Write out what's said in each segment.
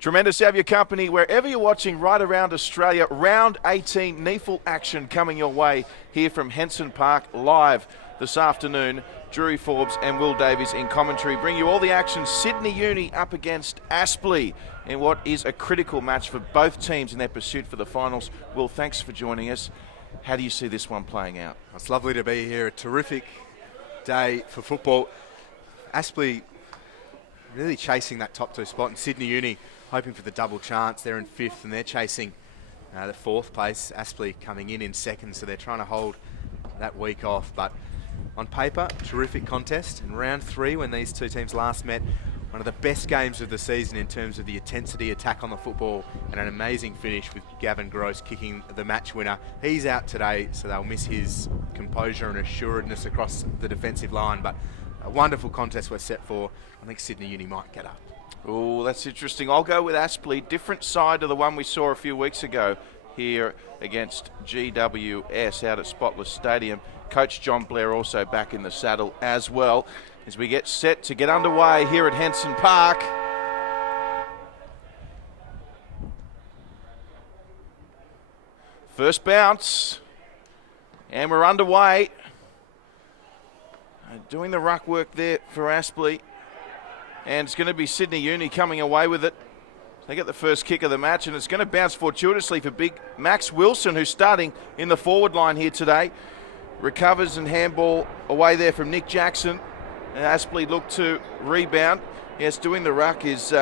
Tremendous to have your company wherever you're watching right around Australia. Round 18 NEAFL action coming your way here from Henson Park live this afternoon. Drury, Forbes and Will Davies in commentary bring you all the action. Sydney Uni up against Aspley in what is a critical match for both teams in their pursuit for the finals. Will, thanks for joining us. How do you see this one playing out? It's lovely to be here. A terrific day for football. Aspley really chasing that top two spot, and Sydney Uni hoping for the double chance. They're in fifth and they're chasing the fourth place. Aspley coming in second, so they're trying to hold that week off. But on paper, terrific contest. In round three, when these two teams last met, one of the best games of the season in terms of the intensity, attack on the football, and an amazing finish with Gavin Gross kicking the match winner. He's out today, so they'll miss his composure and assuredness across the defensive line. But a wonderful contest we're set for. I think Sydney Uni might get up. Oh, that's interesting. I'll go with Aspley. Different side to the one we saw a few weeks ago here against GWS out at Spotless Stadium. Coach John Blair also back in the saddle as well as we get set to get underway here at Henson Park. First bounce, and we're underway. Doing the ruck work there for Aspley, and it's going to be Sydney Uni coming away with it. They get the first kick of the match, and it's going to bounce fortuitously for big Max Wilson, who's starting in the forward line here today. Recovers and handball away there from Nick Jackson. And Aspley look to rebound. Yes, doing the ruck is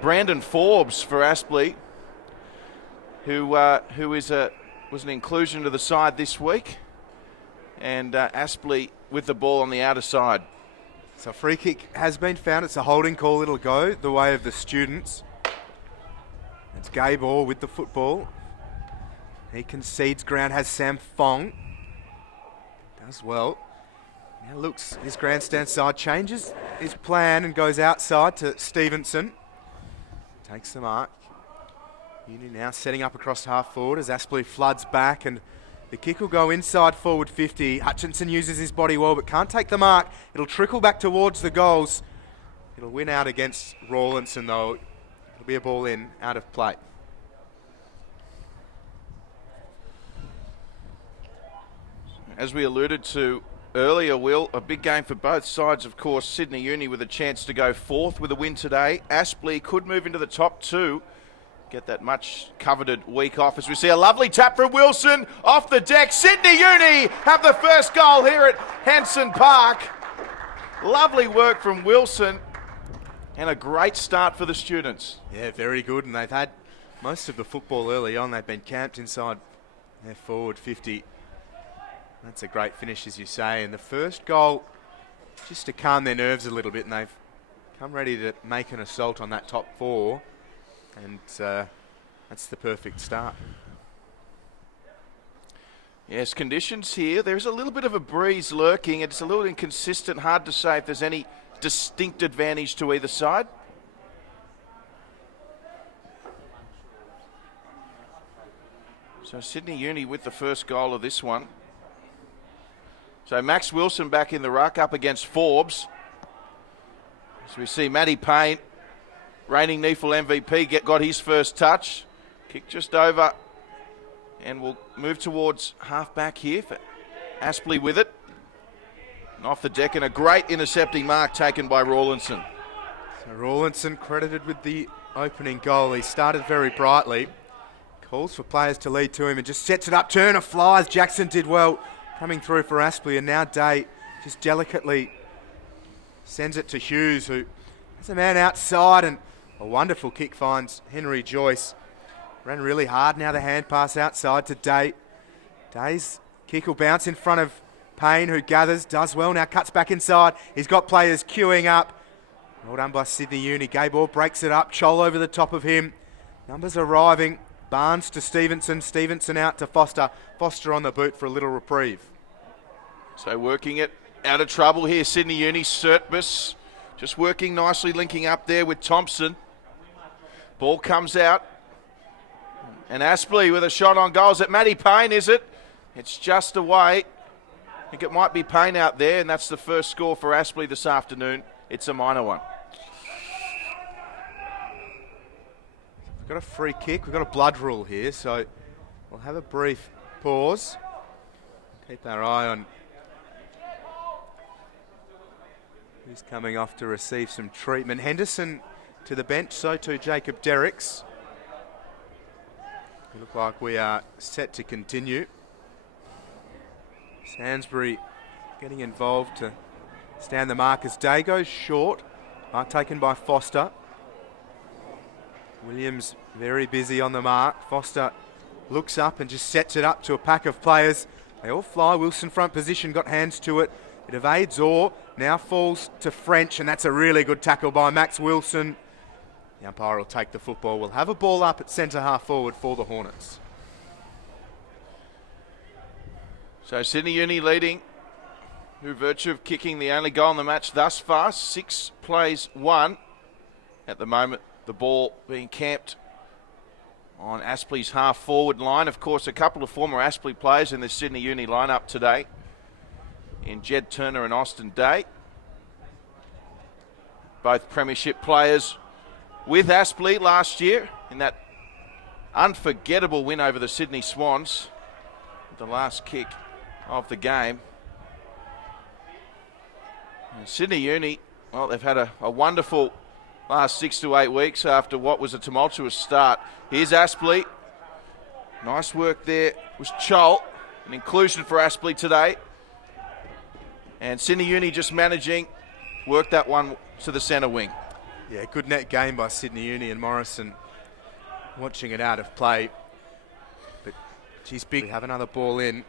Brandon Forbes for Aspley, who was an inclusion to the side this week. And Aspley with the ball on the outer side. So a free kick has been found. It's a holding call. It'll go the way of the students. It's Gabe Orr with the football. He concedes ground, has Sam Fong. Does well. Now looks his grandstand side, changes his plan and goes outside to Stevenson. Takes the mark. Uni now setting up across half forward as Aspley floods back, and the kick will go inside forward 50. Hutchinson uses his body well but can't take the mark. It'll trickle back towards the goals. It'll win out against Rawlinson though. It'll be a ball in, out of play. As we alluded to earlier, Will, a big game for both sides, of course. Sydney Uni with a chance to go fourth with a win today. Aspley could move into the top two. Get that much coveted week off as we see a lovely tap from Wilson off the deck. Sydney Uni have the first goal here at Henson Park. Lovely work from Wilson and a great start for the students. Yeah, very good, and they've had most of the football early on. They've been camped inside their forward 50. That's a great finish, as you say, and the first goal just to calm their nerves a little bit, and they've come ready to make an assault on that top four. And that's the perfect start. Yes, conditions here. There's a little bit of a breeze lurking. It's a little inconsistent. Hard to say if there's any distinct advantage to either side. So Sydney Uni with the first goal of this one. So Max Wilson back in the ruck up against Forbes. So we see Matty Payne, reigning NEAFL MVP, got his first touch. Kick just over. And we'll move towards half-back here for Aspley with it. And off the deck, and a great intercepting mark taken by Rawlinson. So Rawlinson credited with the opening goal. He started very brightly. Calls for players to lead to him and just sets it up. Turner flies. Jackson did well coming through for Aspley. And now Day just delicately sends it to Hughes, who has a man outside, and a wonderful kick finds Henry Joyce. Ran really hard. Now the hand pass outside to Day. Day's kick will bounce in front of Payne, who gathers, does well. Now cuts back inside. He's got players queuing up. Well done by Sydney Uni. Gabor breaks it up. Chol over the top of him. Numbers arriving. Barnes to Stevenson. Stevenson out to Foster. Foster on the boot for a little reprieve. So working it out of trouble here, Sydney Uni. Surtbus just working nicely, linking up there with Thompson. Ball comes out. And Aspley with a shot on goal. Is it Matty Payne, is it? It's just away. I think it might be Payne out there, and that's the first score for Aspley this afternoon. It's a minor one. We've got a free kick. We've got a blood rule here, so we'll have a brief pause. Keep our eye on who's coming off to receive some treatment. Henderson to the bench, so too Jacob Derricks. We look like we are set to continue. Sainsbury getting involved to stand the mark as Day goes short. Mark taken by Foster. Williams very busy on the mark. Foster looks up and just sets it up to a pack of players. They all fly. Wilson front position, got hands to it. It evades Orr, now falls to French, and that's a really good tackle by Max Wilson. The umpire will take the football. We'll have a ball up at centre half forward for the Hornets. So Sydney Uni leading through virtue of kicking the only goal in the match thus far. 6 plays 1. At the moment, the ball being camped on Aspley's half forward line. Of course, a couple of former Aspley players in the Sydney Uni lineup today, in Jed Turner and Austin Day. Both premiership players with Aspley last year in that unforgettable win over the Sydney Swans, the last kick of the game. And Sydney Uni, well, they've had a wonderful last 6 to 8 weeks after what was a tumultuous start. Here's Aspley. Nice work there was Chol. An inclusion for Aspley today. And Sydney Uni just managing, work that one to the centre wing. Yeah, good net game by Sydney Uni, and Morrison watching it out of play. But she's big. We have another ball in.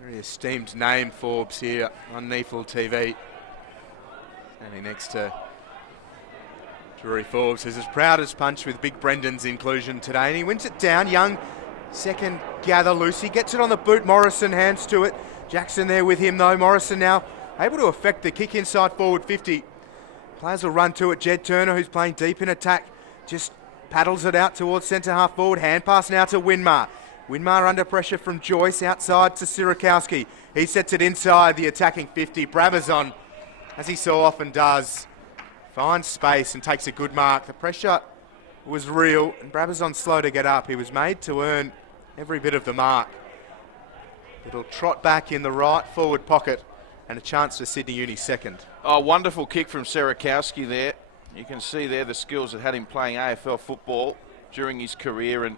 Very esteemed name, Forbes, here on NEAFL TV. Standing next to Drury Forbes, who's as proud as punch with Big Brendan's inclusion today. And he wins it down. Young, second gather loose. He gets it on the boot. Morrison hands to it. Jackson there with him though. Morrison now able to affect the kick inside forward 50. Players will run to it. Jed Turner, who's playing deep in attack, just paddles it out towards centre half forward. Hand pass now to Winmar. Winmar under pressure from Joyce, outside to Sirakowski. He sets it inside the attacking 50. Brabazon, as he so often does, finds space and takes a good mark. The pressure was real, and Brabazon's slow to get up. He was made to earn every bit of the mark. It'll trot back in the right forward pocket, and a chance for Sydney Uni second. Oh, wonderful kick from Sirakowski there. You can see there the skills that had him playing AFL football during his career, and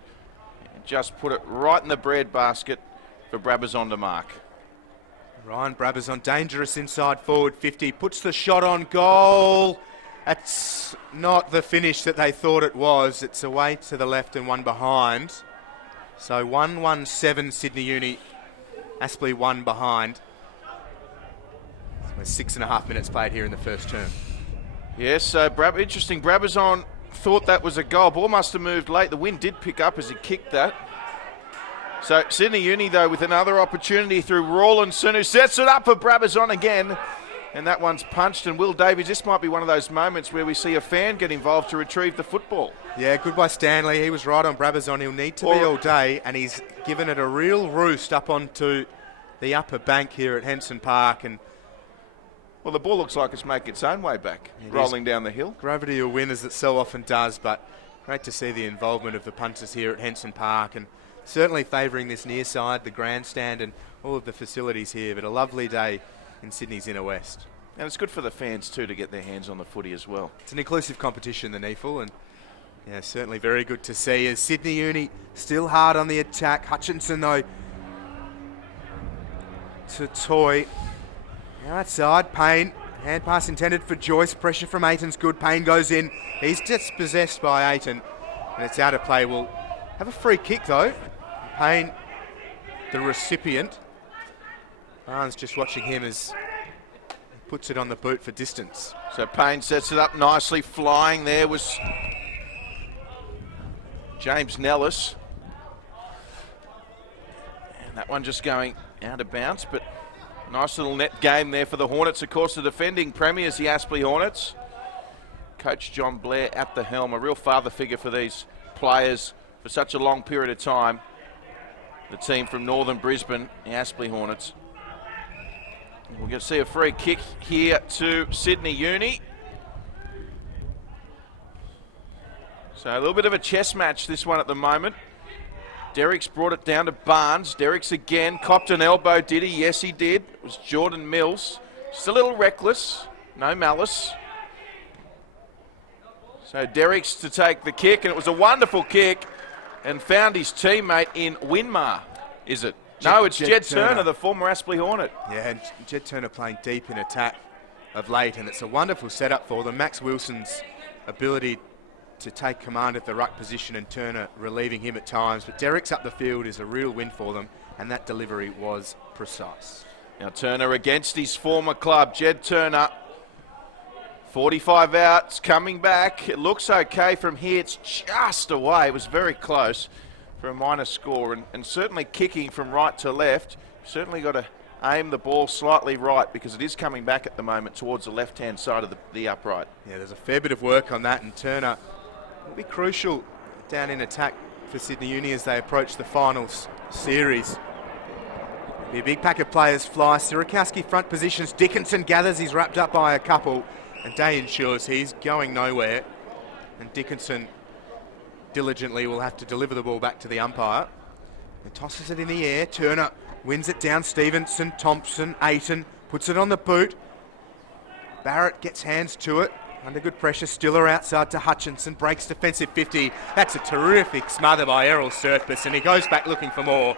just put it right in the bread basket for Brabazon to mark. Ryan Brabazon, dangerous inside forward 50, puts the shot on goal. That's not the finish that they thought it was. It's away to the left and one behind. So 1-1-7 Sydney Uni. Aspley 1 behind. So 6.5 minutes played here in the first term. Yes, so interesting. Brabazon thought that was a goal. Ball must have moved late. The wind did pick up as he kicked that. So Sydney Uni, though, with another opportunity through Rawlinson, who sets it up for Brabazon again. And that one's punched. And Will Davies, this might be one of those moments where we see a fan get involved to retrieve the football. Yeah, good by Stanley. He was right on Brabazon. He'll need to be all day, and he's given it a real roost up onto the upper bank here at Henson Park. And well, the ball looks like it's making its own way back, rolling down the hill. Gravity will win, as it so often does, but great to see the involvement of the punters here at Henson Park, and certainly favouring this near side, the grandstand and all of the facilities here. But a lovely day in Sydney's inner west. And it's good for the fans too to get their hands on the footy as well. It's an inclusive competition, the NEAFL, and yeah, certainly very good to see. As Sydney Uni still hard on the attack. Hutchinson though to Toy. Now outside, Payne. Hand pass intended for Joyce. Pressure from Aiton's good. Payne goes in. He's dispossessed by Aiton, and it's out of play. We'll have a free kick though. Payne, the recipient. Barnes just watching him as he puts it on the boot for distance. So Payne sets it up nicely. Flying there was James Nellis. And that one just going out of bounds, but nice little net game there for the Hornets. Of course, the defending premiers, the Aspley Hornets. Coach John Blair at the helm, a real father figure for these players for such a long period of time. The team from northern Brisbane, the Aspley Hornets. We're going to see a free kick here to Sydney Uni. So a little bit of a chess match, this one at the moment. Derrick's brought it down to Barnes. Derrick's again, copped an elbow, did he? Yes, he did. It was Jordan Mills. Just a little reckless, no malice. So Derrick's to take the kick, and it was a wonderful kick, and found his teammate in Winmar, is it? No, it's Jed Turner, the former Aspley Hornet. Yeah, and Jed Turner playing deep in attack of late, and it's a wonderful setup for them. Max Wilson's ability to take command at the ruck position and Turner relieving him at times. But Derrick's up the field is a real win for them, and that delivery was precise. Now Turner against his former club, Jed Turner. 45 outs, coming back. It looks okay from here. It's just away. It was very close for a minor score, and certainly kicking from right to left. Certainly got to aim the ball slightly right, because it is coming back at the moment towards the left-hand side of the upright. Yeah, there's a fair bit of work on that, and Turner will be crucial down in attack for Sydney Uni as they approach the finals series. Be a big pack of players fly. Sirakowski front positions. Dickinson gathers. He's wrapped up by a couple, and Day ensures he's going nowhere. And Dickinson diligently will have to deliver the ball back to the umpire. And tosses it in the air. Turner wins it down. Stevenson, Thompson, Aiton puts it on the boot. Barrett gets hands to it. Under good pressure, Stiller outside to Hutchinson, breaks defensive 50. That's a terrific smother by Errol Surpus, and he goes back looking for more.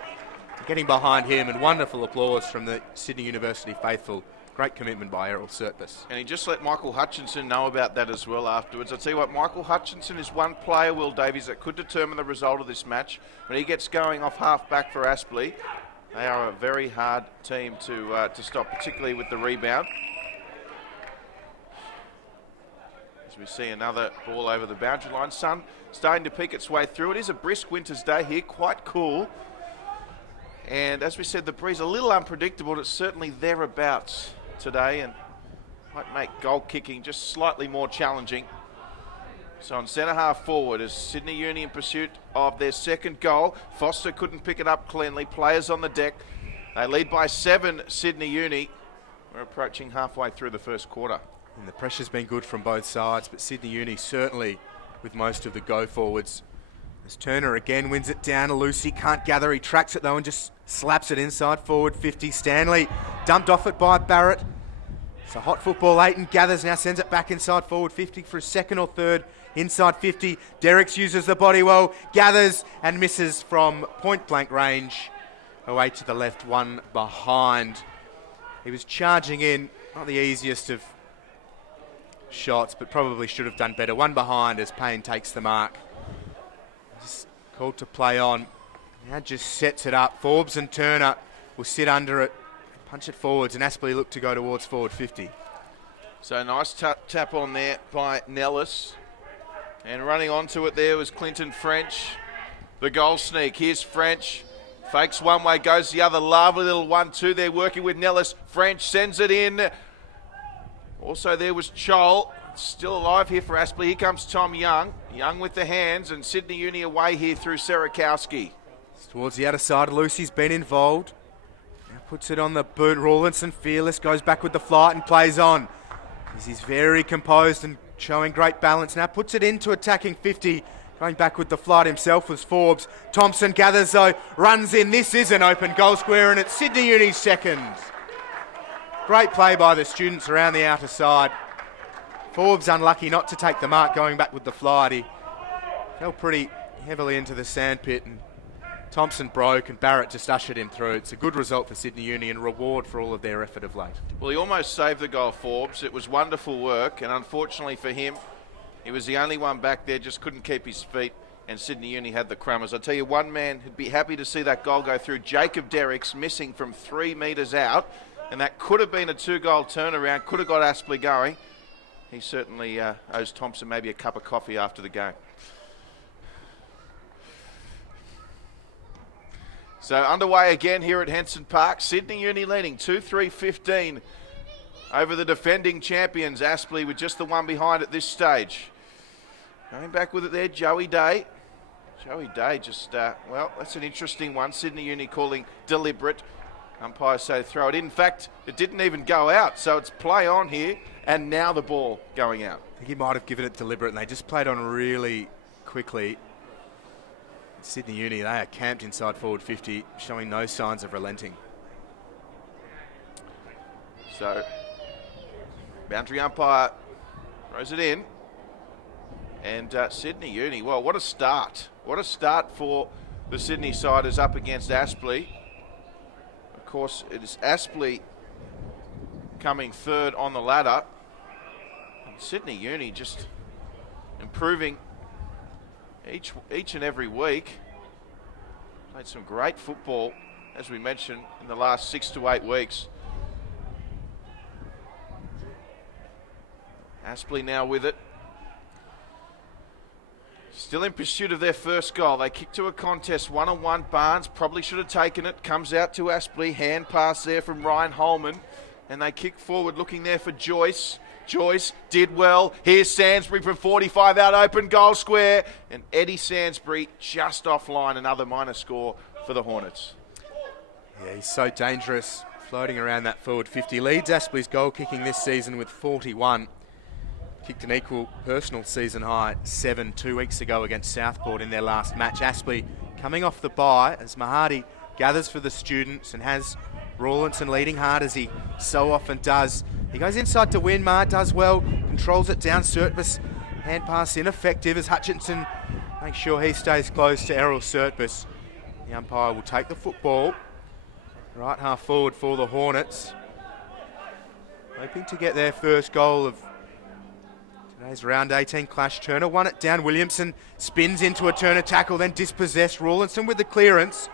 Getting behind him, and wonderful applause from the Sydney University faithful. Great commitment by Errol Surpus. And he just let Michael Hutchinson know about that as well afterwards. I'll tell you what, Michael Hutchinson is one player, Will Davies, that could determine the result of this match. When he gets going off half-back for Aspley, they are a very hard team to stop, particularly with the rebound. As we see another ball over the boundary line. Sun starting to peek its way through. It is a brisk winter's day here, quite cool. And as we said, the breeze a little unpredictable. It's certainly thereabouts today, and might make goal kicking just slightly more challenging. So on centre half forward is Sydney Uni in pursuit of their second goal. Foster couldn't pick it up cleanly. Players on the deck. They lead by 7, Sydney Uni. We're approaching halfway through the first quarter. And the pressure's been good from both sides, but Sydney Uni certainly with most of the go forwards. As Turner again wins it down to Lucy, can't gather, he tracks it though and just slaps it inside forward 50. Stanley dumped off it by Barrett. It's a hot football. Aiton gathers, now sends it back inside forward 50 for a second or third inside 50. Derrick's uses the body well, gathers and misses from point blank range. Away to the left, one behind. He was charging in, not the easiest of shots, but probably should have done better. One behind as Payne takes the mark. Just called to play on. Now just sets it up. Forbes and Turner will sit under it, punch it forwards, and Aspley look to go towards forward 50. So nice tap on there by Nellis. And running onto it there was Clinton French. The goal sneak. Here's French. Fakes one way, goes the other. Lovely little 1-2 there working with Nellis. French sends it in. Also there was Chol, still alive here for Aspley. Here comes Tom Young. Young with the hands, and Sydney Uni away here through Sirakowski. It's towards the outer side. Lucy's been involved. Now puts it on the boot. Rawlinson, fearless, goes back with the flight and plays on. He's very composed and showing great balance. Now puts it into attacking 50. Going back with the flight himself was Forbes. Thompson gathers though, runs in. This is an open goal square, and it's Sydney Uni's second. Great play by the students around the outer side. Forbes unlucky not to take the mark going back with the flight. He fell pretty heavily into the sandpit, and Thompson broke and Barrett just ushered him through. It's a good result for Sydney Uni and reward for all of their effort of late. Well, he almost saved the goal, Forbes. It was wonderful work, and unfortunately for him, he was the only one back there, just couldn't keep his feet, and Sydney Uni had the crummers. I tell you, one man who'd be happy to see that goal go through, Jacob Derricks, missing from 3 metres out. And that could have been a 2-goal turnaround, could have got Aspley going. He certainly owes Thompson maybe a cup of coffee after the game. So underway again here at Henson Park. Sydney Uni leading 2-3-15 over the defending champions, Aspley, with just the one behind at this stage. Going back with it there, Joey Day. Joey Day just, well, that's an interesting one. Sydney Uni calling deliberate. Umpires say throw it in. In fact, it didn't even go out, so it's play on here, and now the ball going out. I think he might have given it deliberate, and they just played on really quickly. Sydney Uni, they are camped inside forward 50, showing no signs of relenting. So, boundary umpire throws it in. And Sydney Uni, well, what a start. What a start for the Sydney Siders up against Aspley. Of course, it is Aspley coming third on the ladder. And Sydney Uni just improving each and every week. Played some great football, as we mentioned, in the last 6 to 8 weeks. Aspley now with it. Still in pursuit of their first goal. They kick to a contest, 1-on-1. Barnes probably should have taken it. Comes out to Aspley. Hand pass there from Ryan Holman. And they kick forward, looking there for Joyce. Joyce did well. Here's Sansbury from 45 out open goal square. And Eddie Sansbury just offline. Another minor score for the Hornets. Yeah, he's so dangerous, floating around that forward 50. Leads Aspley's goal kicking this season with 41. Kicked an equal personal season high 7 2 weeks ago against Southport in their last match. Aspley coming off the bye as Mahadi gathers for the students and has Rawlinson leading hard as he so often does. He goes inside to win. Maher does well, controls it down. Surtbus, hand pass ineffective as Hutchinson makes sure he stays close to Errol Surtbus. The umpire will take the football. Right half forward for the Hornets. Hoping to get their first goal of today's round 18 clash. Turner won it down. Williamson spins into a Turner tackle, then dispossessed. Rawlinson with the clearance.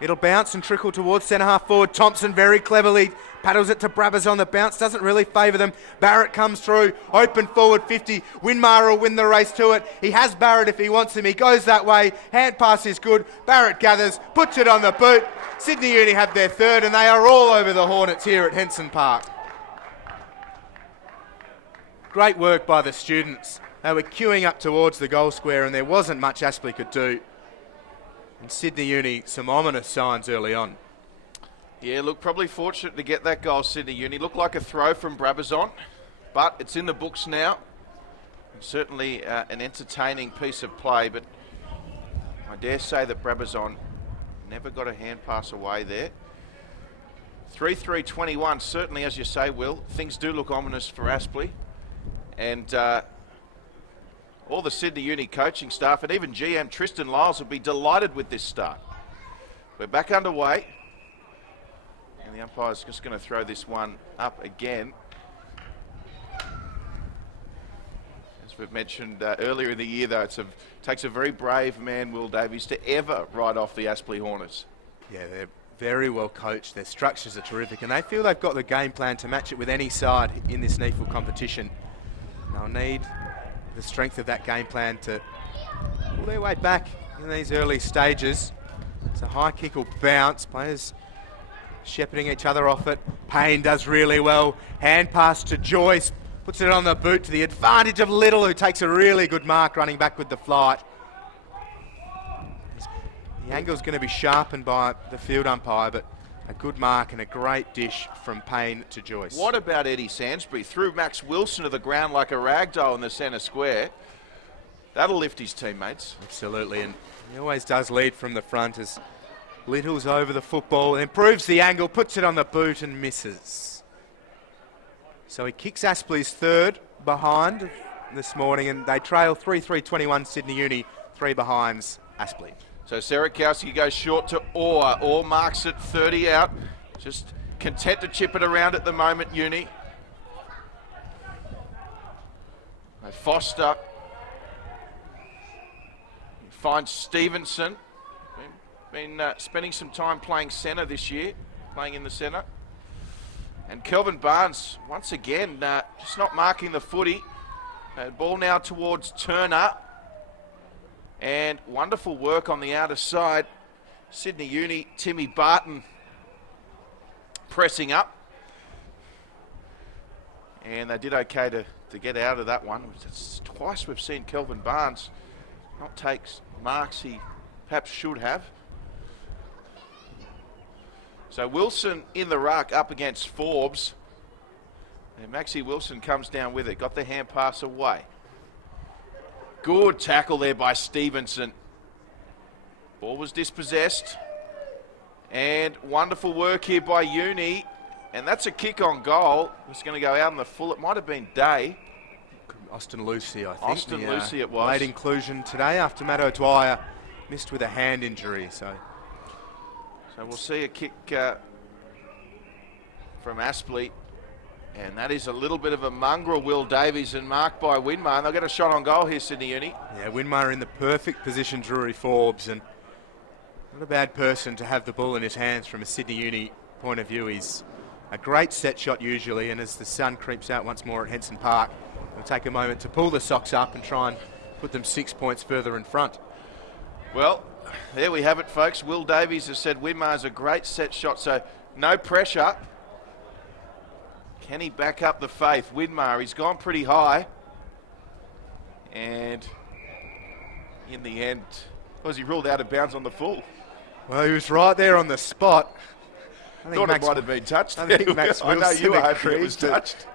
It'll bounce and trickle towards centre half forward. Thompson very cleverly paddles it to Brabazon. The bounce doesn't really favour them. Barrett comes through, open forward 50. Winmar will win the race to it. He has Barrett if he wants him. He goes that way. Hand pass is good. Barrett gathers, puts it on the boot. Sydney Uni have their third, and they are all over the Hornets here at Henson Park. Great work by the students. They were queuing up towards the goal square, and there wasn't much Aspley could do. And Sydney Uni, some ominous signs early on. Yeah, look, probably fortunate to get that goal, Sydney Uni. Looked like a throw from Brabazon, but it's in the books now. Certainly an entertaining piece of play, but I dare say that Brabazon never got a hand pass away there. 3-3-21, certainly, as you say, Will, things do look ominous for Aspley. And all the Sydney Uni coaching staff and even GM Tristan Lyles will be delighted with this start. We're back underway. And the umpire's just going to throw this one up again. As we've mentioned earlier in the year, though, it takes a very brave man, Will Davies, to ever ride off the Aspley Hornets. Yeah, they're very well coached. Their structures are terrific, and they feel they've got the game plan to match it with any side in this NEAFL competition. They'll need the strength of that game plan to pull their way back in these early stages. It's a high kick will bounce. Players shepherding each other off it. Payne does really well. Hand pass to Joyce. Puts it on the boot to the advantage of Little, who takes a really good mark running back with the flight. The angle's going to be sharpened by the field umpire, but a good mark and a great dish from Payne to Joyce. What about Eddie Sansbury? Threw Max Wilson to the ground like a ragdoll in the centre square. That'll lift his teammates. Absolutely, and he always does lead from the front as Little's over the football, improves the angle, puts it on the boot and misses. So he kicks Aspley's third behind this morning, and they trail 3-3-21 Sydney Uni, 3 behinds Aspley. So Serakowski goes short to Orr. Orr marks it 30 out. Just content to chip it around at the moment, Uni. Foster finds Stevenson. Been spending some time playing centre this year, playing in the centre. And Kelvin Barnes, once again, just not marking the footy. Ball now towards Turner. And wonderful work on the outer side. Sydney Uni, Timmy Barton pressing up. And they did okay to get out of that one. It's twice we've seen Kelvin Barnes not take marks he perhaps should have. So Wilson in the ruck up against Forbes. And Maxie Wilson comes down with it. Got the hand pass away. Good tackle there by Stevenson. Ball was dispossessed. And wonderful work here by Uni. And that's a kick on goal. It's going to go out in the full. It might have been Day. Austin Lucy, I think. Austin Lucy it was. Late inclusion today after Matt O'Dwyer missed with a hand injury. So we'll see a kick from Aspley. And that is a little bit of a mongrel, Will Davies, and marked by Winmar. And they'll get a shot on goal here, Sydney Uni. Yeah, Winmar in the perfect position, Drury Forbes, and not a bad person to have the ball in his hands from a Sydney Uni point of view. He's a great set shot usually, and as the sun creeps out once more at Henson Park, we'll take a moment to pull the socks up and try and put them 6 points further in front. Well, there we have it, folks. Will Davies has said Winmar's a great set shot, so no pressure. Can he back up the faith? Winmar, he's gone pretty high. And in the end, was he ruled out of bounds on the full? Well, he was right there on the spot. I Thought it might have been touched. I think Max I know you were hoping it was agreed, touched.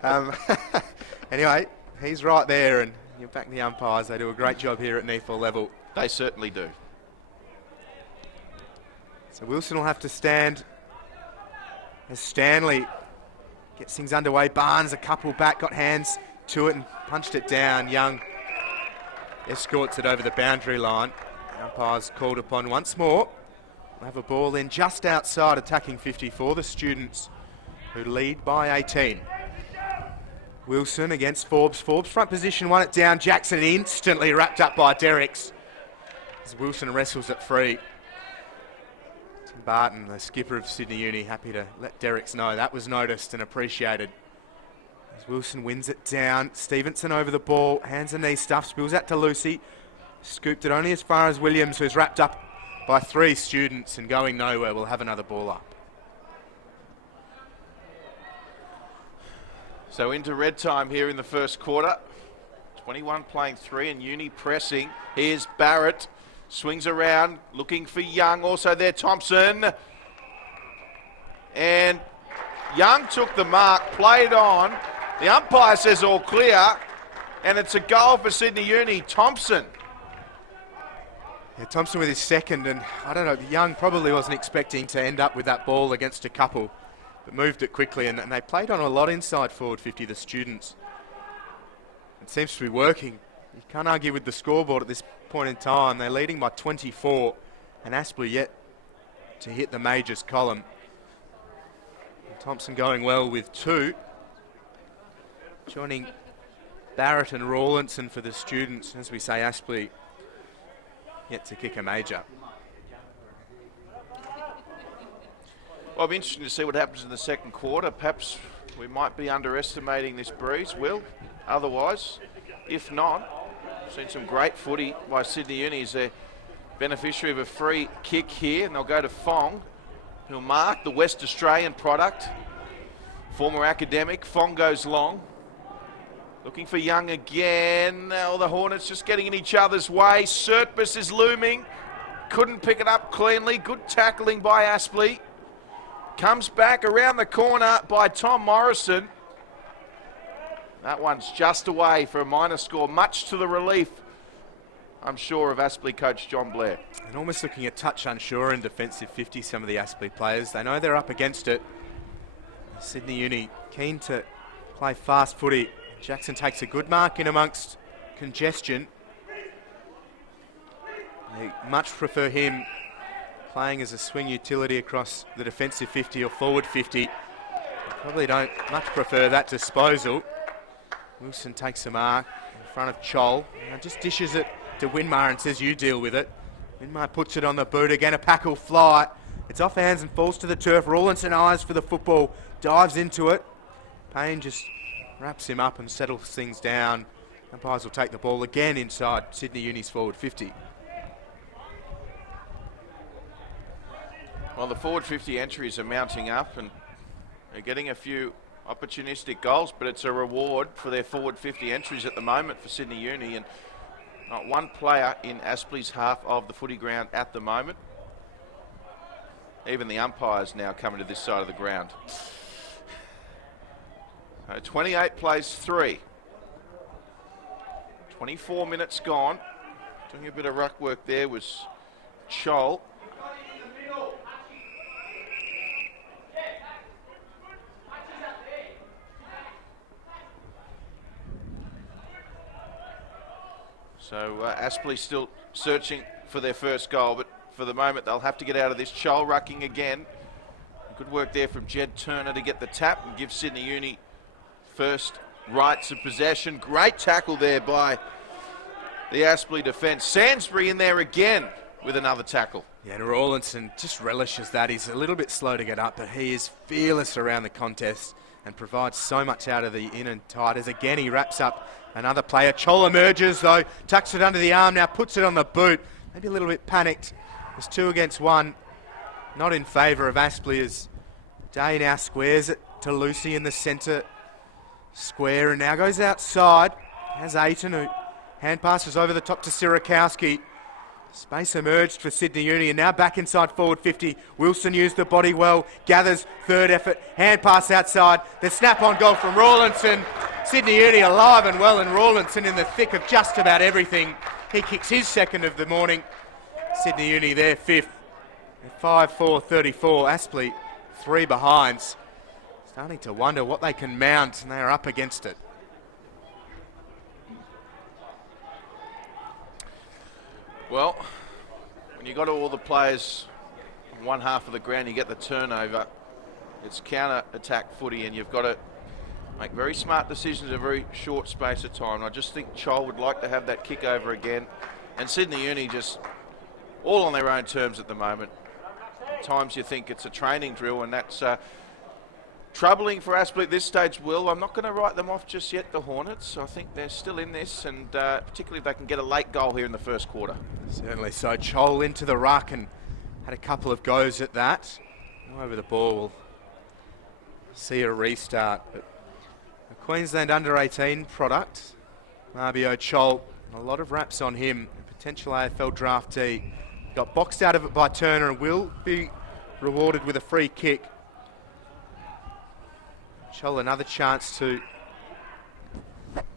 Anyway, he's right there, and you back the umpires. They do a great job here at NEAFL level. They certainly do. So Wilson will have to stand as Stanley gets things underway. Barnes a couple back, got hands to it and punched it down. Young escorts it over the boundary line. The umpire's called upon once more. We'll have a ball in just outside attacking 50 for the Students, who lead by 18. Wilson against Forbes. Forbes front position, won it down. Jackson instantly wrapped up by Derricks as Wilson wrestles it free. Barton, the skipper of Sydney Uni, happy to let Derricks know that was noticed and appreciated. As Wilson wins it down, Stevenson over the ball, hands and knee stuff, spills out to Lucy. Scooped it only as far as Williams, who's wrapped up by 3 Students and going nowhere. We'll have another ball up. So into red time here in the first quarter. 21 playing 3 and Uni pressing. Here's Barrett. Swings around, looking for Young. Also there, Thompson. And Young took the mark, played on. The umpire says all clear. And it's a goal for Sydney Uni. Thompson. Yeah, Thompson with his second, and I don't know, Young probably wasn't expecting to end up with that ball against a couple, but moved it quickly, and they played on a lot inside forward 50, the Students. It seems to be working. You can't argue with the scoreboard at this point in time. They're leading by 24, and Aspley yet to hit the majors column. And Thompson going well with 2. Joining Barrett and Rawlinson for the Students. As we say, Aspley yet to kick a major. Well, it'll be interesting to see what happens in the second quarter. Perhaps we might be underestimating this breeze, Will. Otherwise, if not, seen some great footy by Sydney Uni as a beneficiary of a free kick here, and they'll go to Fong, who'll mark the West Australian product. Former academic, Fong goes long. Looking for Young again. Now the Hornets just getting in each other's way. Surtbus is looming. Couldn't pick it up cleanly. Good tackling by Aspley. Comes back around the corner by Tom Morrison. That one's just away for a minor score, much to the relief, I'm sure, of Aspley coach John Blair. And almost looking a touch unsure in defensive 50, some of the Aspley players. They know they're up against it. Sydney Uni keen to play fast footy. Jackson takes a good mark in amongst congestion. They much prefer him playing as a swing utility across the defensive 50 or forward 50. They probably don't much prefer that disposal. Wilson takes a mark in front of Chol and just dishes it to Winmar and says, you deal with it. Winmar puts it on the boot again, a pack will fly. It's off hands and falls to the turf. Rawlinson eyes for the football, dives into it. Payne just wraps him up and settles things down. Umpires will take the ball again inside Sydney Uni's forward 50. Well, the forward 50 entries are mounting up and they're getting a few opportunistic goals, but it's a reward for their forward 50 entries at the moment for Sydney Uni, and not one player in Aspley's half of the footy ground at the moment. Even the umpires now coming to this side of the ground. 28 plays 3. 24 minutes gone. Doing a bit of ruck work there was Chol. So Aspley still searching for their first goal, but for the moment they'll have to get out of this. Chol rucking again. Good work there from Jed Turner to get the tap and give Sydney Uni first rights of possession. Great tackle there by the Aspley defence. Sainsbury in there again with another tackle. Yeah, and Rawlinson just relishes that. He's a little bit slow to get up, but he is fearless around the contest and provides so much out of the in and tight. As again he wraps up another player. Chol emerges though, tucks it under the arm, now puts it on the boot. Maybe a little bit panicked. It's 2 against 1. Not in favour of Aspley as Day now squares it to Lucy in the centre square and now goes outside. Has Aiton who hand passes over the top to Sirakowski. Space emerged for Sydney Uni and now back inside forward 50. Wilson used the body well, gathers third effort, hand pass outside. The snap on goal from Rawlinson. Sydney Uni alive and well, and Rawlinson in the thick of just about everything. He kicks his second of the morning. Sydney Uni there fifth. 5-4-34. Aspley 3 behinds. Starting to wonder what they can mount, and they are up against it. Well, when you got all the players on one half of the ground, you get the turnover. It's counter-attack footy, and you've got to make very smart decisions in a very short space of time. I just think Chol would like to have that kick over again, and Sydney Uni just all on their own terms at the moment. At times you think it's a training drill, and that's troubling for Aspley at this stage, Will. I'm not going to write them off just yet, the Hornets. I think they're still in this, and particularly if they can get a late goal here in the first quarter. Certainly so. Chol into the ruck and had a couple of goes at that. Over the ball, we'll see a restart. But a Queensland under-18 product, Marbio Chol, a lot of raps on him, a potential AFL draftee. Got boxed out of it by Turner and will be rewarded with a free kick. Chol another chance to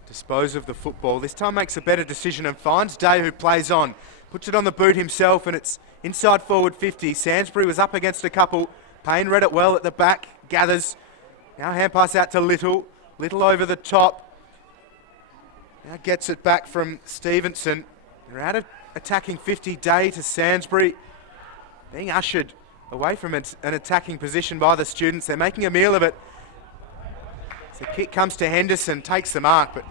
dispose of the football. This time makes a better decision and finds Day, who plays on. Puts it on the boot himself and it's inside forward 50. Sainsbury was up against a couple. Payne read it well at the back. Gathers. Now hand pass out to Little. Little over the top. Now gets it back from Stevenson. They're out of attacking 50. Day to Sainsbury. Being ushered away from an attacking position by the students. They're making a meal of it. The kick comes to Henderson, takes the mark, but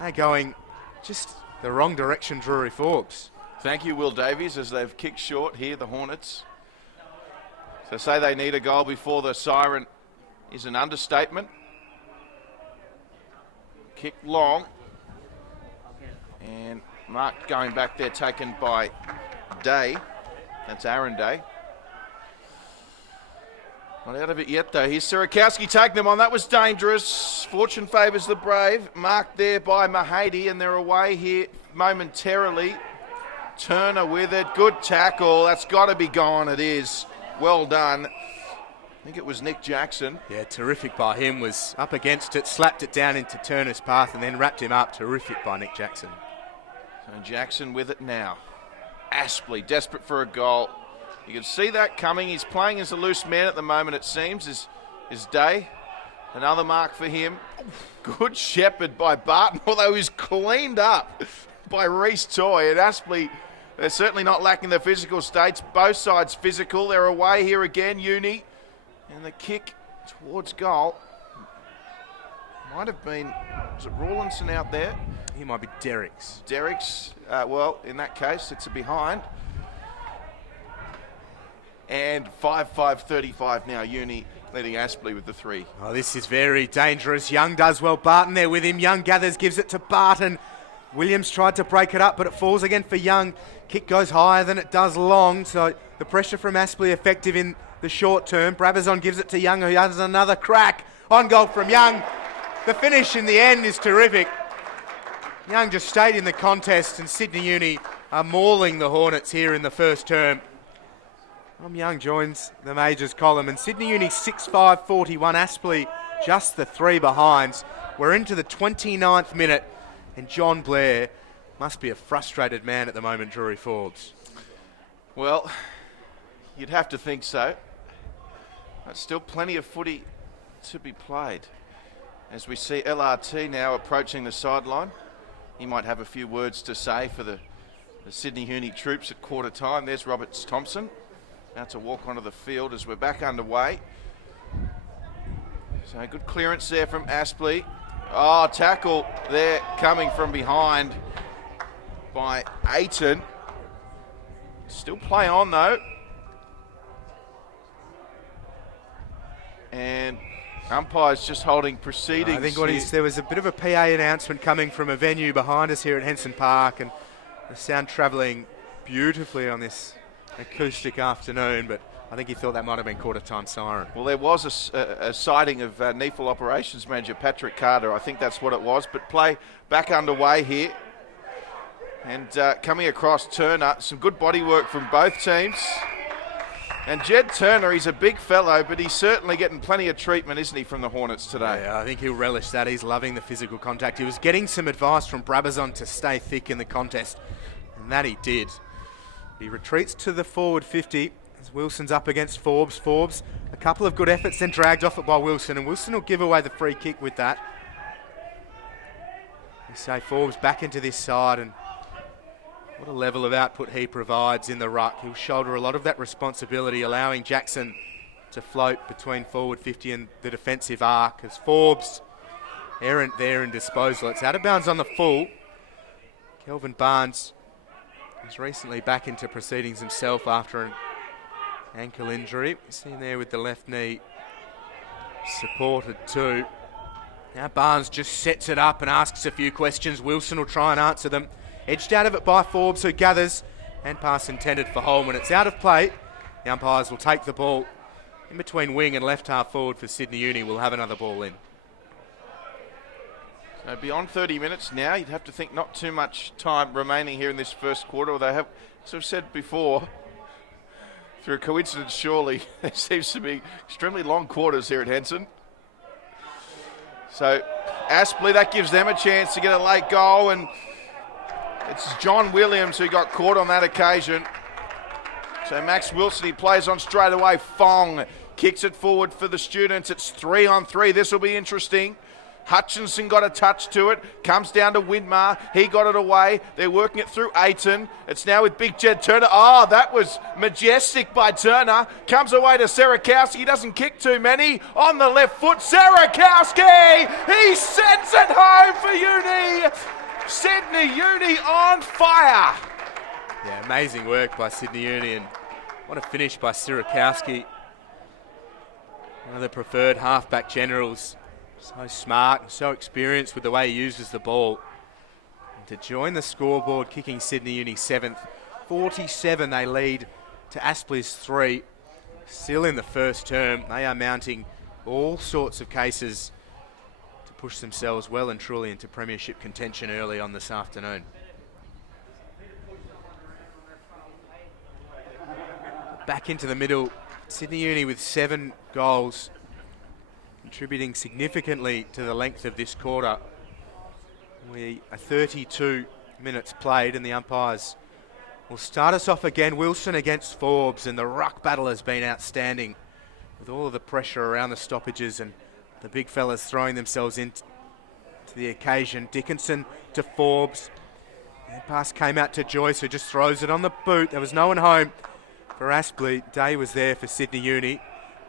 they're going just the wrong direction, Drury Forbes. Thank you, Will Davies, as they've kicked short here, the Hornets. To say they need a goal before the siren is an understatement. Kick long. And mark going back there, taken by Day. That's Aaron Day. Not out of it yet, though. Here's Sirakowski taking them on. That was dangerous. Fortune favours the brave. Marked there by Mahady, and they're away here momentarily. Turner with it. Good tackle. That's got to be gone. It is. Well done. I think it was Nick Jackson. Yeah, terrific by him. Was up against it, slapped it down into Turner's path, and then wrapped him up. Terrific by Nick Jackson. So Jackson with it now. Aspley, desperate for a goal. You can see that coming. He's playing as a loose man at the moment, it seems, is Day. Another mark for him. Good shepherd by Barton, although he's cleaned up by Reece Toy. And Aspley, they're certainly not lacking the physical states. Both sides physical. They're away here again, Uni. And the kick towards goal. Might have been, was it Rawlinson out there? He might be Derrick's. Well, in that case, it's a behind. And 5-5-35 now, Uni leading Aspley with the 3. Oh, this is very dangerous. Young does well. Barton there with him. Young gathers, gives it to Barton. Williams tried to break it up, but it falls again for Young. Kick goes higher than it does long, so the pressure from Aspley effective in the short term. Brabazon gives it to Young, who has another crack. On goal from Young. The finish in the end is terrific. Young just stayed in the contest, and Sydney Uni are mauling the Hornets here in the first term. Tom Young joins the majors column, and Sydney Uni 6-5-41. Aspley just the 3 behinds. We're into the 29th minute, and John Blair must be a frustrated man at the moment, Drury Forbes. Well, you'd have to think so. But still plenty of footy to be played. As we see LRT now approaching the sideline. He might have a few words to say for the Sydney Uni troops at quarter time. There's Roberts Thompson about to walk onto the field as we're back underway. So good clearance there from Aspley. Oh, tackle there coming from behind by Aiton. Still play on though. And umpire's just holding proceedings. I think there was a bit of a PA announcement coming from a venue behind us here at Henson Park, and the sound travelling beautifully on this acoustic afternoon, but I think he thought that might have been quarter time siren. Well, there was a sighting of NEAFL operations manager Patrick Carter. I think that's what it was, but play back underway here. And coming across Turner, some good body work from both teams. And Jed Turner, he's a big fellow, but he's certainly getting plenty of treatment, isn't he, from the Hornets today? Yeah, I think he'll relish that. He's loving the physical contact. He was getting some advice from Brabazon to stay thick in the contest, and that he did. He retreats to the forward 50 as Wilson's up against Forbes. Forbes, a couple of good efforts, then dragged off it by Wilson, and Wilson will give away the free kick with that. You say Forbes back into this side, and what a level of output he provides in the ruck. He'll shoulder a lot of that responsibility, allowing Jackson to float between forward 50 and the defensive arc as Forbes errant there in disposal. It's out of bounds on the full. Kelvin Barnes is recently back into proceedings himself after an ankle injury. Seen there with the left knee supported too. Now Barnes just sets it up and asks a few questions. Wilson will try and answer them. Edged out of it by Forbes, who gathers, and pass intended for Holman. It's out of play. The umpires will take the ball in between wing and left half forward for Sydney Uni. We'll have another ball in. So beyond 30 minutes now, you'd have to think not too much time remaining here in this first quarter. Although, as I've said before, through a coincidence surely, there seems to be extremely long quarters here at Henson. So Aspley, that gives them a chance to get a late goal, and it's John Williams who got caught on that occasion. So Max Wilson, he plays on straight away. Fong kicks it forward for the students. It's 3-on-3. This will be interesting. Hutchinson got a touch to it. Comes down to Widmar. He got it away. They're working it through Aiton. It's now with Big Jed Turner. Oh, that was majestic by Turner. Comes away to Serakowski. He doesn't kick too many. On the left foot, Serakowski! He sends it home for Uni! Sydney Uni on fire! Yeah, amazing work by Sydney Uni, and what a finish by Serakowski. One of the preferred halfback generals. So smart and so experienced with the way he uses the ball. And to join the scoreboard, kicking Sydney Uni 7th. 47 they lead to Aspley's 3. Still in the first term. They are mounting all sorts of cases to push themselves well and truly into premiership contention early on this afternoon. Back into the middle. Sydney Uni with 7 goals, contributing significantly to the length of this quarter. We are 32 minutes played, and the umpires will start us off again. Wilson against Forbes, and the ruck battle has been outstanding with all of the pressure around the stoppages and the big fellas throwing themselves into the occasion. Dickinson to Forbes. The pass came out to Joyce, who just throws it on the boot. There was no one home for Aspley. Day was there for Sydney Uni.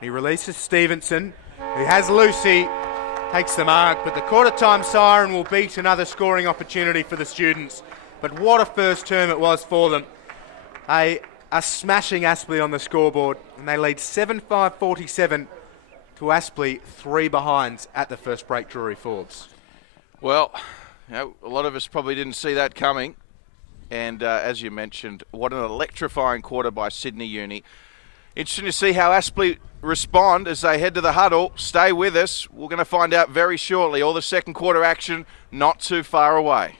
He releases Stevenson, who has Lucy, takes the mark, but the quarter time siren will beat another scoring opportunity for the students. But what a first term it was for them. A smashing Aspley on the scoreboard, and they lead 7-5-47 to Aspley, 3 behinds at the first break. Drury Forbes. Well, a lot of us probably didn't see that coming. And as you mentioned, what an electrifying quarter by Sydney Uni. Interesting to see how Aspley respond as they head to the huddle. Stay with us. We're going to find out very shortly. All the second quarter action not too far away.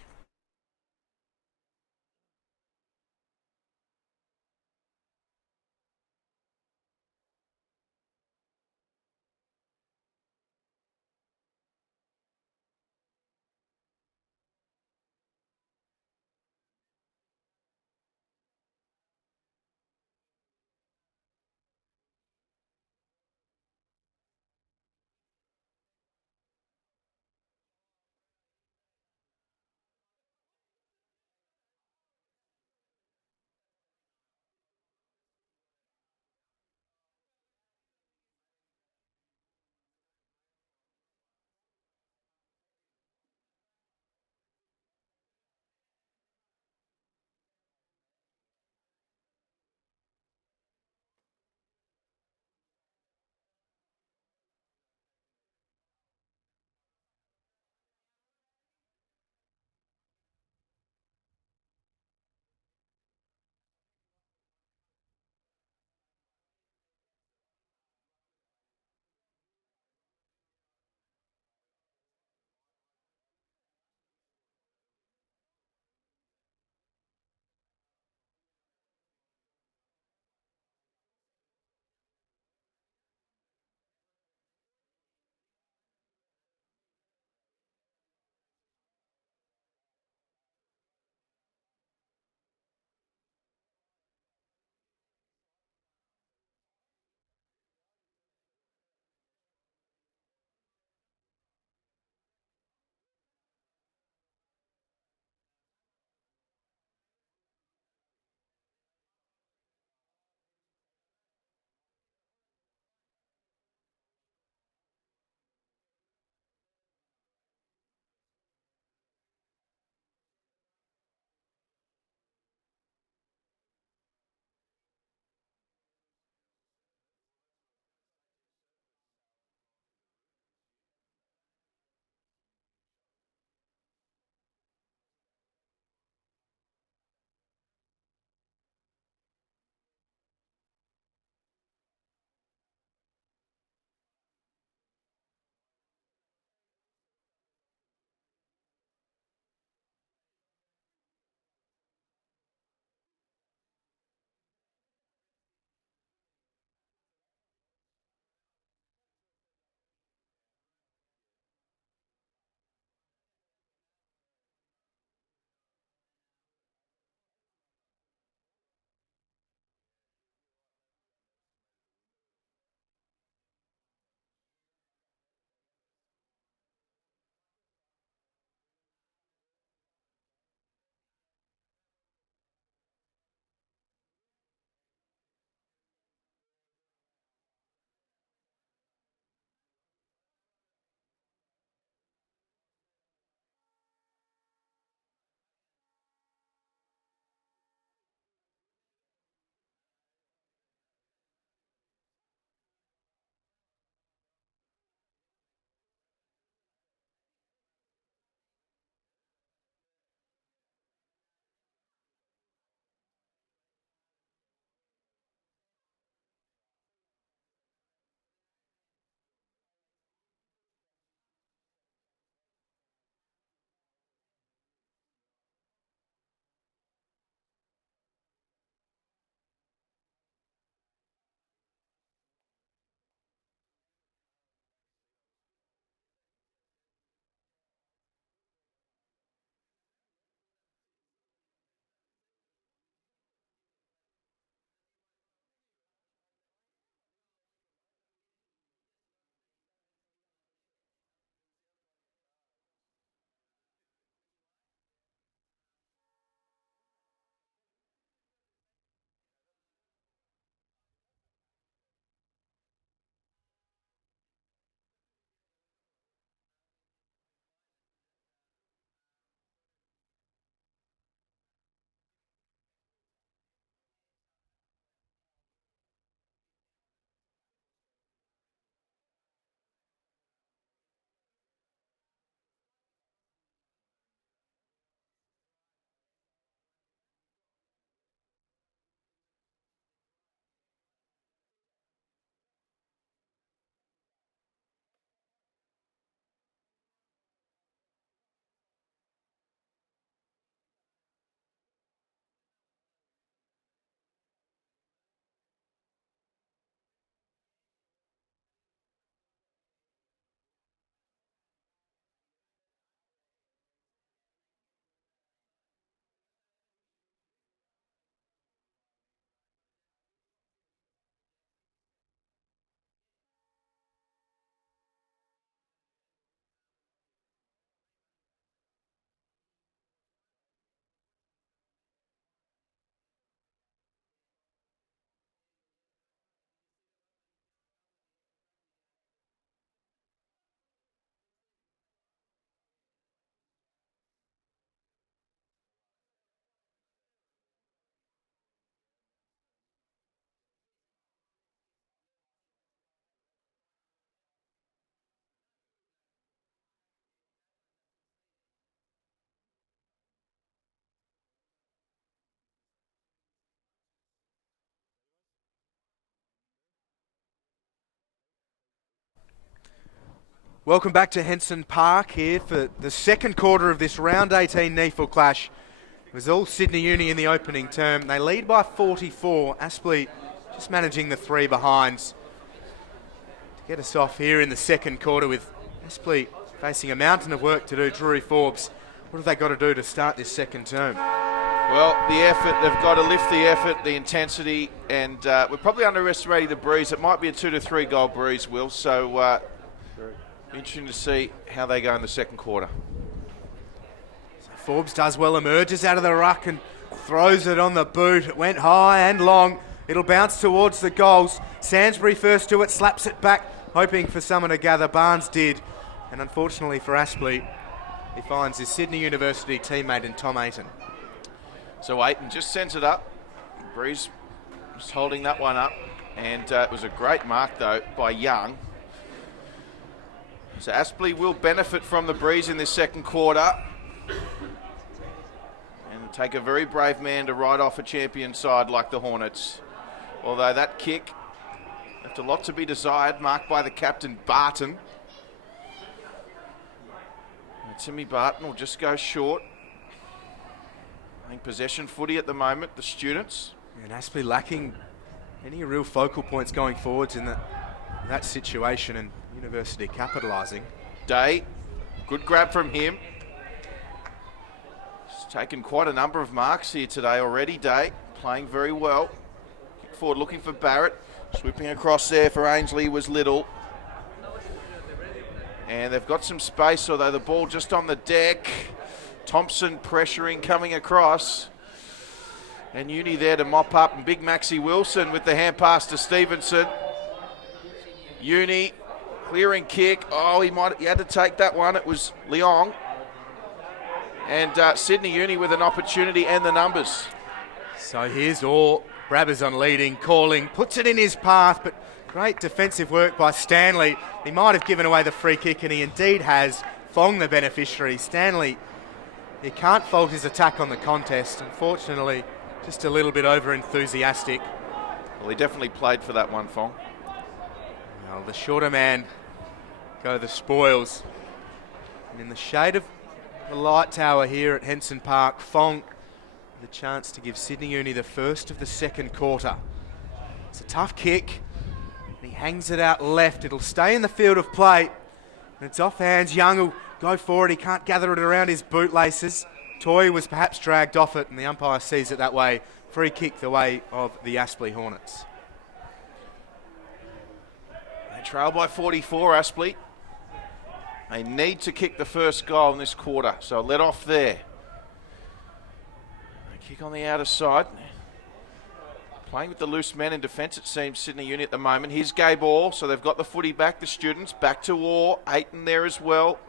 Welcome back to Henson Park here for the second quarter of this round 18 NEAFL clash. It was all Sydney Uni in the opening term. They lead by 44. Aspley just managing the three behinds to get us off here in the second quarter with Aspley facing a mountain of work to do. Drury, Forbes, what have they got to do to start this second term? Well, the effort, they've got to lift the effort, the intensity, and we're probably underestimating the breeze. It might be a 2 to 3 goal breeze, Will, so interesting to see how they go in the second quarter. So Forbes does well, emerges out of the ruck and throws it on the boot. It went high and long. It'll bounce towards the goals. Sainsbury first to it, slaps it back, hoping for someone to gather. Barnes did. And unfortunately for Aspley, he finds his Sydney University teammate in Tom Ayton. So Ayton just sends it up. Breeze just holding that one up. And it was a great mark, though, by Young. So Aspley will benefit from the breeze in this second quarter. And it'll take a very brave man to ride off a champion side like the Hornets. Although that kick left a lot to be desired, marked by the captain, Barton. And Timmy Barton will just go short. Playing possession footy at the moment, the students. And Aspley lacking any real focal points going forwards in that situation, and University capitalising. Day, good grab from him. He's taken quite a number of marks here today already. Day playing very well. Kick forward looking for Barrett. Sweeping across there for Ainsley was Little. And they've got some space, although the ball just on the deck. Thompson pressuring, coming across. And Uni there to mop up. And big Maxie Wilson with the hand pass to Stevenson. Uni clearing kick. Oh, he had to take that one. It was Leong. And Sydney Uni with an opportunity and the numbers. So here's Orr. Brabazon leading, calling, puts it in his path, but great defensive work by Stanley. He might have given away the free kick, and he indeed has. Fong the beneficiary. Stanley, you can't fault his attack on the contest. Unfortunately, just a little bit over-enthusiastic. Well, he definitely played for that one, Fong. Well, the shorter man go the spoils. And in the shade of the light tower here at Henson Park, Fong the chance to give Sydney Uni the first of the second quarter. It's a tough kick. And he hangs it out left. It'll stay in the field of play. And it's off hands. Young will go forward. He can't gather it around his bootlaces. Toy was perhaps dragged off it, and the umpire sees it that way. Free kick the way of the Aspley Hornets. They trail by 44, Aspley. They need to kick the first goal in this quarter, so let off there. They kick on the outer side. Playing with the loose men in defence, it seems, Sydney Uni at the moment. Here's Gay Ball, so they've got the footy back, the students. Back to Orr, Ayton there as well.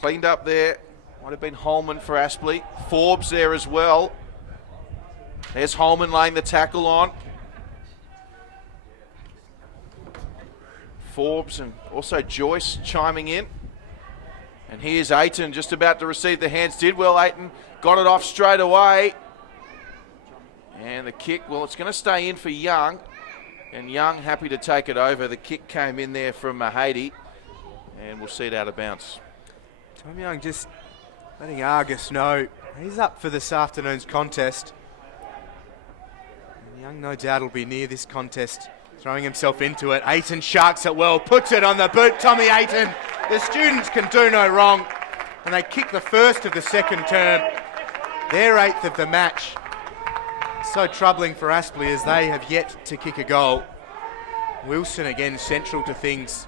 Cleaned up there. Might have been Holman for Aspley. Forbes there as well. There's Holman laying the tackle on. Forbes and also Joyce chiming in. And here's Ayton just about to receive the hands. Did well, Ayton. Got it off straight away. And the kick, well, it's going to stay in for Young. And Young happy to take it over. The kick came in there from Mahady. And we'll see it out of bounds. Tom Young just letting Argus know he's up for this afternoon's contest. And Young no doubt will be near this contest, throwing himself into it. Ayton sharks it well, puts it on the boot. Tommy Ayton, the students can do no wrong. And they kick the first of the second term, their 8th of the match. So troubling for Aspley as they have yet to kick a goal. Wilson again central to things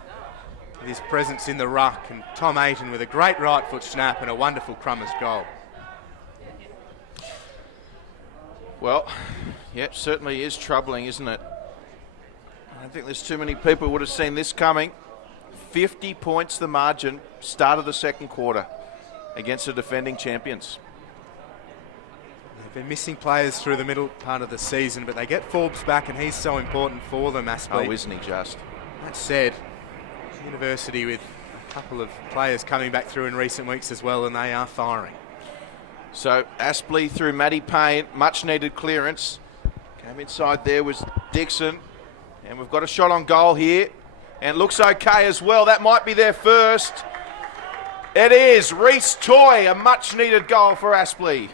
with his presence in the ruck, and Tom Ayton with a great right foot snap and a wonderful Crummers goal. Well, yeah, certainly is troubling, isn't it? I don't think there's too many people who would have seen this coming. 50 points the margin, start of the second quarter against the defending champions. They've been missing players through the middle part of the season, but they get Forbes back, and he's so important for them, Aspley. Oh, isn't he just? That said, University with a couple of players coming back through in recent weeks as well, and they are firing. So Aspley through Matty Payne, much needed clearance. Came inside there was Dixon, and we've got a shot on goal here. And looks okay as well. That might be their first. It is. Reece Toy, a much-needed goal for Aspley.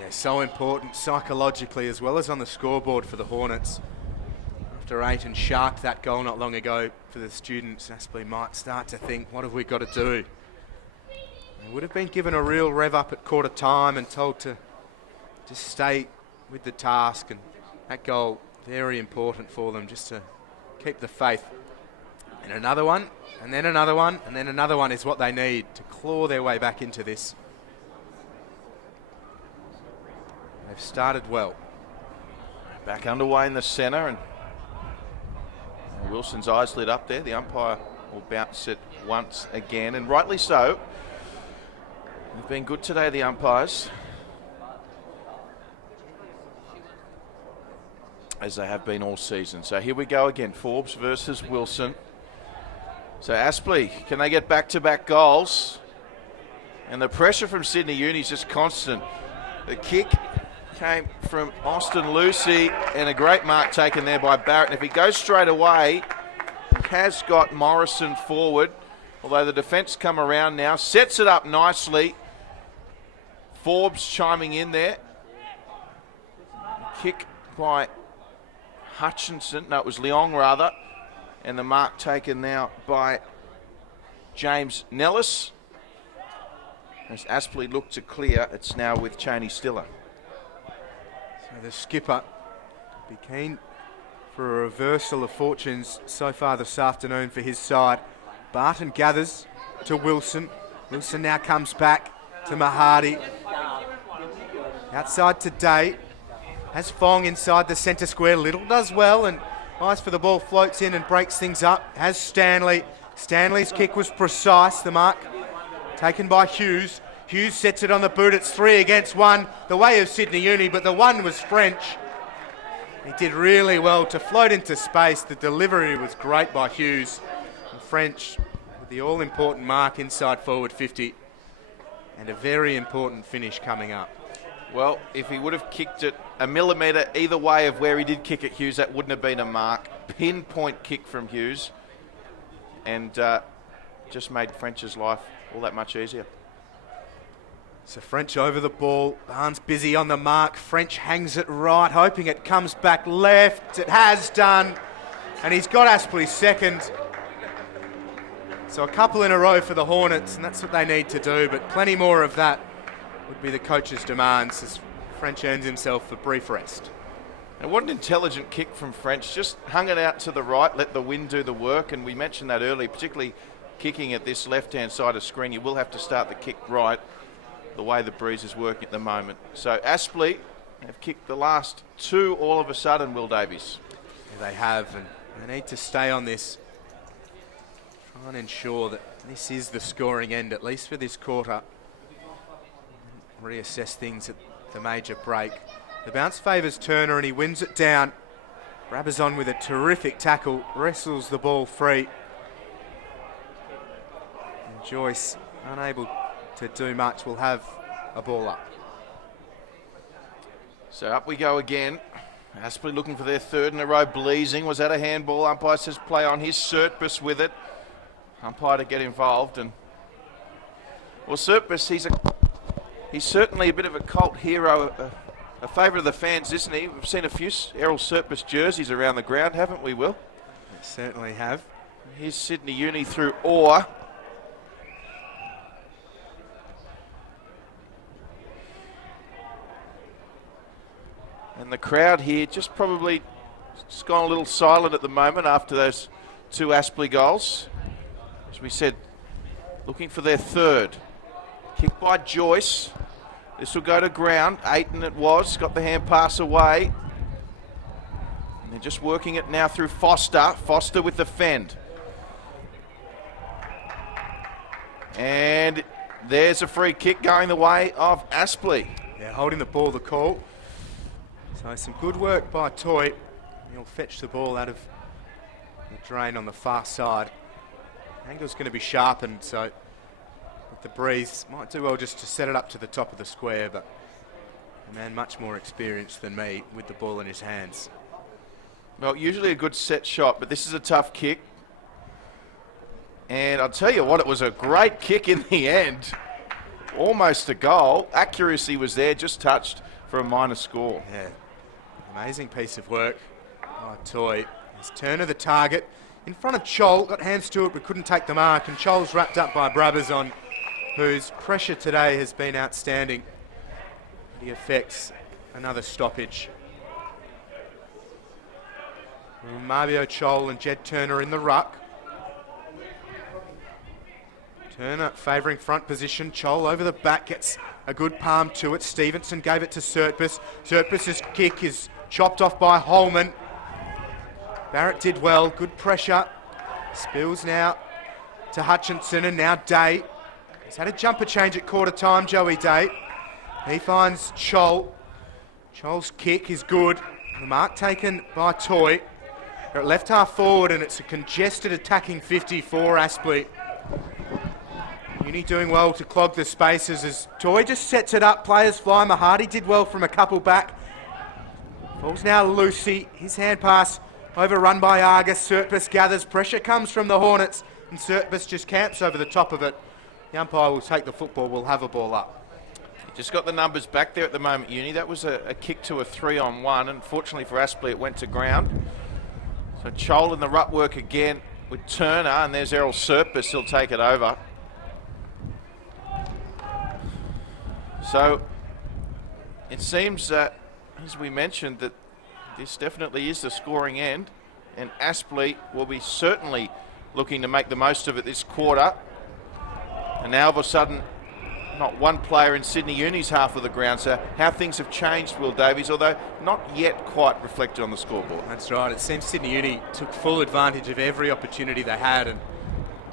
Yeah, so important psychologically as well as on the scoreboard for the Hornets. After Ayton sharked that goal not long ago for the students, Aspley might start to think, what have we got to do? They would have been given a real rev up at quarter time and told to just stay with the task, and that goal very important for them just to keep the faith. And another one, and then another one, and then another one is what they need to claw their way back into this. They've started well. Back underway in the centre, and Wilson's eyes lit up there. The umpire will bounce it once again, and rightly so. They've been good today, the umpires, as they have been all season. So here we go again, Forbes versus Wilson. So Aspley, can they get back-to-back goals? And the pressure from Sydney Uni is just constant. The kick came from Austin Lucy, and a great mark taken there by Barton. If he goes straight away, has got Morrison forward, although the defence come around now, sets it up nicely. Forbes chiming in there. Kick by Hutchinson, no, it was Leong rather, and the mark taken now by James Nellis. As Aspley look to clear, it's now with Cheney Stiller. So the skipper be keen for a reversal of fortunes so far this afternoon for his side. Barton gathers to Wilson. Wilson now comes back to Mahadi. Outside today, has Fong inside the centre square. Little does well, and eyes for the ball, floats in and breaks things up. Has Stanley. Stanley's kick was precise. The mark taken by Hughes. Hughes sets it on the boot. It's 3 against 1. The way of Sydney Uni, but the one was French. He did really well to float into space. The delivery was great by Hughes. And French with the all-important mark inside forward 50. And a very important finish coming up. Well, if he would have kicked it a millimetre either way of where he did kick it, Hughes, that wouldn't have been a mark. Pinpoint kick from Hughes. And just made French's life all that much easier. So French over the ball. Barnes busy on the mark. French hangs it right, hoping it comes back left. It has done. And he's got Aspley second. So a couple in a row for the Hornets, and that's what they need to do. But plenty more of that would be the coach's demands as French earns himself a brief rest. And what an intelligent kick from French. Just hung it out to the right, let the wind do the work. And we mentioned that earlier, particularly kicking at this left-hand side of screen. You will have to start the kick right, the way the breeze is working at the moment. So Aspley have kicked the last 2 all of a sudden, Will Davies. Yeah, they have, and they need to stay on this. Try and ensure that this is the scoring end, at least for this quarter. Reassess things at the major break. The bounce favours Turner and he wins it down. Brabazon with a terrific tackle, wrestles the ball free. And Joyce, unable to do much, will have a ball up. So up we go again. Aspley looking for their 3rd in a row. Bleasing, was that a handball? Umpire says play on. His Surtbus with it. Umpire to get involved. And well, Surtbus, he's certainly a bit of a cult hero, a favourite of the fans, isn't he? We've seen a few Errol Surtbus jerseys around the ground, haven't we, Will? We certainly have. Here's Sydney Uni through Orr. And the crowd here just probably just gone a little silent at the moment after those 2 Aspley goals. As we said, looking for their 3rd. Kick by Joyce. This will go to ground. Ayton it was. Got the hand pass away. And they're just working it now through Foster. Foster with the fend. And there's a free kick going the way of Aspley. Yeah, holding the ball, the call. So some good work by Toy. He'll fetch the ball out of the drain on the far side. Angle's going to be sharpened, so with the breeze, might do well just to set it up to the top of the square, but a man much more experienced than me with the ball in his hands. Well, usually a good set shot, but this is a tough kick. And I'll tell you what, it was a great kick in the end. Almost a goal. Accuracy was there, just touched for a minor score. Yeah, amazing piece of work by Toy. His turn of the target in front of Chol, got hands to it but couldn't take the mark, and Chol's wrapped up by Brabazon, whose pressure today has been outstanding. He affects another stoppage. Marbio Chol and Jed Turner in the ruck. Turner favouring front position. Chol over the back, gets a good palm to it. Stevenson gave it to Surtbus. Surtbus's kick is chopped off by Holman. Barrett did well, good pressure. Spills now to Hutchinson, and now Day. He's had a jumper change at quarter time, Joey Day. He finds Chol. Chol's kick is good. The mark taken by Toy. They're at left half forward, and it's a congested attacking 50 for Aspley. Uni doing well to clog the spaces as Toy just sets it up. Players fly. Mahadi did well from a couple back. Falls now Lucy. His hand pass overrun by Argus. Surtbus gathers. Pressure comes from the Hornets, and Surtbus just camps over the top of it. The umpire will take the football. We'll have a ball up. Just got the numbers back there at the moment, Uni. That was a kick to a 3-on-1. Unfortunately for Aspley, it went to ground. So Chol in the ruck work again with Turner, and there's Errol Surtbus. He'll take it over. So it seems that, as we mentioned, that this definitely is the scoring end, and Aspley will be certainly looking to make the most of it this quarter. And now all of a sudden, not one player in Sydney Uni's half of the ground. So how things have changed, Will Davies, although not yet quite reflected on the scoreboard. That's right. It seems Sydney Uni took full advantage of every opportunity they had, and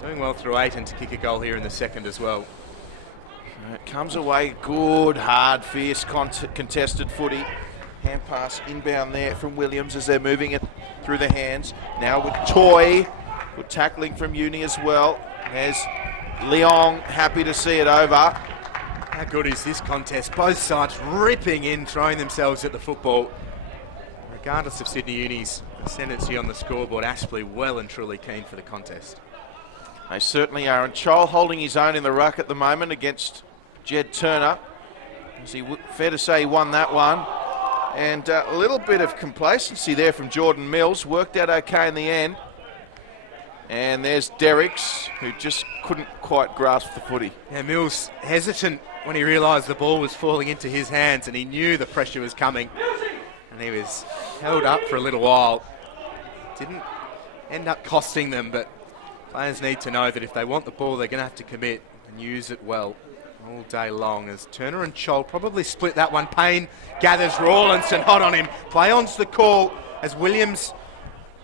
doing well through 8 and to kick a goal here in the second as well. It comes away good, hard, fierce, contested footy. Hand pass inbound there from Williams as they're moving it through the hands. Now with Toy. Good tackling from Uni as well. There's Leong, happy to see it over. How good is this contest? Both sides ripping in, throwing themselves at the football. Regardless of Sydney Uni's ascendancy on the scoreboard, Aspley well and truly keen for the contest. They certainly are. And Chol holding his own in the ruck at the moment against Jed Turner. Is he fair to say he won that one? And a little bit of complacency there from Jordan Mills. Worked out okay in the end. And there's Derricks, who just couldn't quite grasp the footy. Yeah, Mills hesitant when he realised the ball was falling into his hands, and he knew the pressure was coming. And he was held up for a little while. Didn't end up costing them, but players need to know that if they want the ball, they're going to have to commit and use it well all day long. As Turner and Chol probably split that one. Payne gathers Rawlinson, hot on him. Play on's the call as Williams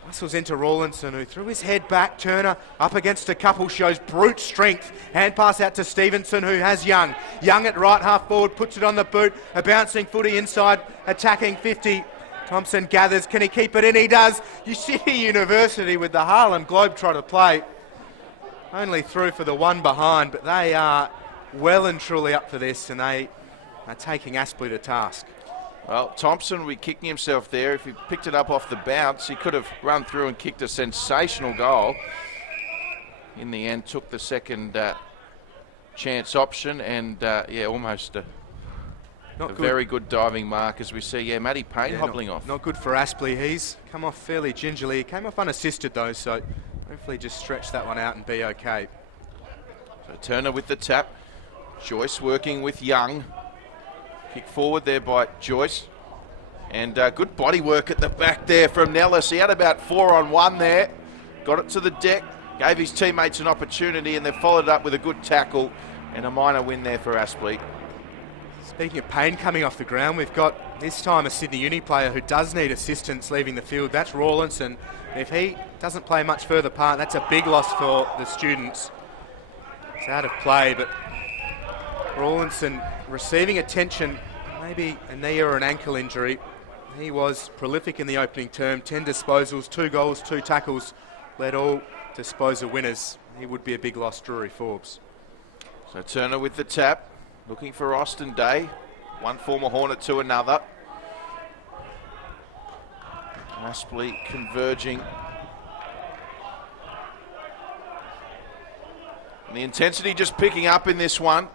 muscles into Rawlinson, who threw his head back. Turner up against a couple, shows brute strength. Hand pass out to Stevenson, who has Young. Young at right half forward, puts it on the boot. A bouncing footy inside, attacking 50. Thompson gathers. Can he keep it in? He does. City University with the Harlem Globetrotter play. Only through for the one behind, but they are well and truly up for this, and they are taking Aspley to task. Well, Thompson will be kicking himself there. If he picked it up off the bounce, he could have run through and kicked a sensational goal. In the end, took the second chance option, and almost a very good diving mark as we see. Matty Payne hobbling off. Not good for Aspley. He's come off fairly gingerly. He came off unassisted though, so hopefully just stretch that one out and be okay. So Turner with the tap. Joyce working with Young. Kick forward there by Joyce. And good body work at the back there from Nellis. He had about 4-on-1 there. Got it to the deck. Gave his teammates an opportunity, and they followed it up with a good tackle and a minor win there for Aspley. Speaking of Payne coming off the ground, we've got this time a Sydney Uni player who does need assistance leaving the field. That's Rawlinson. If he doesn't play much further part, that's a big loss for the students. It's out of play, but Rawlinson receiving attention, maybe a knee or an ankle injury. He was prolific in the opening term, 10 disposals, 2 goals, 2 tackles, led all disposal winners. He would be a big loss, Drury Forbes. So Turner with the tap, looking for Austin Day, one former Hornet to another. Aspley converging. And the intensity just picking up in this one.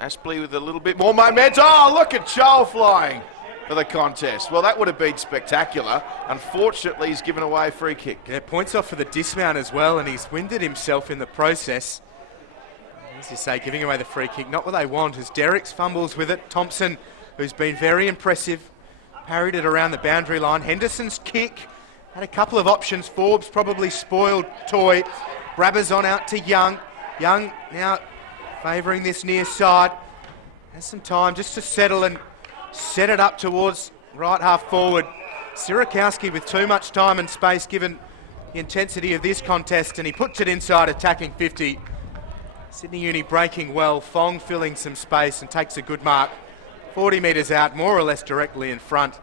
Aspley with a little bit more momentum. Oh, look at Joel flying for the contest. Well, that would have been spectacular. Unfortunately, he's given away a free kick. Yeah, points off for the dismount as well, and he's winded himself in the process. As you say, giving away the free kick, not what they want, as Derricks fumbles with it. Thompson, who's been very impressive, parried it around the boundary line. Henderson's kick had a couple of options. Forbes probably spoiled Toy. Grabbers on out to Young. Young now favouring this near side. Has some time just to settle and set it up towards right half forward. Sirakowski with too much time and space given the intensity of this contest, and he puts it inside attacking 50. Sydney Uni breaking well, Fong filling some space and takes a good mark. 40 metres out, more or less directly in front.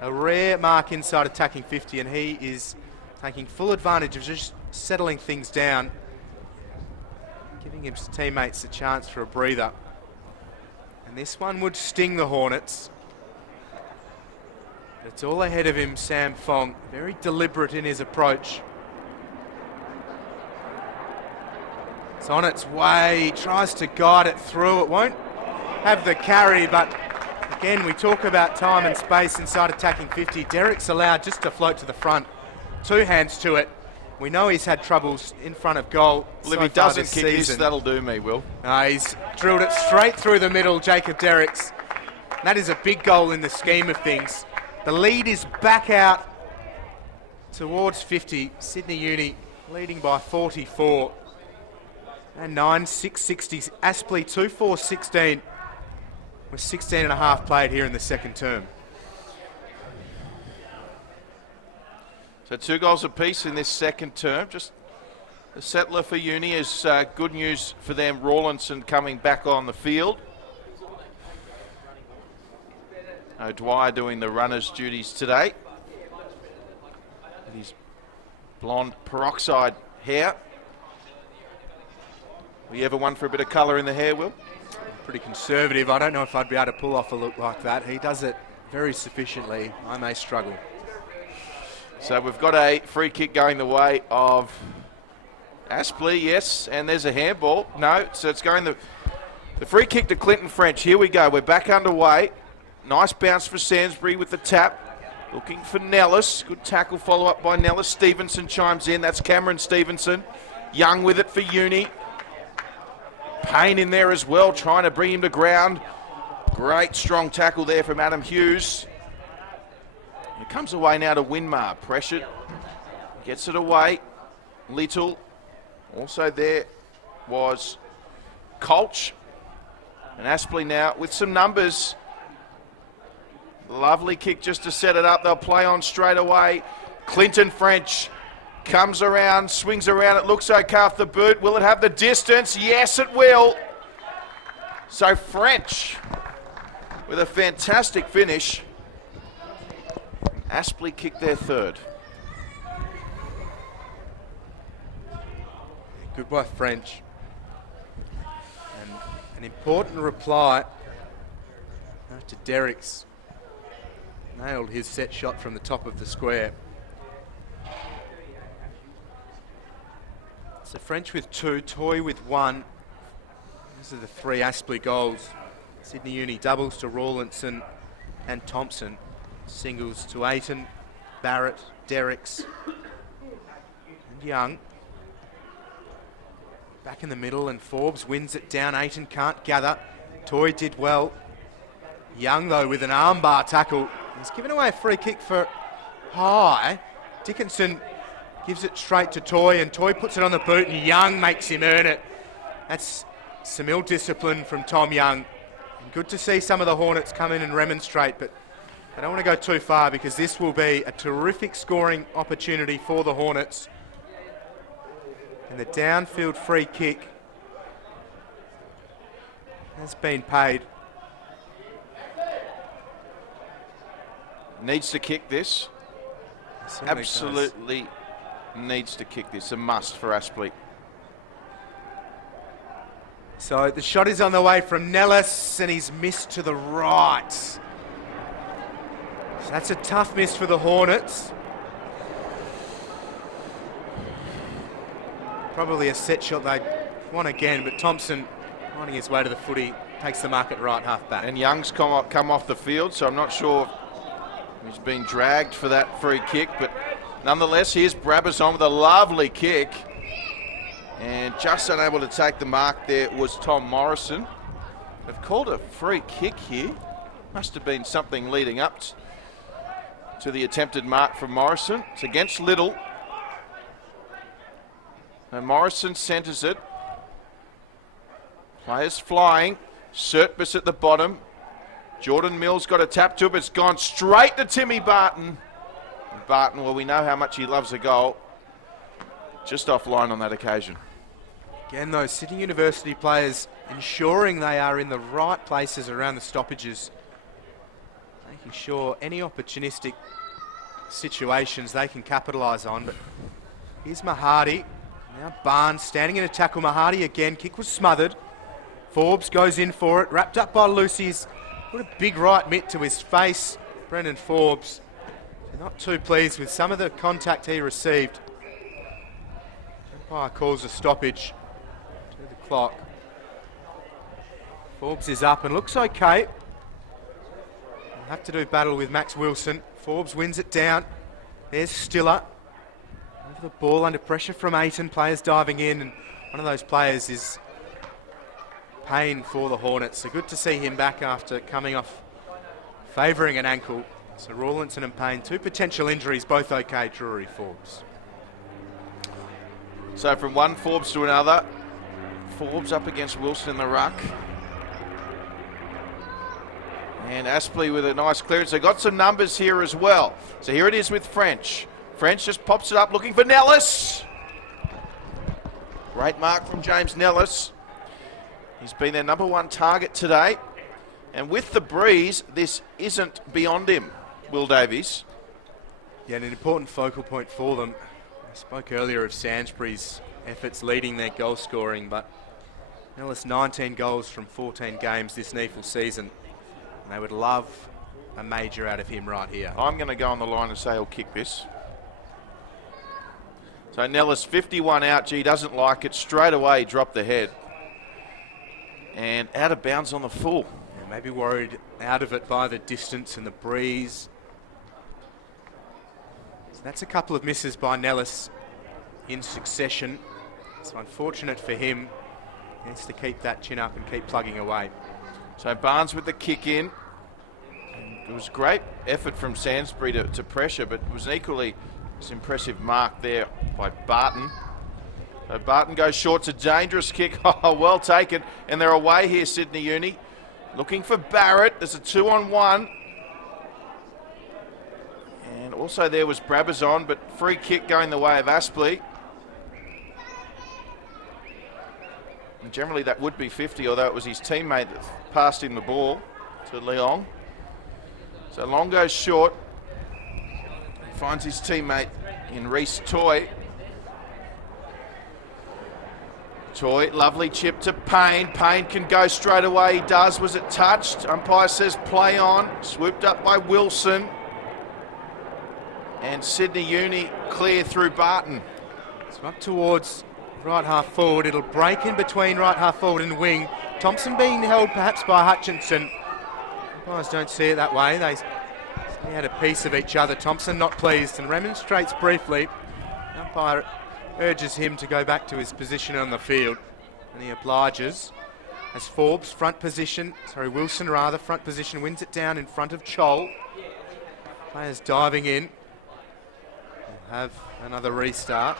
A rare mark inside attacking 50, and he is taking full advantage of just settling things down, giving his teammates a chance for a breather. And this one would sting the Hornets. It's all ahead of him, Sam Fong, very deliberate in his approach. It's on its way, tries to guide it through. It won't have the carry, but again, we talk about time and space inside attacking 50. Derricks allowed just to float to the front. Two hands to it. We know he's had troubles in front of goal. Well, if he doesn't kick this, that'll do me, Will. He's drilled it straight through the middle, Jacob Derricks. That is a big goal in the scheme of things. The lead is back out towards 50. Sydney Uni leading by 44. And 9-6-60. Aspley 2-4-16. With 16 and a half played here in the second term. So 2 goals apiece in this second term. Just a settler for Uni is good news for them. Rawlinson coming back on the field. O'Dwyer doing the runner's duties today. With his blonde peroxide hair. Were you ever one for a bit of colour in the hair, Will? Pretty conservative. I don't know if I'd be able to pull off a look like that. He does it very sufficiently. I may struggle. So we've got a free kick going the way of Aspley, yes, and there's a handball. No, so it's going the free kick to Clinton French. Here we go. We're back underway. Nice bounce for Sainsbury with the tap. Looking for Nellis. Good tackle follow up by Nellis. Stevenson chimes in. That's Cameron Stevenson. Young with it for Uni. Payne in there as well, trying to bring him to ground. Great strong tackle there from Adam Hughes. It comes away now to Winmar. Pressured. Gets it away. Little. Also there was Colch. And Aspley now with some numbers. Lovely kick just to set it up. They'll play on straight away. Clinton French comes around, swings around. It looks okay off the boot. Will it have the distance? Yes, it will. So French with a fantastic finish. Aspley kicked their third. Good by French. And an important reply to Derricks. Nailed his set shot from the top of the square. So French with 2, Toy with 1. These are the 3 Aspley goals. Sydney Uni doubles to Rawlinson and Thompson. Singles to Ayton, Barrett, Derricks and Young. Back in the middle, and Forbes wins it down. Ayton can't gather. Toy did well. Young, though, with an armbar tackle. He's given away a free kick for high. Dickinson gives it straight to Toy, and Toy puts it on the boot, and Young makes him earn it. That's some ill discipline from Tom Young. And good to see some of the Hornets come in and remonstrate, but I don't want to go too far because this will be a terrific scoring opportunity for the Hornets. And the downfield free kick has been paid. Needs to kick this. Absolutely needs to kick this. A must for Aspley. So the shot is on the way from Nellis, and he's missed to the right. So that's a tough miss for the Hornets. Probably a set shot they want again, but Thompson, finding his way to the footy, takes the mark at right half back. And Young's come off the field, so I'm not sure he's been dragged for that free kick, but nonetheless, here's Brabazon with a lovely kick. And just unable to take the mark there was Tom Morrison. They've called a free kick here. Must have been something leading up to the attempted mark from Morrison. It's against Little. And Morrison centres it. Players flying. Surtbus at the bottom. Jordan Mills got a tap to it, but it's gone straight to Timmy Barton. And Barton, well, we know how much he loves a goal. Just offline on that occasion. Again, those Sydney University players ensuring they are in the right places around the stoppages. Making sure any opportunistic situations they can capitalise on. But here's Mahadi. Now Barnes standing in a tackle. Mahadi again. Kick was smothered. Forbes goes in for it. Wrapped up by Lucy's. Put a big right mitt to his face. Brendan Forbes. Not too pleased with some of the contact he received. Umpire calls a stoppage to the clock. Forbes is up and looks okay. We'll have to do battle with Max Wilson. Forbes wins it down. There's Stiller. Over the ball under pressure from Ayton. Players diving in, and one of those players is Payne for the Hornets. So good to see him back after coming off favouring an ankle. So Rawlinson and Payne, two potential injuries, both okay. Drury, Forbes. So from one Forbes to another, Forbes up against Wilson in the ruck. And Aspley with a nice clearance. They got some numbers here as well. So here it is with French. French just pops it up looking for Nellis. Great mark from James Nellis. He's been their number one target today. And with the breeze, this isn't beyond him, Will Davies. Yeah, an important focal point for them. I spoke earlier of Sainsbury's efforts leading their goal scoring, but Nellis 19 goals from 14 games this NEAFL season. And they would love a major out of him right here. I'm going to go on the line and say he'll kick this. So Nellis 51 out. Gee, doesn't like it. Straight away dropped the head. And out of bounds on the full. Yeah, maybe worried out of it by the distance and the breeze. So that's a couple of misses by Nellis in succession. So unfortunate for him. He needs to keep that chin up and keep plugging away. So Barnes with the kick in. It was great effort from Sainsbury to pressure, but it was an equally impressive mark there by Barton. So Barton goes short. It's a dangerous kick. Oh, well taken. And they're away here, Sydney Uni. Looking for Barrett. There's a 2-on-1. And also there was Brabazon, but free kick going the way of Aspley. And generally that would be 50, although it was his teammate that passed him the ball to Leong. So Long goes short. Finds his teammate in Reece Toy. Toy, lovely chip to Payne. Payne can go straight away. He does. Was it touched? Umpire says play on. Swooped up by Wilson. And Sydney Uni clear through Barton. So up towards right half forward. It'll break in between right half forward and wing. Thompson being held perhaps by Hutchinson. Umpires don't see it that way. They had a piece of each other. Thompson not pleased and remonstrates briefly. Umpire urges him to go back to his position on the field, and he obliges. As Forbes front position, Wilson rather, front position, wins it down in front of Chol. Players diving in. We'll have another restart.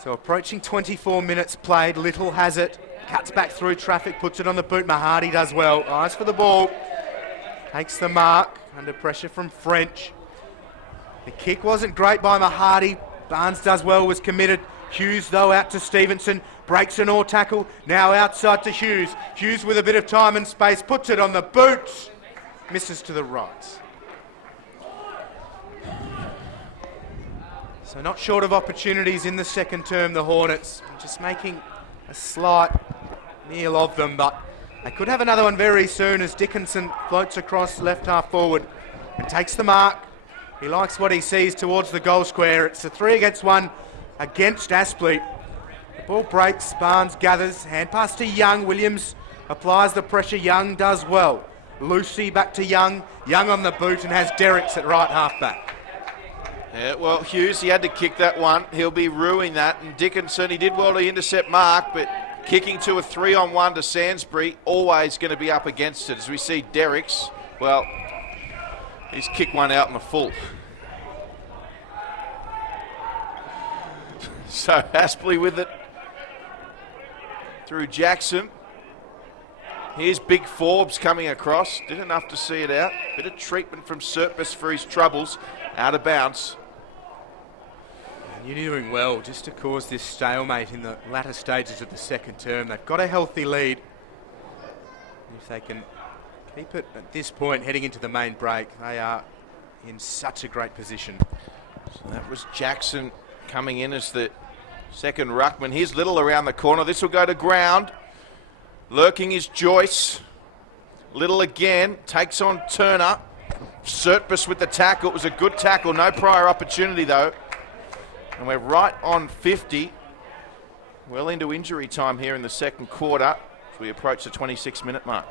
So approaching 24 minutes played, Little has it. Cuts back through traffic, puts it on the boot. Mahadi does well. Eyes for the ball. Takes the mark under pressure from French. The kick wasn't great by Mahadi. Barnes does well, was committed. Hughes, though, out to Stevenson. Breaks an all tackle. Now outside to Hughes. Hughes with a bit of time and space. Puts it on the boot. Misses to the right. So not short of opportunities in the second term, the Hornets. Just making a slight meal of them, but They could have another one very soon as Dickinson floats across left half forward and takes the mark. He likes what he sees towards the goal square. It's a 3-against-1 against Aspley. The ball breaks, Barnes gathers, hand pass to Young. Williams applies the pressure, Young does well. Lucy back to Young, Young on the boot and has Derricks at right half back. Yeah, well, Hughes, he had to kick that one. He'll be ruining that. And Dickinson, he did well to intercept Mark, but kicking to a 3-on-1 to Sainsbury, always going to be up against it. As we see Derricks, well, he's kicked one out in the full. So Aspley with it through Jackson. Here's big Forbes coming across. Did enough to see it out. Bit of treatment from Surpus for his troubles. Out of bounds. And you're doing well just to cause this stalemate in the latter stages of the second term. They've got a healthy lead. If they can keep it at this point heading into the main break, they are in such a great position. So that was Jackson coming in as the second ruckman. Here's Little around the corner. This will go to ground. Lurking is Joyce. Little again. Takes on Turner. Surpus with the tackle. It was a good tackle. No prior opportunity though. And we're right on 50. Well into injury time here in the second quarter as we approach the 26-minute mark.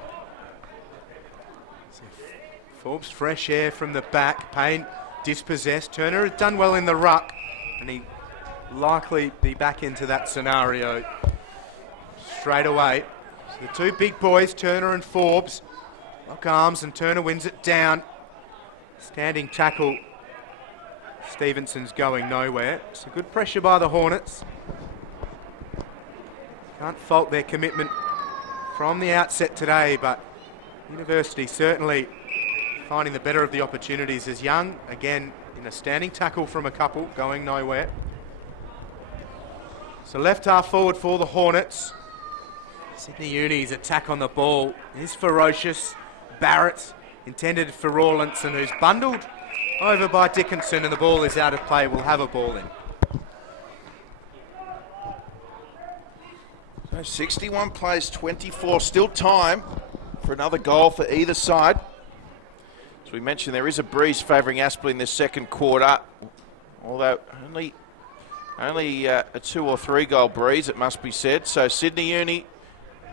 So Forbes fresh air from the back. Payne dispossessed. Turner had done well in the ruck and he likely be back into that scenario straight away. So the two big boys, Turner and Forbes, lock arms and Turner wins it down. Standing tackle. Stevenson's going nowhere. So good pressure by the Hornets. Can't fault their commitment from the outset today, but University certainly finding the better of the opportunities as Young, again, in a standing tackle from a couple, going nowhere. So left half forward for the Hornets. Sydney Uni's attack on the ball is ferocious. Barrett intended for Rawlinson, who's bundled over by Dickinson, and the ball is out of play. We'll have a ball in. So 61 plays 24. Still time for another goal for either side. As we mentioned, there is a breeze favouring Aspley in this second quarter, although only a 2 or 3 goal breeze, it must be said. So Sydney Uni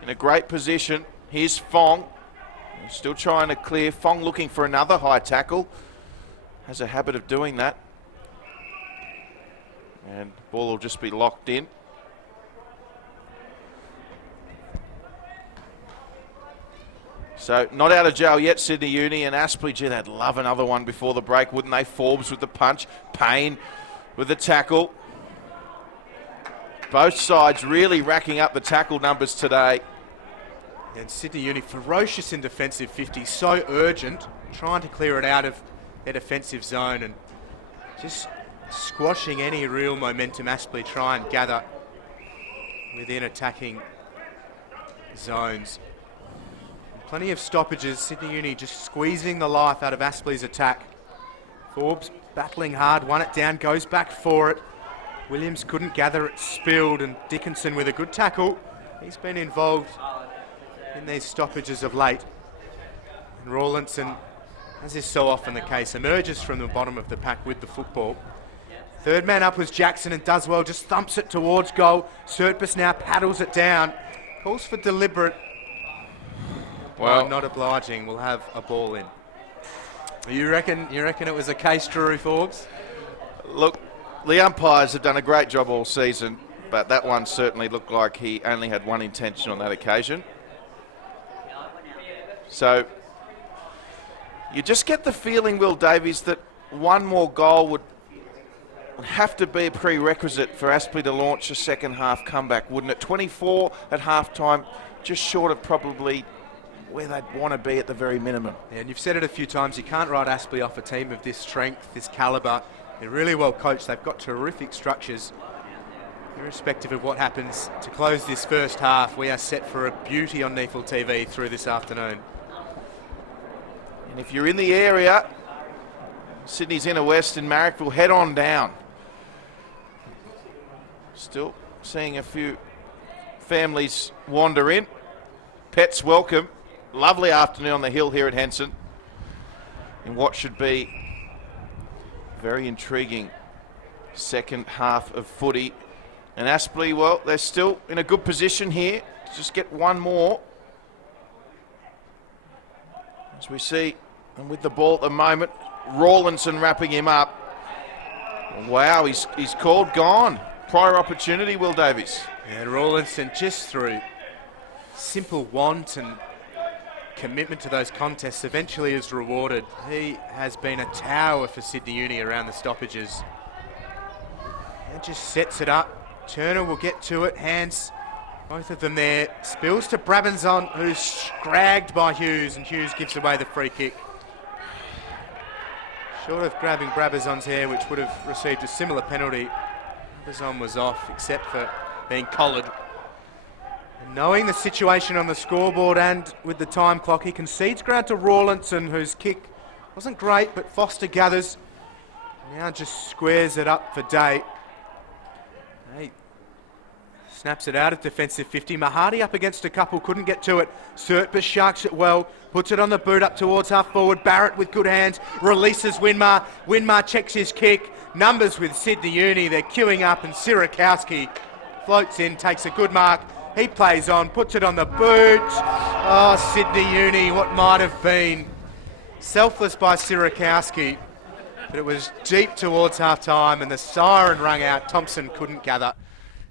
in a great position. Here's Fong. Still trying to clear. Fong looking for another high tackle. Has a habit of doing that. And the ball will just be locked in. So not out of jail yet, Sydney Uni, and Aspley, gee, they'd love another one before the break, wouldn't they? Forbes with the punch. Payne with the tackle. Both sides really racking up the tackle numbers today. And Sydney Uni ferocious in defensive 50, so urgent, trying to clear it out of their defensive zone and just squashing any real momentum Aspley try and gather within attacking zones. And plenty of stoppages, Sydney Uni just squeezing the life out of Aspley's attack. Forbes battling hard, won it down, goes back for it. Williams couldn't gather it, spilled, and Dickinson with a good tackle. He's been involved in these stoppages of late. And Rawlinson, as is so often the case, emerges from the bottom of the pack with the football. Third man up was Jackson and does well, just thumps it towards goal. Surpus now paddles it down. Calls for deliberate. Well, not obliging. We'll have a ball in. You reckon it was a case, Drury, Forbes? Look, the umpires have done a great job all season, but that one certainly looked like he only had one intention on that occasion. So you just get the feeling, Will Davies, that one more goal would have to be a prerequisite for Aspley to launch a second half comeback, wouldn't it? 24 at halftime, just short of probably where they'd want to be at the very minimum. Yeah, and you've said it a few times, you can't write Aspley off a team of this strength, this calibre. They're really well coached, they've got terrific structures. Irrespective of what happens to close this first half, we are set for a beauty on NEAFL TV through this afternoon. And if you're in the area, Sydney's inner west in Marrickville, head on down. Still seeing a few families wander in. Pets welcome. Lovely afternoon on the hill here at Henson in what should be very intriguing second half of footy. And Aspley, well, they're still in a good position here to just get one more. As we see, and with the ball at the moment, Rawlinson wrapping him up. Wow, he's called gone. Prior opportunity, Will Davies. And Rawlinson, just through simple want and commitment to those contests, eventually is rewarded. He has been a tower for Sydney Uni around the stoppages. And just sets it up. Turner will get to it. Hands, both of them there. Spills to Brabazon, who's scragged by Hughes, and Hughes gives away the free kick. Short of grabbing Brabazon's hair, which would have received a similar penalty. Brabazon was off, except for being collared. And knowing the situation on the scoreboard and with the time clock, he concedes ground to Rawlinson, whose kick wasn't great, but Foster gathers. Now just squares it up for Day. Hey, snaps it out of defensive 50. Mahadi up against a couple, couldn't get to it. Surtbus sharks it well, puts it on the boot up towards half forward. Barrett with good hands, releases Winmar. Winmar checks his kick. Numbers with Sydney Uni, they're queuing up, and Sirakowski floats in, takes a good mark. He plays on, puts it on the boot. Oh, Sydney Uni, what might have been. Selfless by Sirakowski, but it was deep towards half-time, and the siren rung out. Thompson couldn't gather,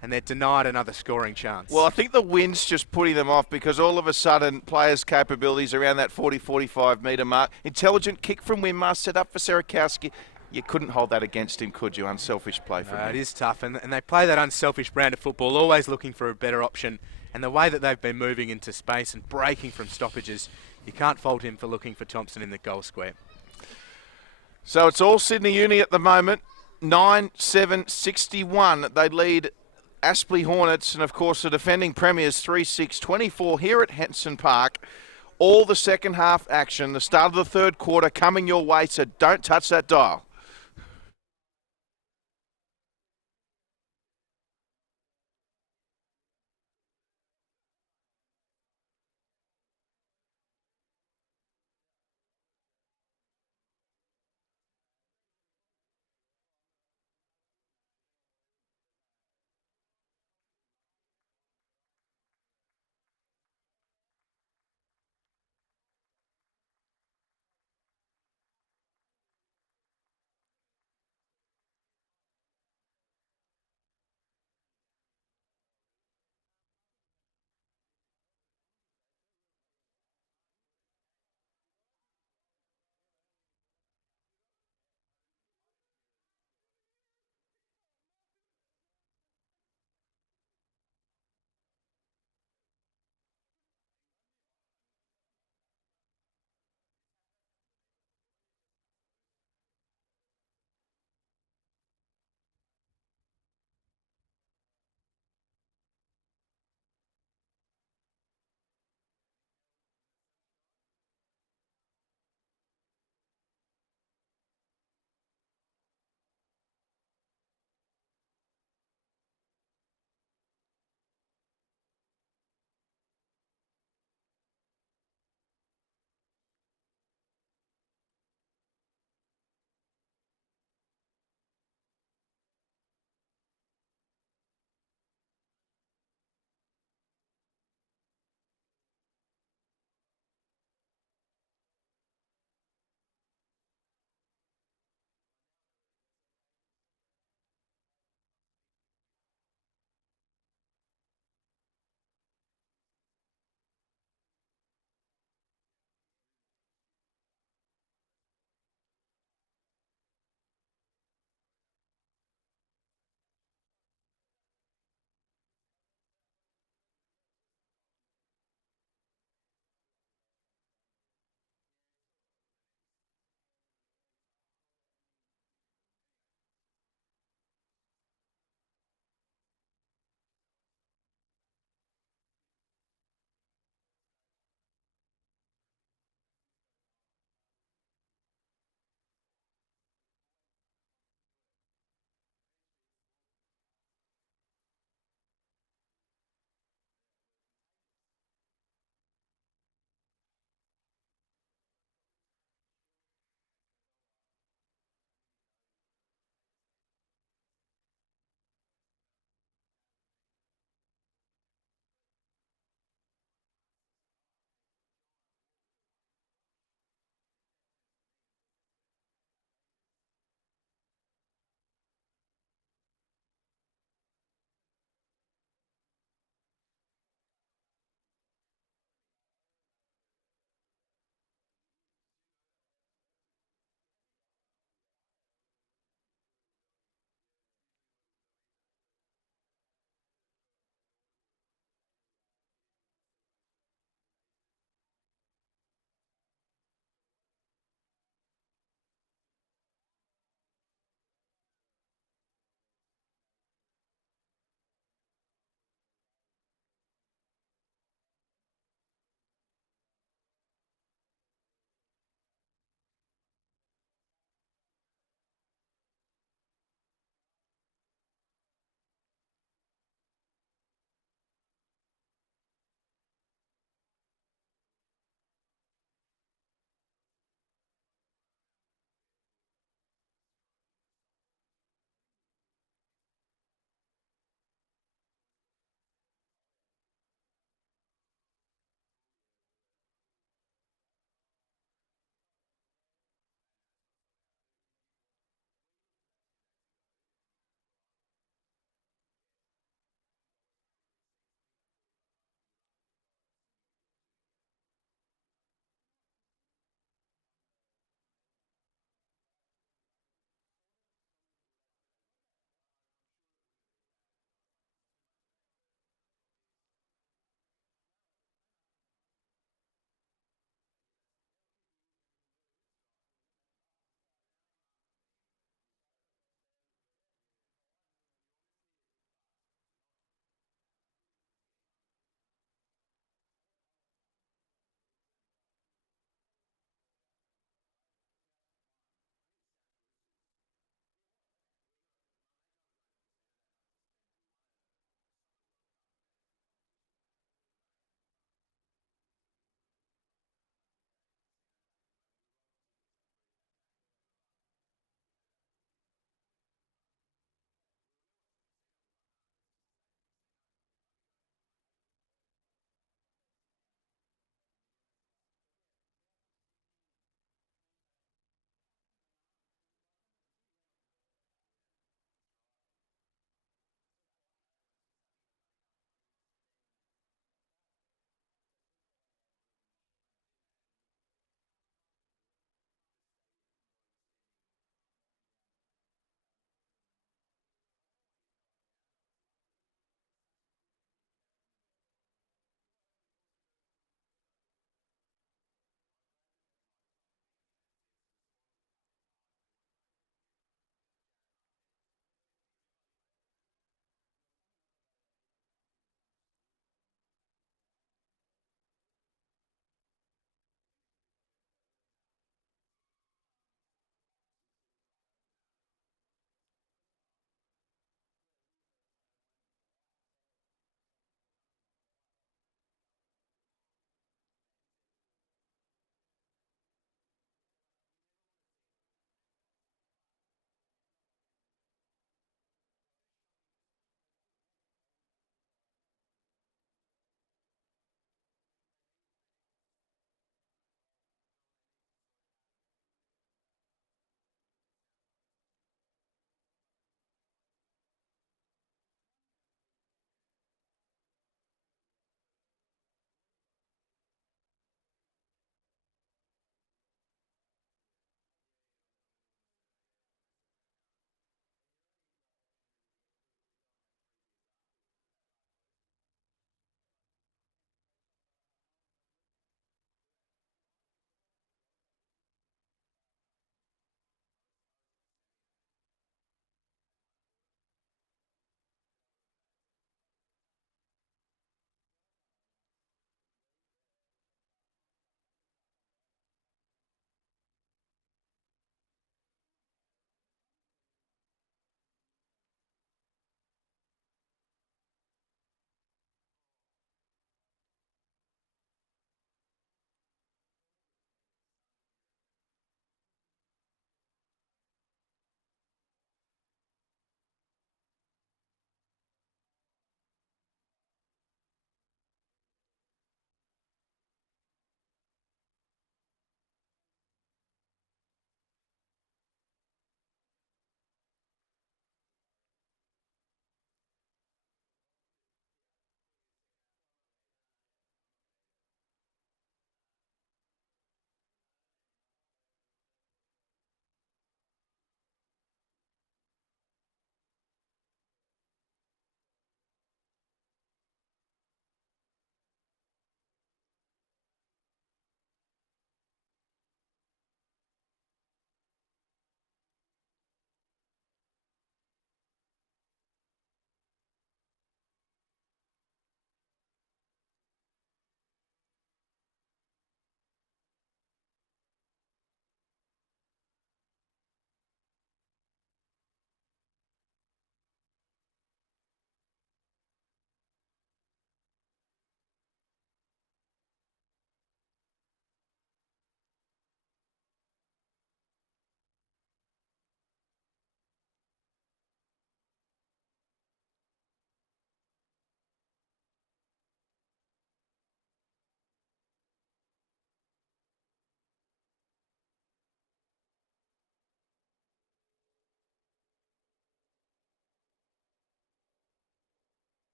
and they're denied another scoring chance. Well, I think the wind's just putting them off, because all of a sudden players' capabilities around that 40-45 metre mark. Intelligent kick from Winmar set up for Sirakowski. You couldn't hold that against him, could you? Unselfish play from him. It is tough, and they play that unselfish brand of football, always looking for a better option. And the way that they've been moving into space and breaking from stoppages, you can't fault him for looking for Thompson in the goal square. So it's all Sydney Uni at the moment. 9-7-61. They lead Aspley Hornets, and of course the defending premiers 3-6-24 here at Henson Park. All the second half action, the start of the third quarter coming your way, so don't touch that dial.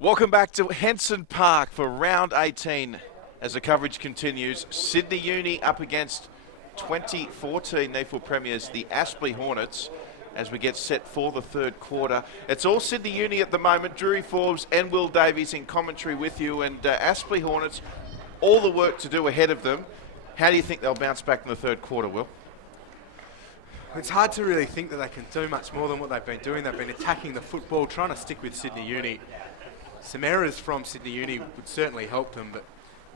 Welcome back to Henson Park for round 18 as the coverage continues. Sydney Uni up against 2014 NEAFL premiers, the Aspley Hornets, as we get set for the third quarter. It's all Sydney Uni at the moment. Drury, Forbes and Will Davies in commentary with you, and Aspley Hornets, all the work to do ahead of them. How do you think they'll bounce back in the third quarter, Will? It's hard to really think that they can do much more than what they've been doing. They've been attacking the football, trying to stick with Sydney Uni. Some errors from Sydney Uni would certainly help them, but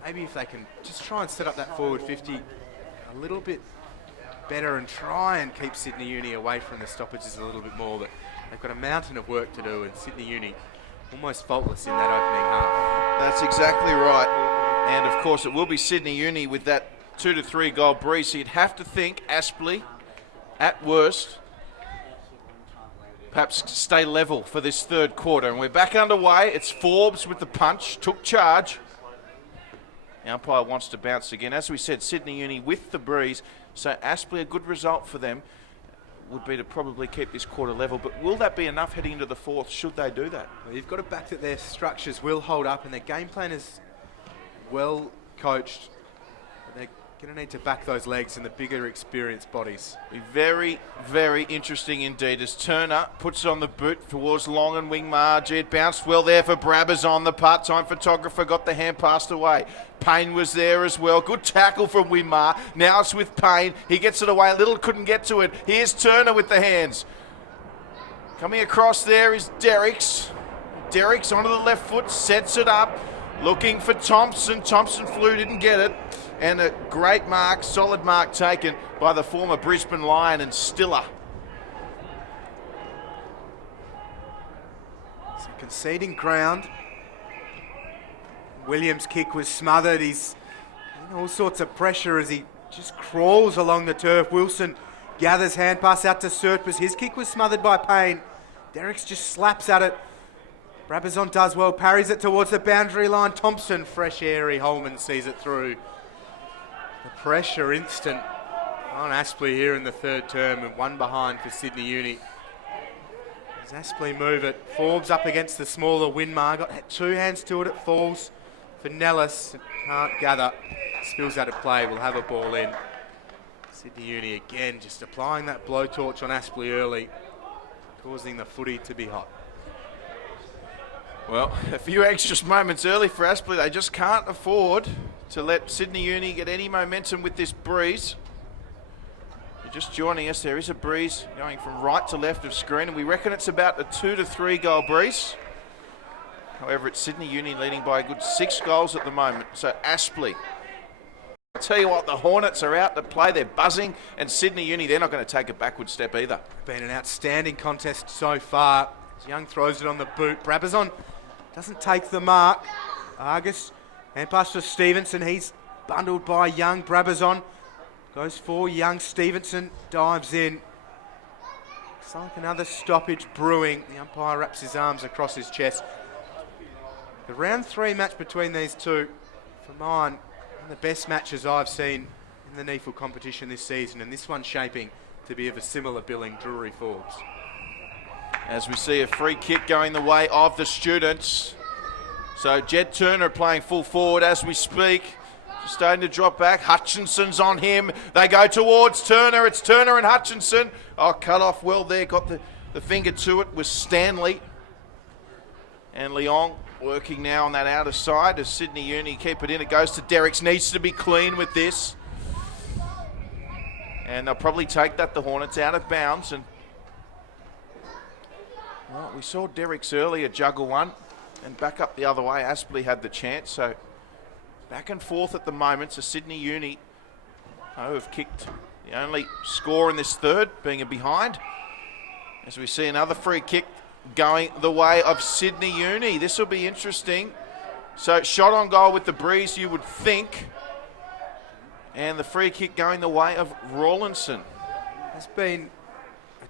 maybe if they can just try and set up that forward 50 a little bit better and try and keep Sydney Uni away from the stoppages a little bit more. But they've got a mountain of work to do, and Sydney Uni almost faultless in that opening half. That's exactly right. And of course it will be Sydney Uni with that 2 to 3 goal breeze. So you'd have to think Aspley, at worst, perhaps stay level for this third quarter. And we're back underway. It's Forbes with the punch, took charge. The umpire wants to bounce again. As we said, Sydney Uni with the breeze. So Aspley, a good result for them would be to probably keep this quarter level. But will that be enough heading into the fourth, should they do that? Well, you've got to back that their structures will hold up and their game plan is well coached. They're going to need to back those legs and the bigger experienced bodies. Be very, very interesting indeed as Turner puts it on the boot towards Long and wing marge. It bounced well there for Brabazon. The part-time photographer got the hand passed away. Payne was there as well. Good tackle from Winmar. Now it's with Payne. He gets it away. Little couldn't get to it. Here's Turner with the hands. Coming across there is Derricks. Derricks onto the left foot, sets it up. Looking for Thompson. Thompson flew, didn't get it. And a great mark, solid mark taken by the former Brisbane Lion and Stiller. So conceding ground. Williams' kick was smothered. He's in all sorts of pressure as he just crawls along the turf. Wilson gathers hand pass out to Surtbus. His kick was smothered by Payne. Derricks just slaps at it. Brabazon does well, parries it towards the boundary line. Thompson, fresh airy. Holman sees it through. The pressure instant on Aspley here in the third term, and one behind for Sydney Uni. As Aspley move it, Forbes up against the smaller Winmar. Got two hands to it, it falls for Nellis. Can't gather, spills out of play, will have a ball in. Sydney Uni again just applying that blowtorch on Aspley early, causing the footy to be hot. Well, a few extra moments early for Aspley. They just can't afford to let Sydney Uni get any momentum with this breeze. You're just joining us. There is a breeze going from right to left of screen, and we reckon it's about a 2 to 3 goal breeze. However, it's Sydney Uni leading by a good 6 goals at the moment. So Aspley. I tell you what, the Hornets are out to play. They're buzzing, and Sydney Uni, they're not going to take a backward step either. Been an outstanding contest so far. Young throws it on the boot. Brabazon doesn't take the mark. Argus, hand pass to Stevenson. He's bundled by Young. Brabazon goes for Young. Stevenson dives in. Looks like another stoppage brewing. The umpire wraps his arms across his chest. The round 3 match between these two, for mine, one of the best matches I've seen in the NEAFL competition this season, and this one's shaping to be of a similar billing. Drury Forbes. As we see a free kick going the way of the students. So Jed Turner playing full forward as we speak. Just starting to drop back. Hutchinson's on him. They go towards Turner. It's Turner and Hutchinson. Oh, cut off well there. Got the finger to it was Stanley. And Leong working now on that outer side as Sydney Uni keep it in. It goes to Derricks. Needs to be clean with this. And they'll probably take that, the Hornets, out of bounds. And well, we saw Derricks earlier juggle one and back up the other way. Aspley had the chance, so back and forth at the moment. So Sydney Uni have kicked the only score in this third, being a behind. As we see another free kick going the way of Sydney Uni. This will be interesting. So shot on goal with the breeze, you would think. And the free kick going the way of Rawlinson. Has been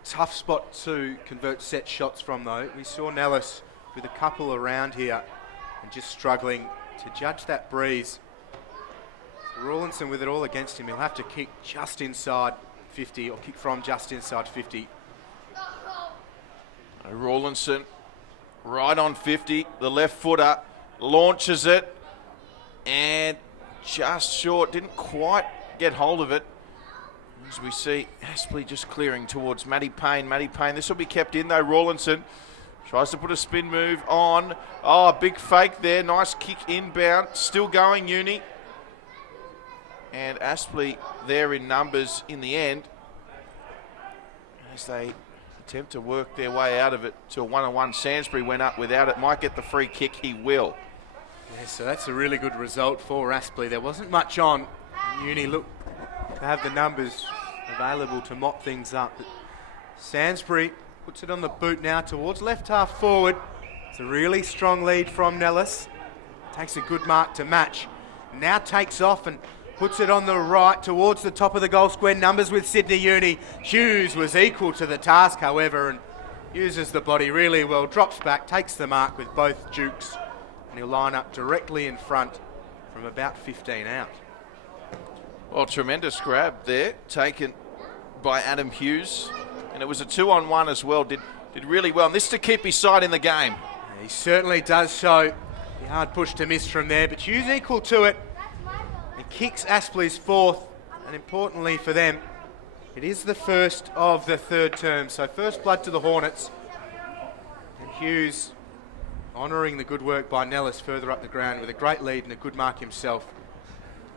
tough spot to convert set shots from, though. We saw Nellis with a couple around here and just struggling to judge that breeze. So Rawlinson with it all against him, he'll have to kick just inside 50 or kick from just inside 50. Rawlinson right on 50. The left footer launches it and just short. Didn't quite get hold of it. As we see Aspley just clearing towards Matty Payne. Matty Payne, this will be kept in though. Rawlinson tries to put a spin move on. Oh, big fake there. Nice kick inbound. Still going, Uni. And Aspley there in numbers in the end as they attempt to work their way out of it to a 1-on-1. Sainsbury went up without it. Might get the free kick. He will. Yeah, so that's a really good result for Aspley. There wasn't much on. Uni looked to have the numbers available to mop things up. But Sainsbury puts it on the boot now towards left half forward. It's a really strong lead from Nellis. Takes a good mark to match. Now takes off and puts it on the right towards the top of the goal square. Numbers with Sydney Uni. Hughes was equal to the task, however, and uses the body really well. Drops back, takes the mark with both dukes, and he'll line up directly in front from about 15 out. Well, tremendous grab there, taken by Adam Hughes. And it was a 2-on-1 as well. Did really well. And this to keep his side in the game. He certainly does so. The hard push to miss from there, but Hughes equal to it. And kicks Aspley's fourth. And importantly for them, it is the first of the third term. So first blood to the Hornets. And Hughes honouring the good work by Nellis further up the ground with a great lead and a good mark himself.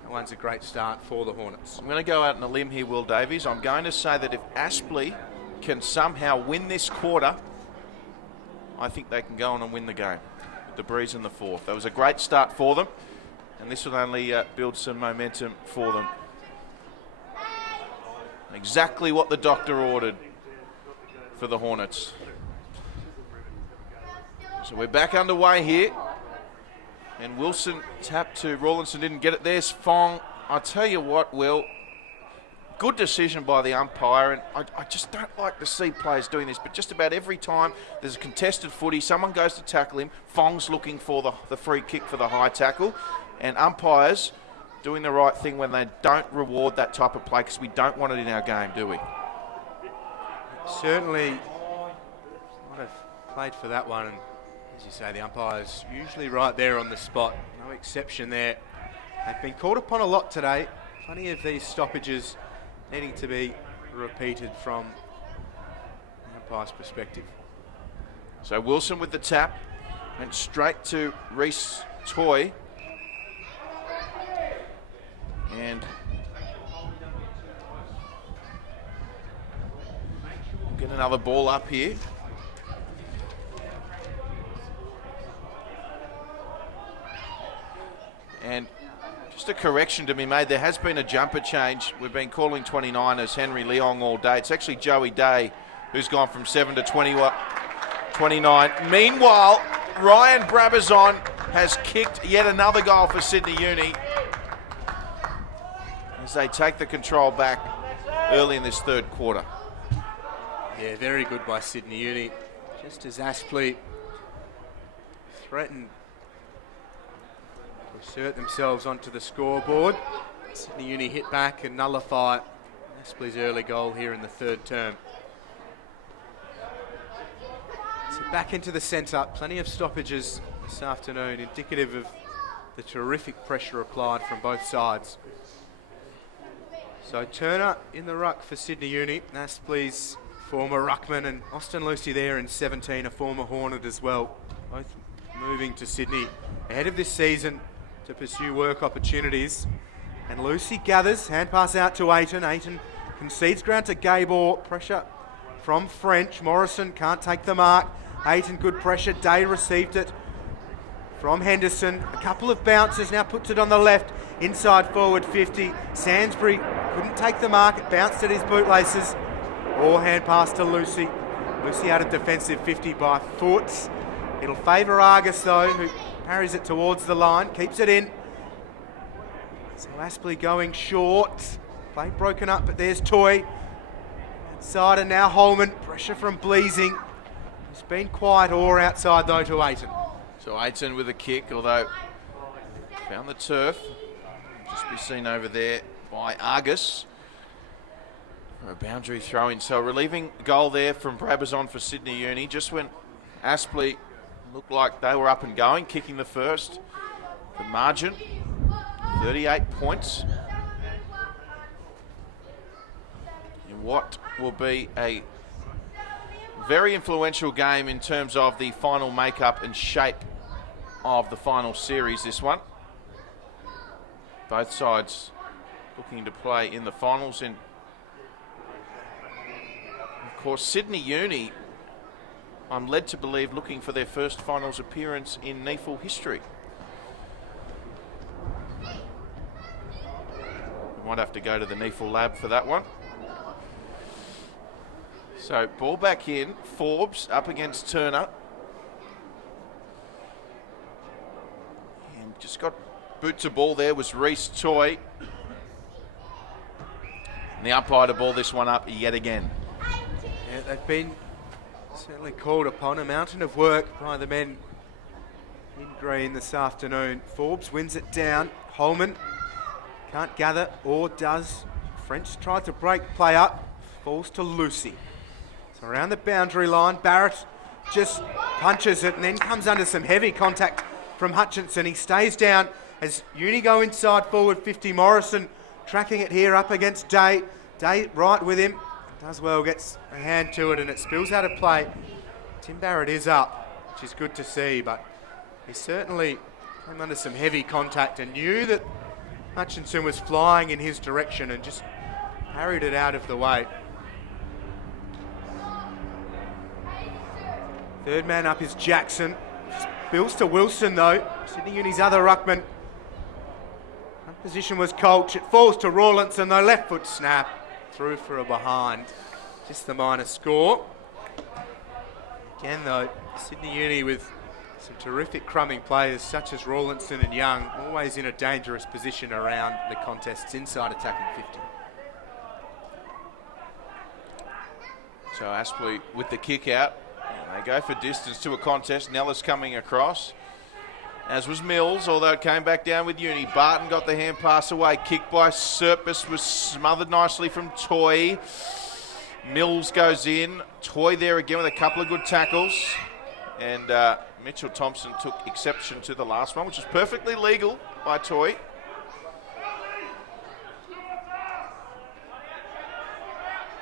That one's a great start for the Hornets. I'm going to go out on a limb here, Will Davies. I'm going to say that if Aspley can somehow win this quarter, I think they can go on and win the game. The breeze in the fourth. That was a great start for them, and this will only build some momentum for them. Exactly what the doctor ordered for the Hornets. So we're back underway here. And Wilson tapped to Rawlinson, didn't get it. There's Fong. I tell you what, Will, good decision by the umpire. And I just don't like to see players doing this, but just about every time there's a contested footy, someone goes to tackle him, Fong's looking for the free kick for the high tackle. And umpires doing the right thing when they don't reward that type of play, because we don't want it in our game, do we? Certainly might have played for that one. And as you say, the umpire's usually right there on the spot. No exception there. They've been called upon a lot today. Plenty of these stoppages needing to be repeated from the umpire's perspective. So Wilson with the tap. Went straight to Reece Toy. And get another ball up here. And just a correction to be made, there has been a jumper change. We've been calling 29 as Henry Leong all day. It's actually Joey Day who's gone from 7 to 29. Meanwhile, Ryan Brabazon has kicked yet another goal for Sydney Uni as they take the control back early in this third quarter. Yeah, very good by Sydney Uni. Just as Aspley threatened assert themselves onto the scoreboard. Sydney Uni hit back and nullify Aspley's early goal here in the third term. So back into the centre, plenty of stoppages this afternoon, indicative of the terrific pressure applied from both sides. So Turner in the ruck for Sydney Uni, Aspley's former ruckman, and Austin Lucy there in 17, a former Hornet as well. Both moving to Sydney ahead of this season to pursue work opportunities. And Lucy gathers, hand pass out to Aiton. Aiton concedes ground to Gabor. Pressure from French. Morrison can't take the mark. Aiton, good pressure. Day received it from Henderson. A couple of bounces, now puts it on the left. Inside forward 50. Sainsbury couldn't take the mark. It bounced at his bootlaces. Or hand pass to Lucy. Lucy out of defensive 50 by foot. It'll favour Argus though, who parries it towards the line, keeps it in. So Aspley going short. Play broken up, but there's Toy. Outside and now Holman. Pressure from Bleasing. It's been quiet or outside though to Aiton. So Aiton with a kick, although found the turf. Just be seen over there by Argus. For a boundary throw in. So a relieving goal there from Brabazon for Sydney Uni. Just when Aspley looked like they were up and going, kicking the first. The margin, 38 points. In what will be a very influential game in terms of the final makeup and shape of the final series, this one. Both sides looking to play in the finals. And of course, Sydney Uni, I'm led to believe, looking for their first finals appearance in NEAFL history. We might have to go to the NEAFL lab for that one. So ball back in, Forbes up against Turner. And just got boots of ball there was Reece Toy. And the umpire to ball this one up yet again. Yeah, they've been certainly called upon. A mountain of work by the men in green this afternoon. Forbes wins it down. Holman can't gather, or does. French tried to break play up, falls to Lucy. So around the boundary line, Barrett just punches it and then comes under some heavy contact from Hutchinson. He stays down as Uni go inside forward 50. Morrison tracking it here up against Day. Day right with him. Does well, gets a hand to it and it spills out of play. Tim Barrett is up, which is good to see, but he certainly came under some heavy contact and knew that Hutchinson was flying in his direction and just parried it out of the way. Third man up is Jackson. Bills to Wilson though. Sydney Uni's other ruckman. Front position was Colch. It falls to Rawlinson though. Left foot snap. Through for a behind. Just the minor score. Again though, Sydney Uni with some terrific crumbing players such as Rawlinson and Young, always in a dangerous position around the contests inside attacking 50. So Aspley with the kick out. And they go for distance to a contest. Nellis coming across, as was Mills, although it came back down with Uni. Barton got the hand pass away. Kick by Serpis was smothered nicely from Toy. Mills goes in. Toy there again with a couple of good tackles. And Mitchell Thompson took exception to the last one, which is perfectly legal by Toy.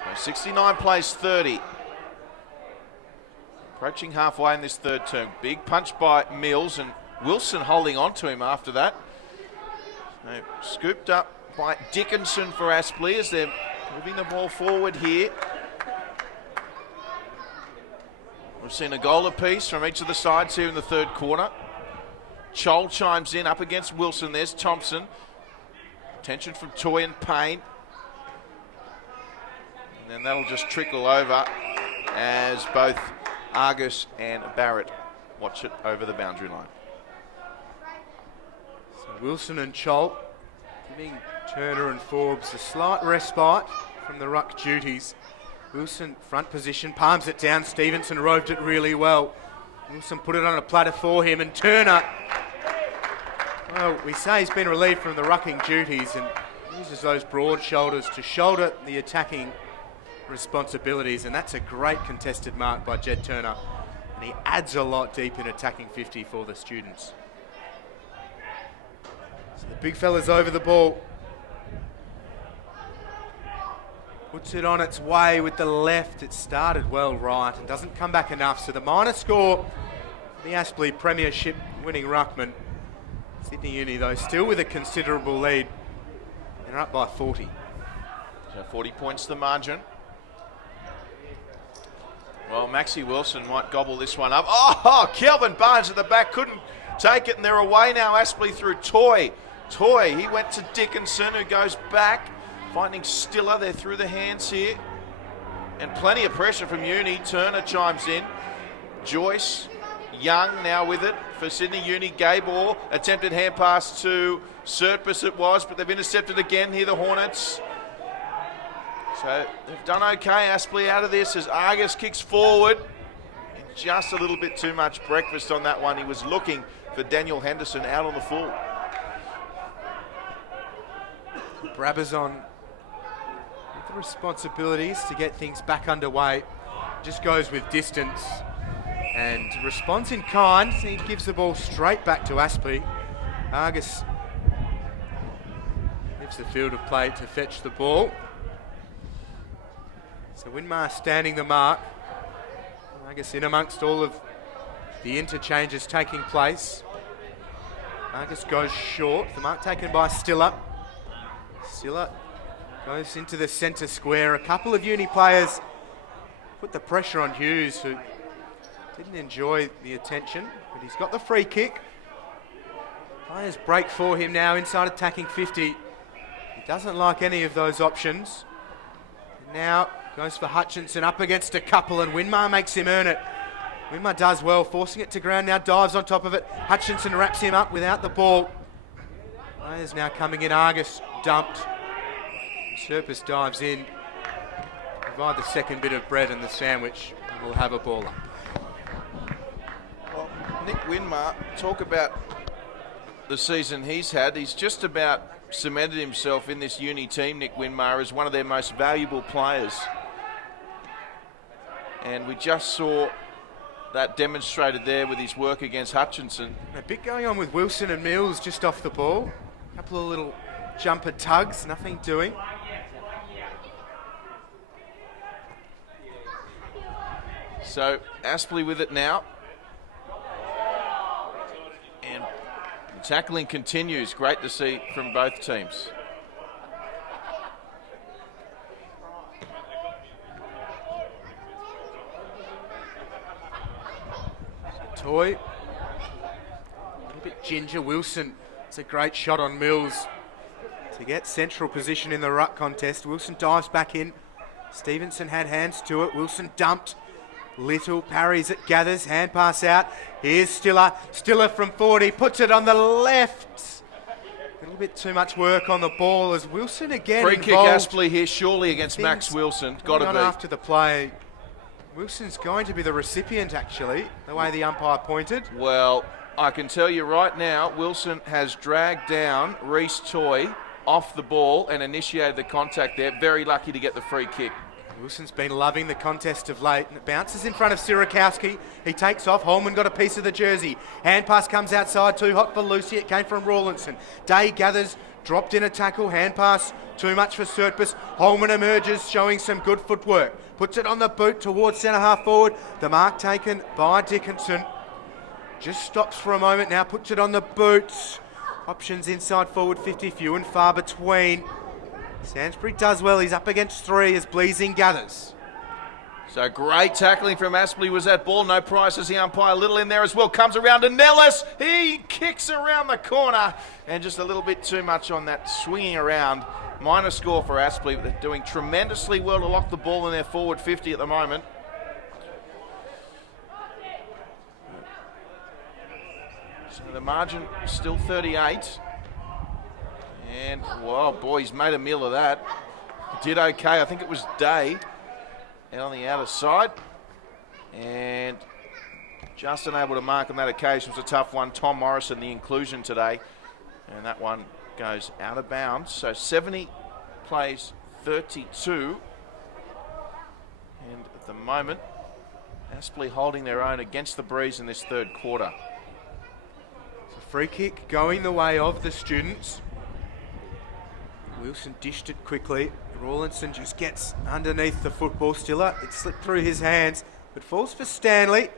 So 69 plays 30. Approaching halfway in this third term. Big punch by Mills and Wilson holding on to him after that. So scooped up by Dickinson for Aspley as they're moving the ball forward here. We've seen a goal apiece from each of the sides here in the third quarter. Chol chimes in up against Wilson. There's Thompson. Attention from Toy and Payne. And then that'll just trickle over as both Argus and Barrett watch it over the boundary line. So Wilson and Chol giving Turner and Forbes a slight respite from the ruck duties. Wilson front position, palms it down. Stevenson roved it really well. Wilson put it on a platter for him, and Turner, well, we say he's been relieved from the rucking duties and uses those broad shoulders to shoulder the attacking responsibilities, and that's a great contested mark by Jed Turner, and he adds a lot deep in attacking 50 for the students. So the big fella's over the ball, puts it on its way with the left. It started well right and doesn't come back enough, so the minor score, the Aspley Premiership winning ruckman. Sydney Uni though still with a considerable lead, they're up by 40. So 40 points the margin. Well, Maxie Wilson might gobble this one up. Oh, Kelvin Barnes at the back couldn't take it, and they're away now. Aspley through Toy. Toy, he went to Dickinson, who goes back, finding Stiller. They're through the hands here. And plenty of pressure from Uni. Turner chimes in. Joyce, Young now with it for Sydney Uni. Gabor, attempted hand pass to Serpis it was, but they've intercepted again here, the Hornets. So they've done okay, Aspley out of this as Argus kicks forward. And just a little bit too much breakfast on that one. He was looking for Daniel Henderson out on the full. Brabazon with the responsibilities to get things back underway. Just goes with distance. and responds in kind. He gives the ball straight back to Aspley. Argus leaves the field of play to fetch the ball. So Winmar standing the mark. Argus in amongst all of the interchanges taking place. Argus goes short. The mark taken by Stiller. Stiller goes into the centre square. A couple of uni players put the pressure on Hughes, who didn't enjoy the attention, but he's got the free kick. Players break for him now inside attacking 50. He doesn't like any of those options. Now goes for Hutchinson up against a couple, and Winmar makes him earn it. Winmar does well, forcing it to ground, now dives on top of it. Hutchinson wraps him up without the ball. Players now coming in. Argus dumped. Serpis dives in. Provide the second bit of bread and the sandwich, and we'll have a ball up. Well, Nick Winmar, talk about the season he's had. He's just about cemented himself in this uni team, Nick Winmar, as one of their most valuable players. And we just saw that demonstrated there with his work against Hutchinson. A bit going on with Wilson and Mills just off the ball. A couple of little jumper tugs, nothing doing. So Aspley with it now. And the tackling continues. Great to see from both teams. Toy. A little bit ginger. Wilson. It's a great shot on Mills to get central position in the ruck contest. Wilson dives back in. Stevenson had hands to it. Wilson dumped. Little parries it, gathers, hand pass out. Here's Stiller. Stiller from 40, puts it on the left. A little bit too much work on the ball as Wilson again Free kick Aspley here, surely against Max Wilson. Got to be. After the play, Wilson's going to be the recipient actually, the way the umpire pointed. Well, I can tell you right now, Wilson has dragged down Reece Toy off the ball and initiated the contact there. Very lucky to get the free kick. Wilson's been loving the contest of late, and it bounces in front of Sirakowski. He takes off. Holman got a piece of the jersey. Hand pass comes outside, too hot for Lucy. It came from Rawlinson. Day gathers, dropped in a tackle. Hand pass, too much for Serpis. Holman emerges, showing some good footwork. Puts it on the boot towards centre half forward. The mark taken by Dickinson. Just stops for a moment now, puts it on the boots. Options inside forward 50, few and far between. Sainsbury does well, he's up against 3 as Bleasing gathers. So great tackling from Aspley was that ball. No price as the umpire, a little in there as well. Comes around to Nellis. He kicks around the corner and just a little bit too much on that swinging around. Minor score for Aspley. They're doing tremendously well to lock the ball in their forward 50 at the moment. So the margin is still 38. And, wow, boy, he's made a meal of that. Did okay. I think it was Day out on the outer side. And just unable to mark on that occasion. It was a tough one. Tom Morrison, the inclusion today. And that one goes out of bounds. So 70 plays 32. And at the moment, Aspley holding their own against the breeze in this third quarter. It's a free kick going the way of the students. Wilson dished it quickly. Rawlinson just gets underneath the football. Stiller, it slipped through his hands, but falls for Stanley.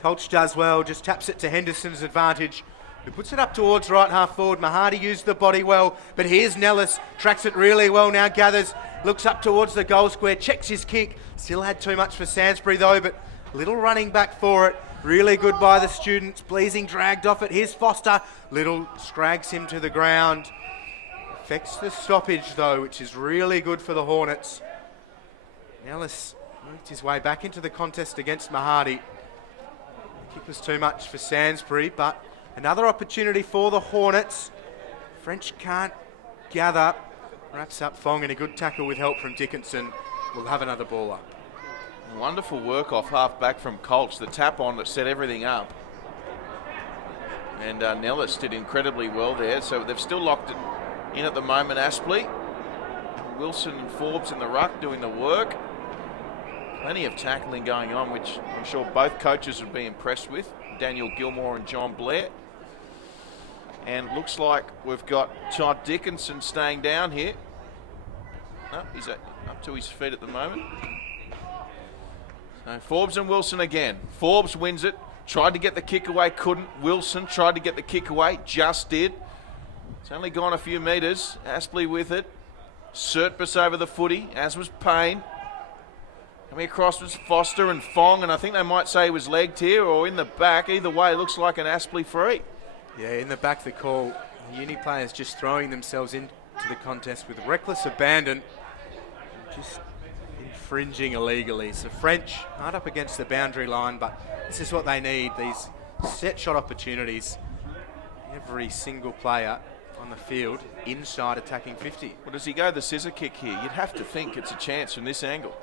Colch does well, just taps it to Henderson's advantage, who puts it up towards right half forward. Mahadi used the body well, but here's Nellis, tracks it really well now, gathers, looks up towards the goal square, checks his kick. Still had too much for Sainsbury though, but little running back for it. Really good by the students. Bleasing dragged off it. Here's Foster. Little scrags him to the ground. Affects the stoppage though, which is really good for the Hornets. Nellis moved his way back into the contest against Mahadi. The kick was too much for Sainsbury, but another opportunity for the Hornets. French can't gather. Wraps up Fong and a good tackle with help from Dickinson. We'll have another ball up. Wonderful work off half back from Colch. The tap on that set everything up. And Nellis did incredibly well there. So they've still locked it in at the moment, Aspley. Wilson and Forbes in the ruck doing the work. Plenty of tackling going on, which I'm sure both coaches would be impressed with, Daniel Gilmore and John Blair. And it looks like we've got Todd Dickinson staying down here. No, he's up to his feet at the moment. So Forbes and Wilson again. Forbes wins it. Tried to get the kick away, couldn't. Wilson tried to get the kick away, just did. It's only gone a few metres. Aspley with it. Sertbus over the footy, as was Payne. Coming across was Foster and Fong, and I think they might say he was legged here or in the back. Either way, it looks like an Aspley free. Yeah, in the back, the call. The Uni players just throwing themselves into the contest with reckless abandon, just infringing illegally. So French hard up against the boundary line, but this is what they need, these set shot opportunities. Every single player on the field inside attacking 50. Well, does he go the scissor kick here? You'd have to think it's a chance from this angle.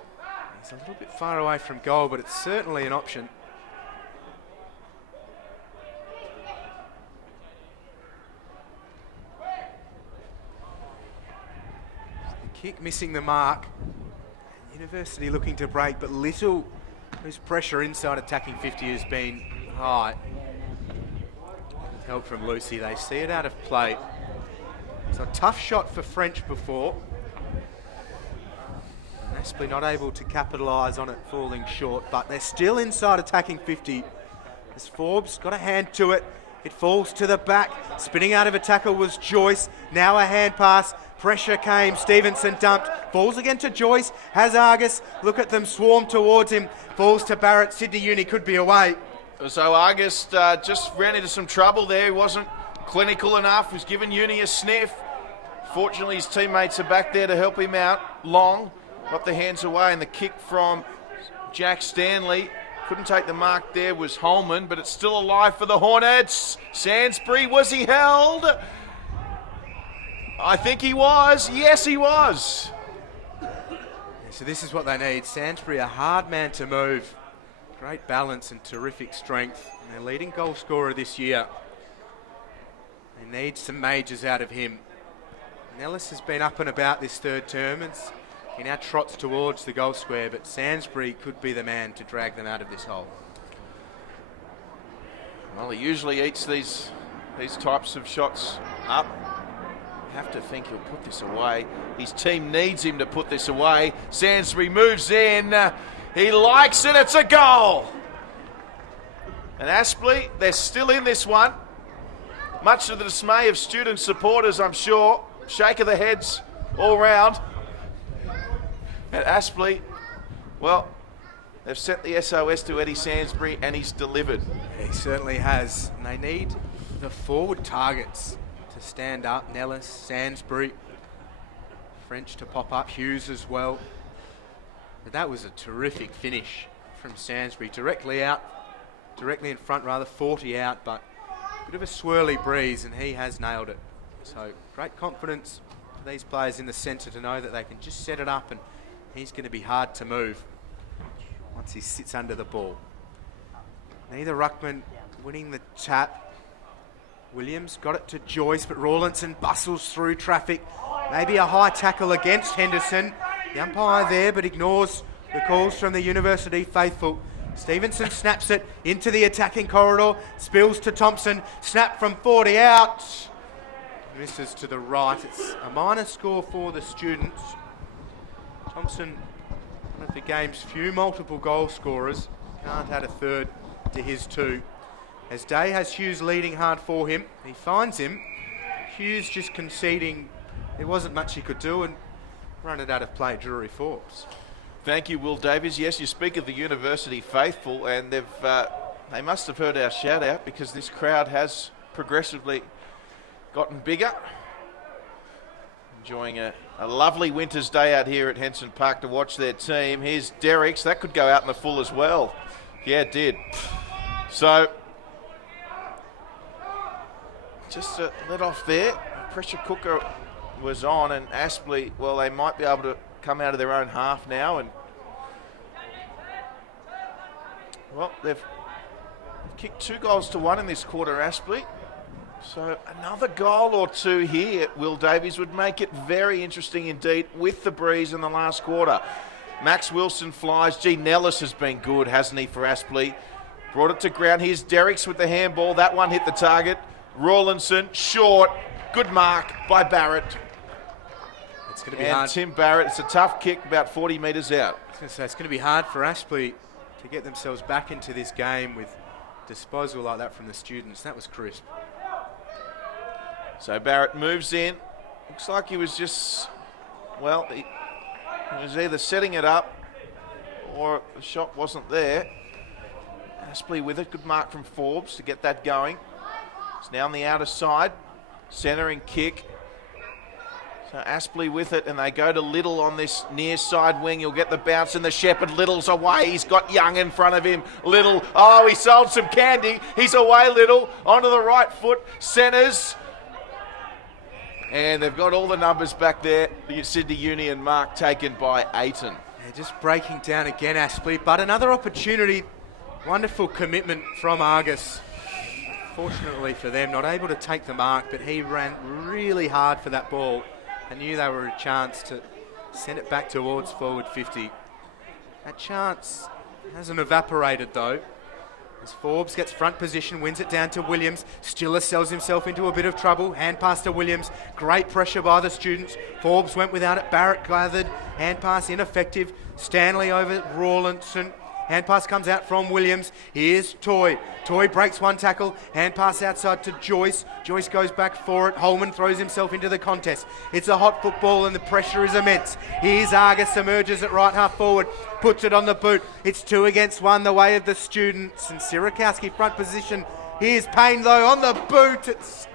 He's a little bit far away from goal, but it's certainly an option. The kick missing the mark. University looking to break, but little whose pressure inside attacking 50 has been high. With help from Lucy, they see it out of play. So a tough shot for French before. Aspley not able to capitalise on it, falling short, but they're still inside attacking 50. As Forbes got a hand to it, it falls to the back. Spinning out of a tackle was Joyce. Now a hand pass. Pressure came. Stevenson dumped. Falls again to Joyce. Has Argus. Look at them swarm towards him. Falls to Barrett. Sydney Uni could be away. So Argus just ran into some trouble there. He wasn't clinical enough. Was giving Uni a sniff. Fortunately, his teammates are back there to help him out. Long got the hands away, and the kick from Jack Stanley. Couldn't take the mark there was Holman, but it's still alive for the Hornets. Sainsbury, was he held? I think he was. Yes, he was. So this is what they need. Sainsbury, a hard man to move. Great balance and terrific strength. And their leading goal scorer this year. They need some majors out of him. Nellis has been up and about this third term, and he now trots towards the goal square, but Sainsbury could be the man to drag them out of this hole. Well, he usually eats these types of shots up. You have to think he'll put this away. His team needs him to put this away. Sainsbury moves in. He likes it. It's a goal. And Aspley, they're still in this one. Much to the dismay of student supporters, I'm sure. Shake of the heads all round. And Aspley, well, they've sent the SOS to Eddie Sainsbury, and he's delivered. He certainly has. And they need the forward targets to stand up. Nellis, Sainsbury, French to pop up, Hughes as well. But that was a terrific finish from Sainsbury. Directly in front rather, 40 out, but a bit of a swirly breeze, and he has nailed it. So great confidence for these players in the centre to know that they can just set it up, and he's going to be hard to move once he sits under the ball. Neither ruckman winning the tap. Williams got it to Joyce, but Rawlinson bustles through traffic. Maybe a high tackle against Henderson. The umpire there, but ignores the calls from the University faithful. Stevenson snaps it into the attacking corridor. Spills to Thompson. Snap from 40 out. Misses to the right. It's a minor score for the students. Thompson, one of the game's few multiple goal scorers. Can't add a third to his two. As Day has Hughes leading hard for him. He finds him. Hughes just conceding there wasn't much he could do and run it out of play. Drury Forbes. Thank you, Will Davies. Yes, you speak of the University faithful, and they must have heard our shout out, because this crowd has progressively gotten bigger. Enjoying a lovely winter's day out here at Henson Park to watch their team. Here's Derricks. That could go out in the full as well. Yeah, it did. So, just a let off there. Pressure cooker was on, and Aspley, well, they might be able to come out of their own half now. And well, they've kicked 2-1 in this quarter, Aspley. So another goal or two here, Will Davies, would make it very interesting indeed with the breeze in the last quarter. Max Wilson flies. Gee, Nellis has been good, hasn't he, for Aspley? Brought it to ground. Here's Derricks with the handball. That one hit the target. Rawlinson, short. Good mark by Barrett. It's going to be and hard. Tim Barrett, it's a tough kick, about 40 metres out. I was going to say, it's going to be hard for Aspley to get themselves back into this game with disposal like that from the students. That was crisp. So Barrett moves in. Looks like he was just, well, he was either setting it up or the shot wasn't there. Aspley with it. Good mark from Forbes to get that going. It's now on the outer side. Centre and kick. So Aspley with it, and they go to Little on this near side wing. You'll get the bounce, and the Shepherd. Little's away. He's got Young in front of him. Little, oh, he sold some candy. He's away, Little. Onto the right foot. Centres. And they've got all the numbers back there. The Sydney Uni and mark taken by Ayton. Yeah, just breaking down again, Aspley. But another opportunity. Wonderful commitment from Argus. Fortunately for them, not able to take the mark, but he ran really hard for that ball. I knew they were a chance to send it back towards forward 50. That chance hasn't evaporated though. As Forbes gets front position, wins it down to Williams. Stiller sells himself into a bit of trouble. Hand pass to Williams. Great pressure by the students. Forbes went without it. Barrett gathered. Hand pass ineffective. Stanley over Rawlinson. Hand pass comes out from Williams. Here's Toy. Toy breaks one tackle. Hand pass outside to Joyce. Joyce goes back for it. Holman throws himself into the contest. It's a hot football and the pressure is immense. Here's Argus, emerges at right half forward. Puts it on the boot. It's 2 against 1, the way of the students. And Sirakowski front position. Here's Payne though on the boot. It's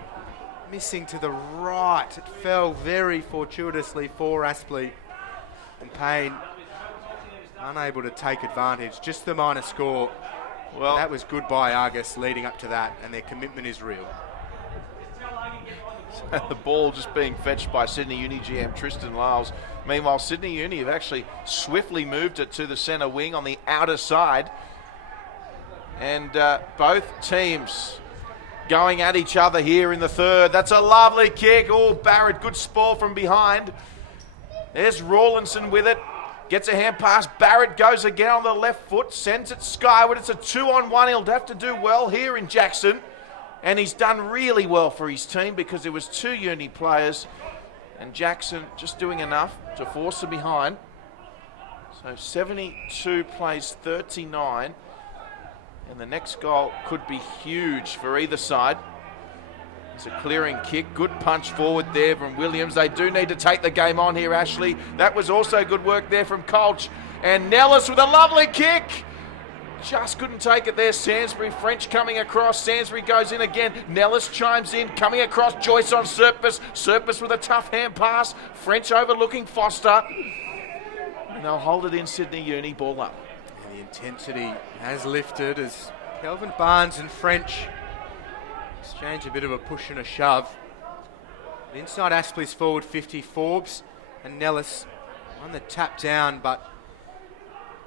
missing to the right. It fell very fortuitously for Aspley. And Payne unable to take advantage. Just the minor score. Well, that was good by Argus leading up to that, and their commitment is real. The ball just being fetched by Sydney Uni GM Tristan Lyles. Meanwhile, Sydney Uni have actually swiftly moved it to the centre wing on the outer side. And both teams going at each other here in the third. That's a lovely kick. Oh, Barrett, good spoil from behind. There's Rawlinson with it. Gets a hand pass. Barrett goes again on the left foot. Sends it skyward. It's a 2-on-1. He'll have to do well here in Jackson. And he's done really well for his team because there was 2 Uni players. And Jackson just doing enough to force them behind. So 72 plays 39. And the next goal could be huge for either side. It's a clearing kick. Good punch forward there from Williams. They do need to take the game on here, Ashley. That was also good work there from Colch. And Nellis with a lovely kick. Just couldn't take it there. Sansbury, French coming across. Sansbury goes in again. Nellis chimes in, coming across. Joyce on Surpus. Surpus with a tough hand pass. French overlooking Foster. And they'll hold it in Sydney Uni. Ball up. And the intensity has lifted as Kelvin Barnes and French exchange a bit of a push and a shove. But inside Aspley's forward 50, Forbes and Nellis on the tap down, but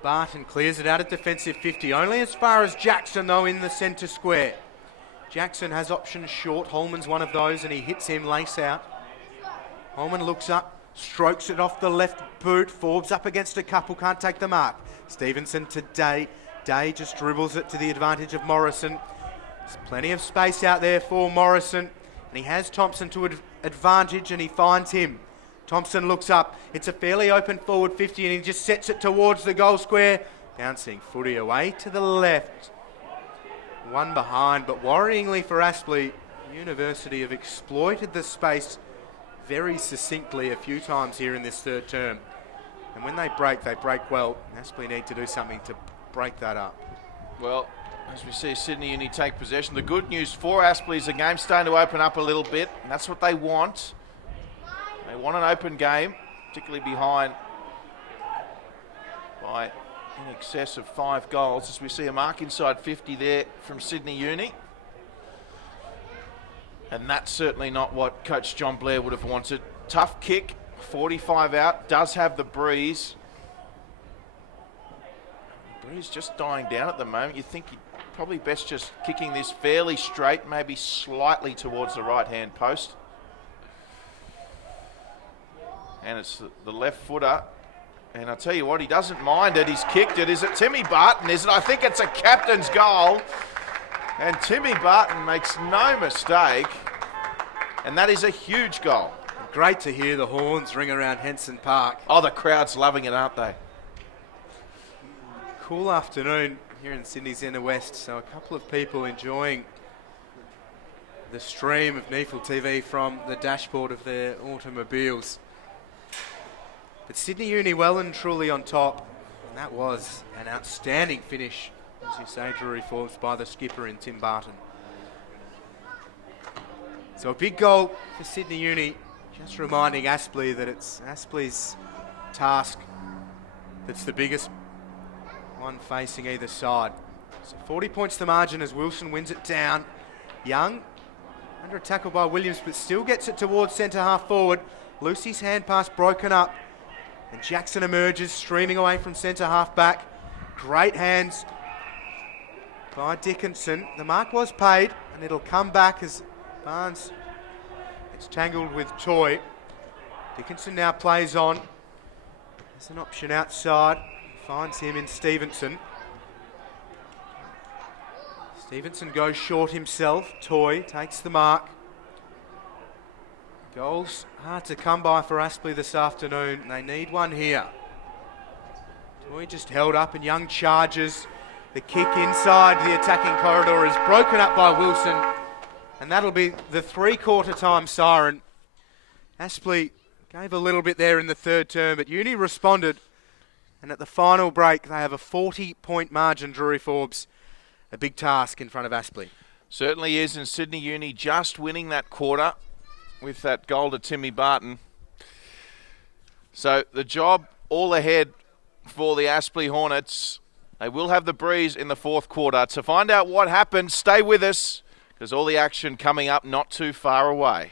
Barton clears it out at defensive 50. Only as far as Jackson though in the centre square. Jackson has options short. Holman's one of those and he hits him lace out. Holman looks up, strokes it off the left boot. Forbes up against a couple, can't take the mark. Stevenson to Day. Day just dribbles it to the advantage of Morrison. There's plenty of space out there for Morrison, and he has Thompson to advantage, and he finds him. Thompson looks up. It's a fairly open forward 50, and he just sets it towards the goal square. Bouncing footy away to the left. One behind, but worryingly for Aspley, University have exploited the space very succinctly a few times here in this third term. And when they break well. Aspley need to do something to break that up. Well, as we see Sydney Uni take possession, the good news for Aspley is the game's starting to open up a little bit, and that's what they want. They want an open game, particularly behind by in excess of 5 goals, as we see a mark inside 50 there from Sydney Uni. And that's certainly not what Coach John Blair would have wanted. Tough kick, 45 out, does have the breeze. The breeze just dying down at the moment. You think he'd probably best just kicking this fairly straight, maybe slightly towards the right-hand post. And it's the left footer And I'll tell you what, he doesn't mind it. He's kicked it. Is it Timmy Barton? Is it? I think it's a captain's goal. And Timmy Barton makes no mistake. And that is a huge goal. Great to hear the horns ring around Henson Park. Oh, the crowd's loving it, aren't they? Cool afternoon here in Sydney's inner west, so a couple of people enjoying the stream of NEAFL TV from the dashboard of their automobiles. But Sydney Uni well and truly on top, and that was an outstanding finish, as you say, Drury Forbes, by the skipper in Tim Barton. So a big goal for Sydney Uni, just reminding Aspley that it's Aspley's task that's the biggest one facing either side. So 40 points the margin as Wilson wins it down. Young, under a tackle by Williams, but still gets it towards centre half forward. Lucy's hand pass broken up, and Jackson emerges, streaming away from centre half back. Great hands by Dickinson. The mark was paid, and it'll come back as Barnes gets tangled with Toy. Dickinson now plays on. There's an option outside. Finds him in Stevenson. Stevenson goes short himself. Toy takes the mark. Goals hard to come by for Aspley this afternoon. They need one here. Toy just held up and Young charges. The kick inside the attacking corridor is broken up by Wilson. And that'll be the 3/4 time siren. Aspley gave a little bit there in the third term, but Uni responded. And at the final break, they have a 40-point margin, Drury Forbes. A big task in front of Aspley. Certainly is, and Sydney Uni just winning that quarter with that goal to Timmy Barton. So the job all ahead for the Aspley Hornets. They will have the breeze in the fourth quarter. To find out what happens, stay with us, because all the action coming up not too far away.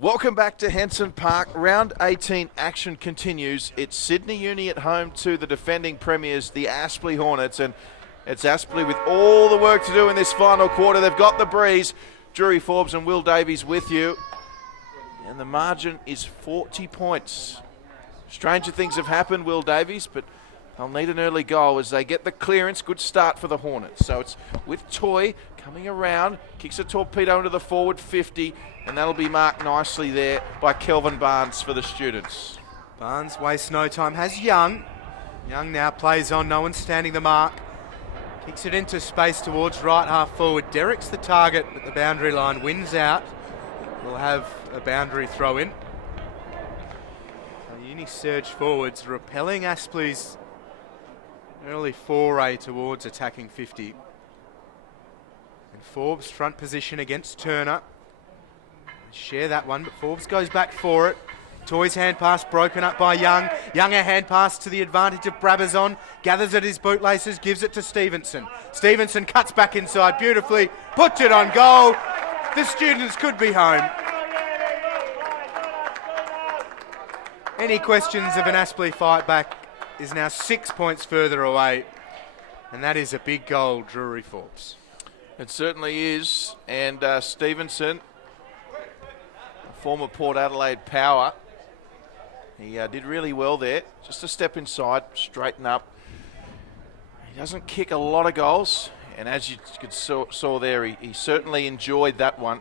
Welcome back to Henson Park. Round 18 action continues. It's Sydney Uni at home to the defending premiers, the Aspley Hornets, and it's Aspley with all the work to do in this final quarter. They've got the breeze. Drury, Forbes and Will Davies with you. And the margin is 40 points. Stranger things have happened, Will Davies, but they'll need an early goal as they get the clearance. Good start for the Hornets. So it's with Toy coming around, kicks a torpedo into the forward 50, and that'll be marked nicely there by Kelvin Barnes for the students. Barnes wastes no time, has Young. Young now plays on, no one's standing the mark. Kicks it into space towards right half forward. Derek's the target, but the boundary line wins out. We'll have a boundary throw in. So Uni surge forwards, repelling Aspley's early foray towards attacking 50. And Forbes front position against Turner. Share that one, but Forbes goes back for it. Toy's hand pass broken up by Young. Young a hand pass to the advantage of Brabazon. Gathers at his bootlaces, gives it to Stevenson. Stevenson cuts back inside beautifully, puts it on goal. The students could be home. Any questions of an Aspley fight back is now 6 points further away. And that is a big goal, Drury Forbes. It certainly is. And Stevenson, former Port Adelaide power, he did really well there. Just a step inside, straighten up. He doesn't kick a lot of goals, and as you could saw there, he certainly enjoyed that one.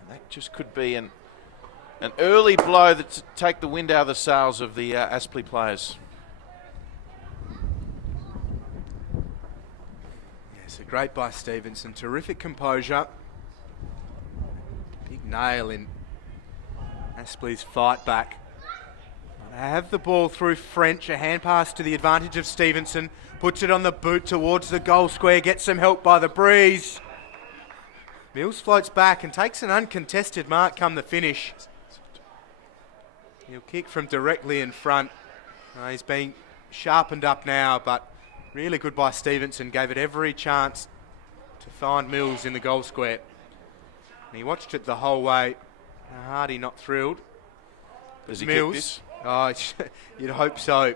And that just could be an early blow that to take the wind out of the sails of the Aspley players. Yes, a great by Stevenson. Terrific composure. Big nail in Aspley's fight back. They have the ball through French. A hand pass to the advantage of Stevenson. Puts it on the boot towards the goal square. Gets some help by the breeze. Mills floats back and takes an uncontested mark come the finish. He'll kick from directly in front. He's being sharpened up now, but really good by Stevenson. Gave it every chance to find Mills in the goal square. And he watched it the whole way. Hardy not thrilled. Does he Mills, kick this? Oh, you'd hope so.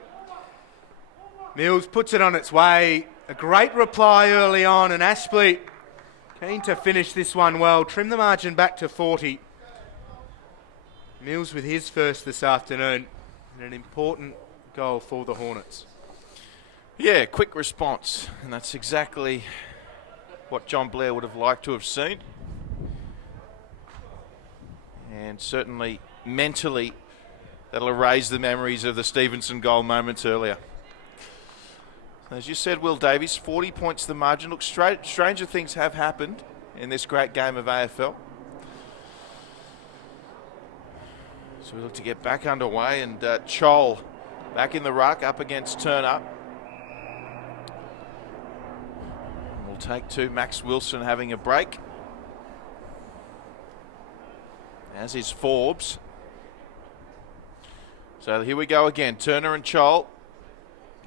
Mills puts it on its way. A great reply early on, and Aspley keen to finish this one well. Trim the margin back to 40. Mills with his first this afternoon, and an important goal for the Hornets. Yeah, quick response, and that's exactly what John Blair would have liked to have seen. And certainly mentally, that'll erase the memories of the Stevenson goal moments earlier. As you said, Will Davies, 40 points the margin. Look, stranger things have happened in this great game of AFL. So we look to get back underway, and Chol back in the ruck up against Turner. And we'll take two. Max Wilson having a break, as is Forbes. So here we go again. Turner and Chol.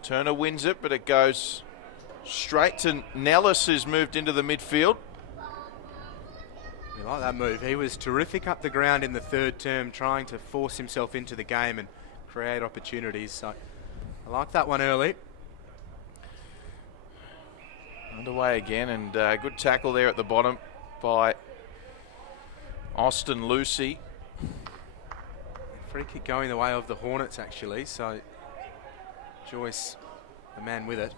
Turner wins it, but it goes straight to Nellis, who's moved into the midfield. We like that move. He was terrific up the ground in the third term, trying to force himself into the game and create opportunities. So I like that one early. Underway again, and good tackle there at the bottom by Austin Lucy. Free kick going the way of the Hornets, actually. So Joyce, the man with it.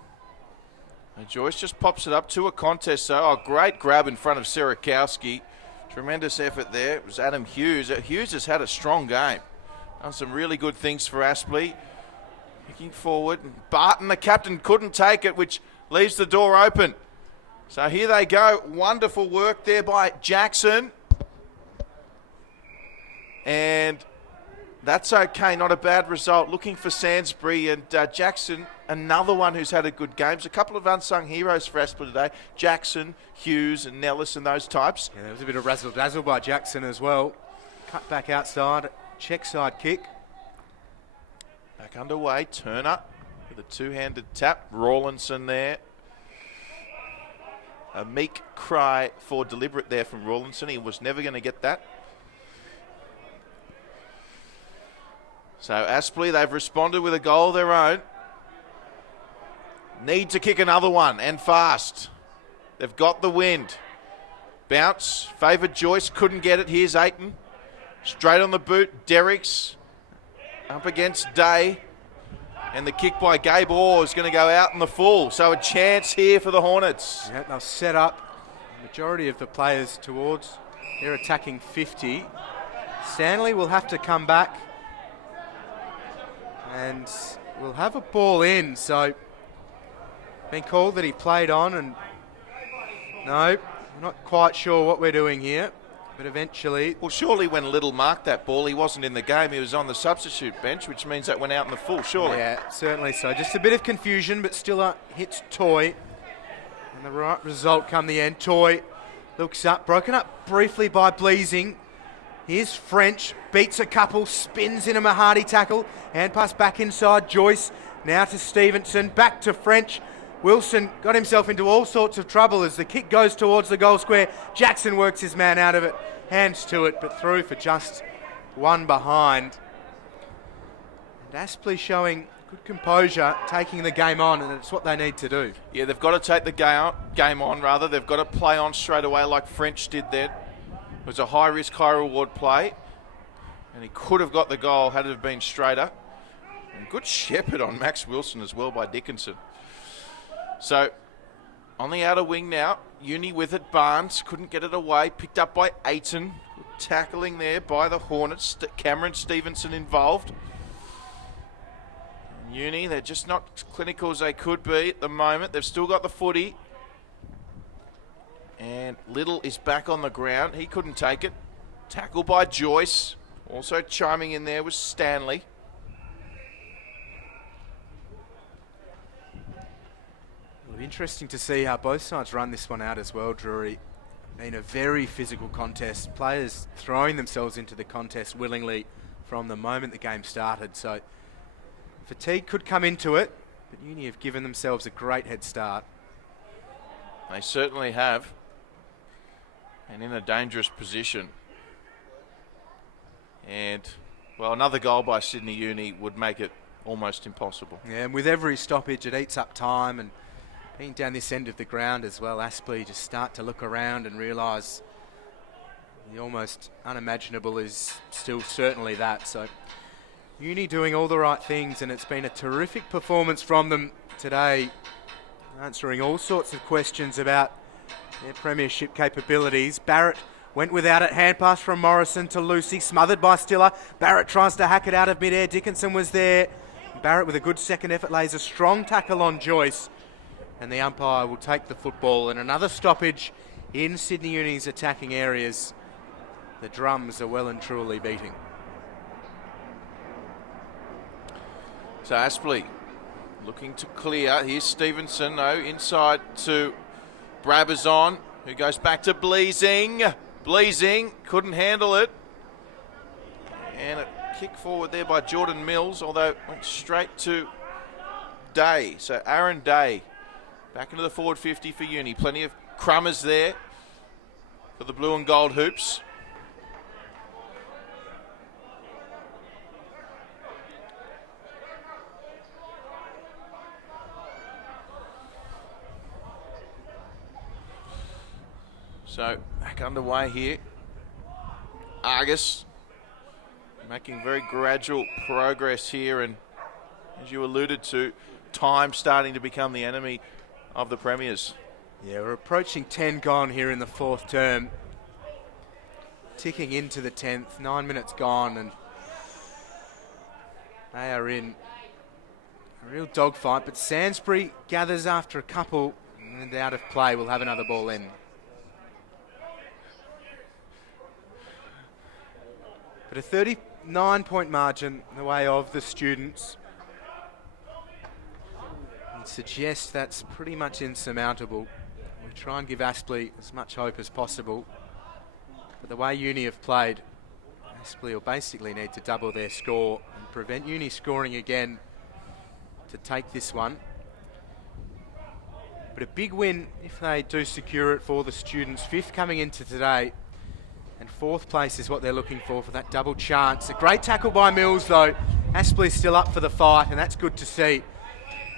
And Joyce just pops it up to a contest. So, oh, great grab in front of Sierakowski. Tremendous effort there. It was Adam Hughes. Hughes has had a strong game. Done some really good things for Aspley. Looking forward. Barton, the captain, couldn't take it, which leaves the door open. So here they go. Wonderful work there by Jackson. And that's okay, not a bad result. Looking for Sandsbury, and Jackson, another one who's had a good game. There's a couple of unsung heroes for Aspley today. Jackson, Hughes and Nellis and those types. Yeah, there was a bit of razzle-dazzle by Jackson as well. Cut back outside, check side kick. Back underway, Turner with a two-handed tap. Rawlinson there. A meek cry for deliberate there from Rawlinson. He was never going to get that. So Aspley, they've responded with a goal of their own. Need to kick another one, and fast. They've got the wind. Bounce, favoured Joyce, couldn't get it. Here's Aiton. Straight on the boot, Derricks up against Day. And the kick by Gabe Orr is going to go out in the full. So a chance here for the Hornets. Yeah, they'll set up the majority of the players towards their attacking 50. Stanley will have to come back. And we'll have a ball in. So been called that he played on, and no, I'm not quite sure what we're doing here, but eventually... Well, surely when Little marked that ball, he wasn't in the game. He was on the substitute bench, which means that went out in the full, surely. Yeah, certainly so. Just a bit of confusion, but still hits Toy. And the right result come the end. Toy looks up, broken up briefly by Bleasing. Here's French, beats a couple, spins in a Mahadi tackle. Hand pass back inside, Joyce. Now to Stevenson, back to French. Wilson got himself into all sorts of trouble as the kick goes towards the goal square. Jackson works his man out of it, hands to it, but through for just one behind. And Aspley showing good composure, taking the game on, and it's what they need to do. Yeah, they've got to take the game on. They've got to play on straight away like French did then. It was a high-risk, high-reward play, and he could have got the goal had it have been straighter. And good shepherd on Max Wilson as well by Dickinson. So, on the outer wing now, Uni with it, Barnes couldn't get it away, picked up by Aiton. Good tackling there by the Hornets, Cameron Stevenson involved. And Uni, they're just not clinical as they could be at the moment. They've still got the footy. And Little is back on the ground. He couldn't take it. Tackle by Joyce. Also chiming in there was Stanley. It'll be interesting to see how both sides run this one out as well, Drury. Been a very physical contest. Players throwing themselves into the contest willingly from the moment the game started. So fatigue could come into it, but Uni have given themselves a great head start. They certainly have. And in a dangerous position. And, well, another goal by Sydney Uni would make it almost impossible. Yeah, and with every stoppage, it eats up time, and being down this end of the ground as well, Aspley just start to look around and realise the almost unimaginable is still certainly that. So Uni doing all the right things, and it's been a terrific performance from them today, answering all sorts of questions about their premiership capabilities. Barrett went without it. Hand pass from Morrison to Lucy, smothered by Stiller. Barrett tries to hack it out of midair. Dickinson was there. Barrett with a good second effort lays a strong tackle on Joyce. And the umpire will take the football. And another stoppage in Sydney Uni's attacking areas. The drums are well and truly beating. So Aspley looking to clear. Here's Stevenson, though, inside to Brabazon, who goes back to Bleasing. Bleasing couldn't handle it. And a kick forward there by Jordan Mills, although it went straight to Day. So Aaron Day back into the forward 50 for Uni. Plenty of crummers there for the blue and gold hoops. So back underway here. Argus making very gradual progress here, and as you alluded to, time starting to become the enemy of the Premiers. Yeah, we're approaching 10 gone here in the fourth term. Ticking into the 10th, 9 minutes gone, and they are in a real dogfight. But Sainsbury gathers after a couple, and out of play. We'll have another ball in. But a 39-point margin in the way of the Students. I'd suggest that's pretty much insurmountable. We try and give Aspley as much hope as possible. But the way Uni have played, Aspley will basically need to double their score and prevent Uni scoring again to take this one. But a big win if they do secure it for the students. 5th coming into today. And 4th place is what they're looking for that double chance. A great tackle by Mills, though. Aspley's still up for the fight, and that's good to see.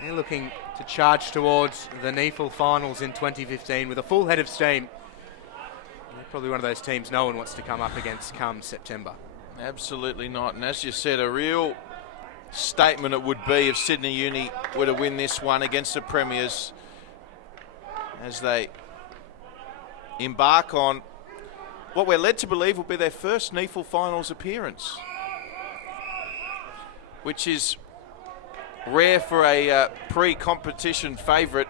They're looking to charge towards the NEAFL finals in 2015 with a full head of steam. They're probably one of those teams no one wants to come up against come September. Absolutely not. And as you said, a real statement it would be if Sydney Uni were to win this one against the Premiers as they embark on what we're led to believe will be their first NEAFL finals appearance, which is rare for a pre-competition favourite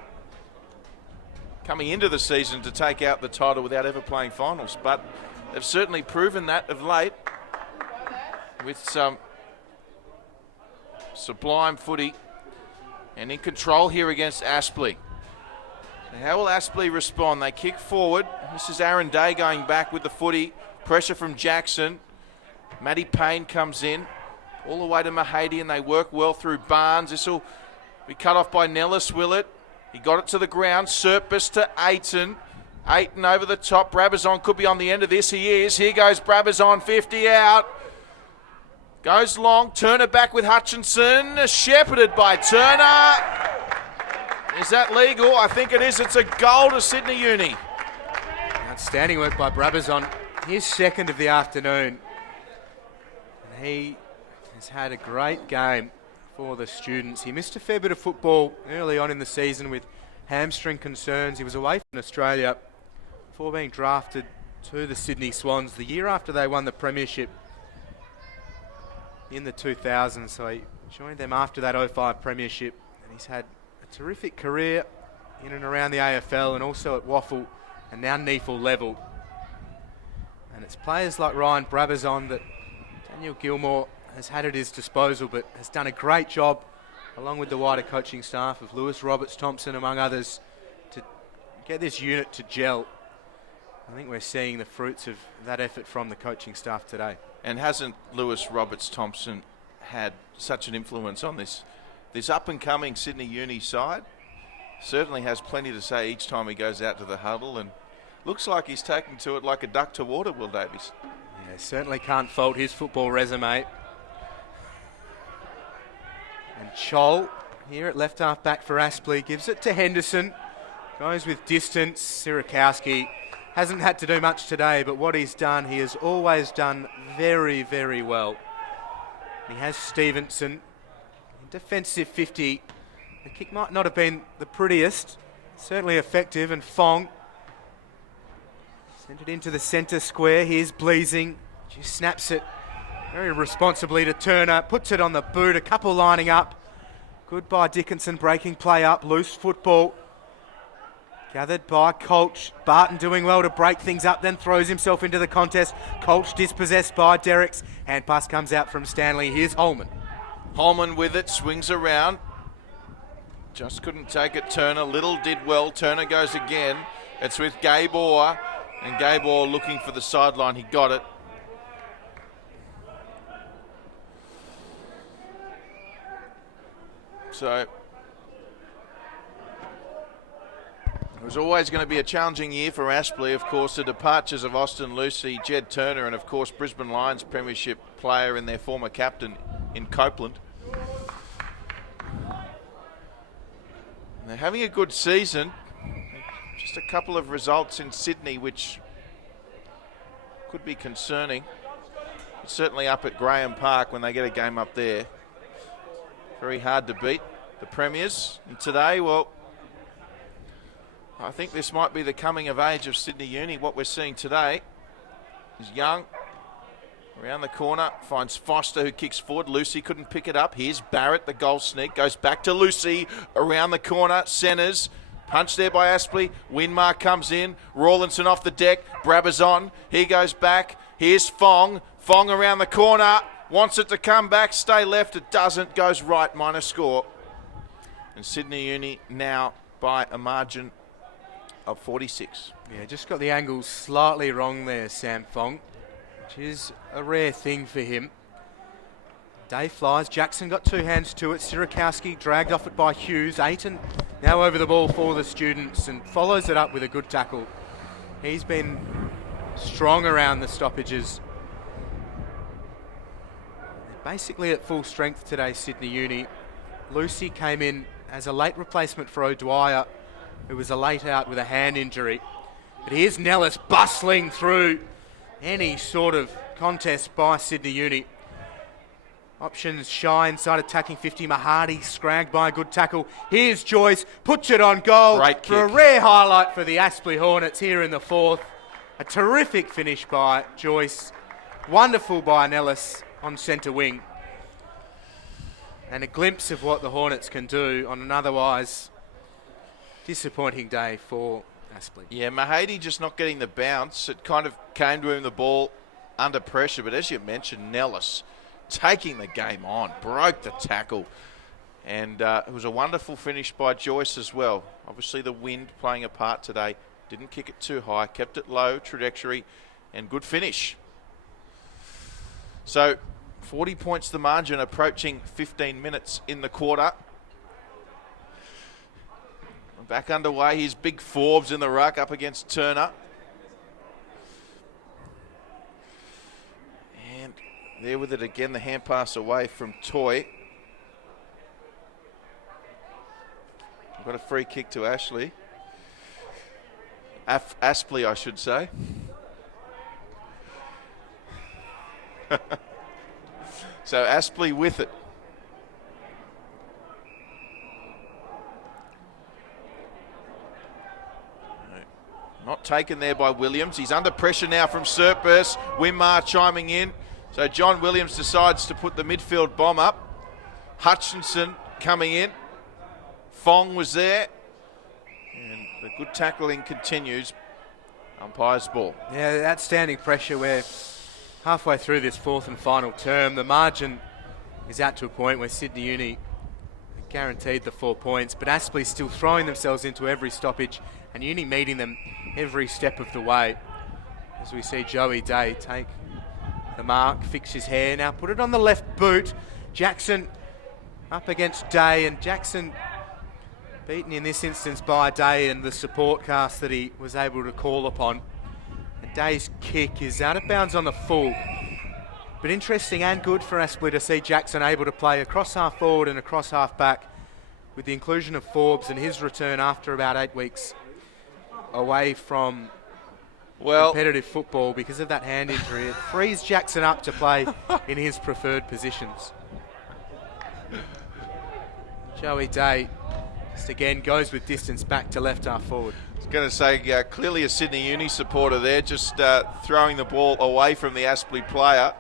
coming into the season to take out the title without ever playing finals. But they've certainly proven that of late with some sublime footy and in control here against Aspley. How will Aspley respond? They kick forward. This is Aaron Day going back with the footy. Pressure from Jackson. Matty Payne comes in. All the way to Mahady, and they work well through Barnes. This will be cut off by Nellis, will it? He got it to the ground. Serpus to Aiton. Aiton over the top. Brabazon could be on the end of this. He is. Here goes Brabazon, 50 out. Goes long. Turner back with Hutchinson. Shepherded by Turner. Is that legal? I think it is. It's a goal to Sydney Uni. Outstanding work by Brabazon. His 2nd of the afternoon. And he has had a great game for the students. He missed a fair bit of football early on in the season with hamstring concerns. He was away from Australia before being drafted to the Sydney Swans the year after they won the premiership in the 2000s. So he joined them after that 05 premiership, and he's had a terrific career in and around the AFL and also at Waffle and now NEAFL level. And it's players like Ryan Brabazon that Daniel Gilmore has had at his disposal, but has done a great job along with the wider coaching staff of Lewis Roberts-Thompson among others to get this unit to gel. I think we're seeing the fruits of that effort from the coaching staff today. And hasn't Lewis Roberts-Thompson had such an influence on this up-and-coming Sydney Uni side? Certainly has plenty to say each time he goes out to the huddle, and looks like he's taking to it like a duck to water, Will Davies. Yeah, certainly can't fault his football resume. And Chol here at left half back for Aspley gives it to Henderson. Goes with distance. Sirakowski hasn't had to do much today, but what he's done, he has always done very, very well. He has Stevenson. Defensive 50. The kick might not have been the prettiest, certainly effective, and Fong sent it into the centre square. Here's Bleasing. Just snaps it very responsibly to Turner, puts it on the boot, a couple lining up. Good by Dickinson, breaking play up, loose football. Gathered by Colch. Barton doing well to break things up, then throws himself into the contest. Colch dispossessed by Derricks. Hand pass comes out from Stanley. Here's Holman. Holman with it, swings around. Just couldn't take it, Turner. Little did well. Turner goes again. It's with Gabor, and Gabor looking for the sideline. He got it. So it was always going to be a challenging year for Aspley. Of course, the departures of Austin Lucy, Jed Turner, and of course Brisbane Lions premiership player and their former captain in Copeland. And they're having a good season. Just a couple of results in Sydney which could be concerning. But certainly up at Graham Park when they get a game up there. Very hard to beat the Premiers. And today, well, I think this might be the coming of age of Sydney Uni. What we're seeing today is Young around the corner, finds Foster who kicks forward. Lucy couldn't pick it up. Here's Barrett, the goal sneak, goes back to Lucy around the corner, centres. Punch there by Aspley. Winmar comes in. Rawlinson off the deck. Brabazon. He goes back. Here's Fong. Fong around the corner. Wants it to come back. Stay left. It doesn't. Goes right. Minor score. And Sydney Uni now by a margin of 46. Yeah, just got the angle slightly wrong there, Sam Fong, which is a rare thing for him. Day flies. Jackson got 2 hands to it. Sirakowski dragged off it by Hughes. Ayton now over the ball for the students and follows it up with a good tackle. He's been strong around the stoppages. Basically at full strength today, Sydney Uni. Lucy came in as a late replacement for O'Dwyer, who was a late out with a hand injury. But here's Nellis bustling through any sort of contest by Sydney Uni. Options shy inside attacking 50. Mahadi scragged by a good tackle. Here's Joyce, puts it on goal. Great for kick. a rare highlight for the Aspley Hornets here in the 4th. A terrific finish by Joyce. Wonderful by Nellis on centre wing. And a glimpse of what the Hornets can do on an otherwise disappointing day for Aspley. Yeah, Mahady just not getting the bounce. It kind of came to him, the ball, under pressure. But as you mentioned, Nellis taking the game on, broke the tackle. And it was a wonderful finish by Joyce as well. Obviously the wind playing a part today. Didn't kick it too high, kept it low, trajectory, and good finish. So 40 points the margin, approaching 15 minutes in the quarter. Back underway. Here's big Forbes in the ruck up against Turner. And there with it again, the hand pass away from Toy. We've got a free kick to Ashley. Aspley, I should say. So Aspley with it. Not taken there by Williams. He's under pressure now from Sertburst. Wimar chiming in. So John Williams decides to put the midfield bomb up. Hutchinson coming in. Fong was there. And the good tackling continues. Umpire's ball. Yeah, outstanding pressure. We're halfway through this 4th and final term. The margin is out to a point where Sydney Uni guaranteed the 4 points, but Aspley still throwing themselves into every stoppage and Uni meeting them every step of the way. As we see Joey Day take the mark, fix his hair, now put it on the left boot. Jackson up against Day, and Jackson beaten in this instance by Day and the support cast that he was able to call upon. And Day's kick is out of bounds on the full. But interesting and good for Aspley to see Jackson able to play across half forward and across half back, with the inclusion of Forbes and his return after about 8 weeks away from competitive football because of that hand injury. It frees Jackson up to play in his preferred positions. Joey Day just again goes with distance back to left half forward. I was going to say, clearly a Sydney Uni supporter there, just throwing the ball away from the Aspley player.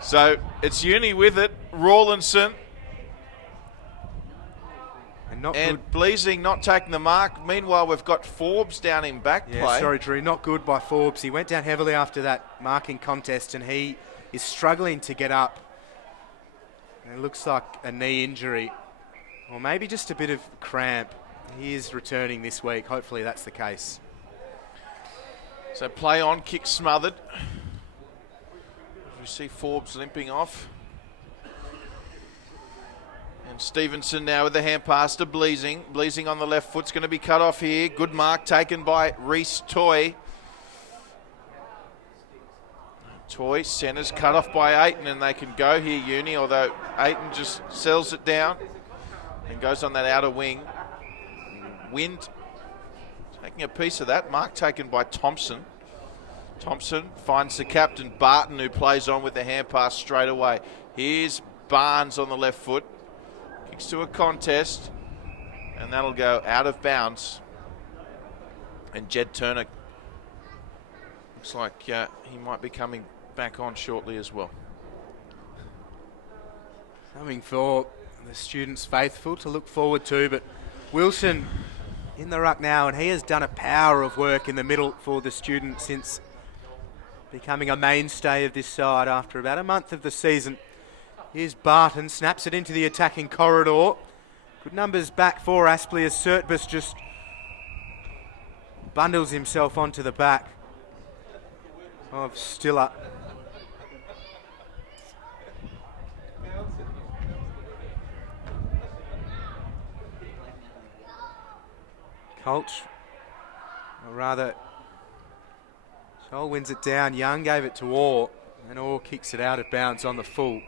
So it's Uni with it. Rawlinson and Bleasing not taking the mark. Meanwhile, we've got Forbes down in back play. Sorry, Drew, not good by Forbes. He went down heavily after that marking contest and he is struggling to get up. It looks like a knee injury, or maybe just a bit of cramp. He is returning this week. Hopefully that's the case. So play on, kick smothered. We see Forbes limping off. And Stevenson now with the hand pass to Bleasing. Bleasing on the left foot's going to be cut off here. Good mark taken by Reese Toy. Toy centres cut off by Ayton, and they can go here, Uni, although Ayton just sells it down and goes on that outer wing. Wind taking a piece of that. Mark taken by Thompson. Thompson finds the captain, Barton, who plays on with the hand pass straight away. Here's Barnes on the left foot. Kicks to a contest, and that'll go out of bounds. And Jed Turner looks like he might be coming back on shortly as well. Something for the students faithful to look forward to, but Wilson in the ruck now, and he has done a power of work in the middle for the students since becoming a mainstay of this side after about a month of the season. Here's Barton, snaps it into the attacking corridor. Good numbers back for Aspley as Sertbus just bundles himself onto the back of Stiller. Colch, or rather, Scholl wins it down. Young gave it to Orr, and Orr kicks it out of bounds on the full.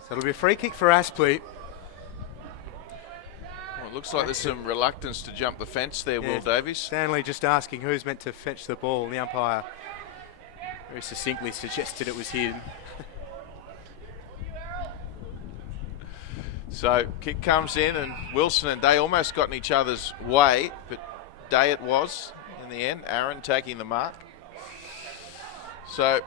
So it'll be a free kick for Aspley. Well, it looks like there's some reluctance to jump the fence there, Will Davies. Stanley just asking who's meant to fetch the ball, and the umpire very succinctly suggested it was him. So kick comes in, and Wilson and Day almost got in each other's way, but Day it was in the end. Aaron taking the mark. So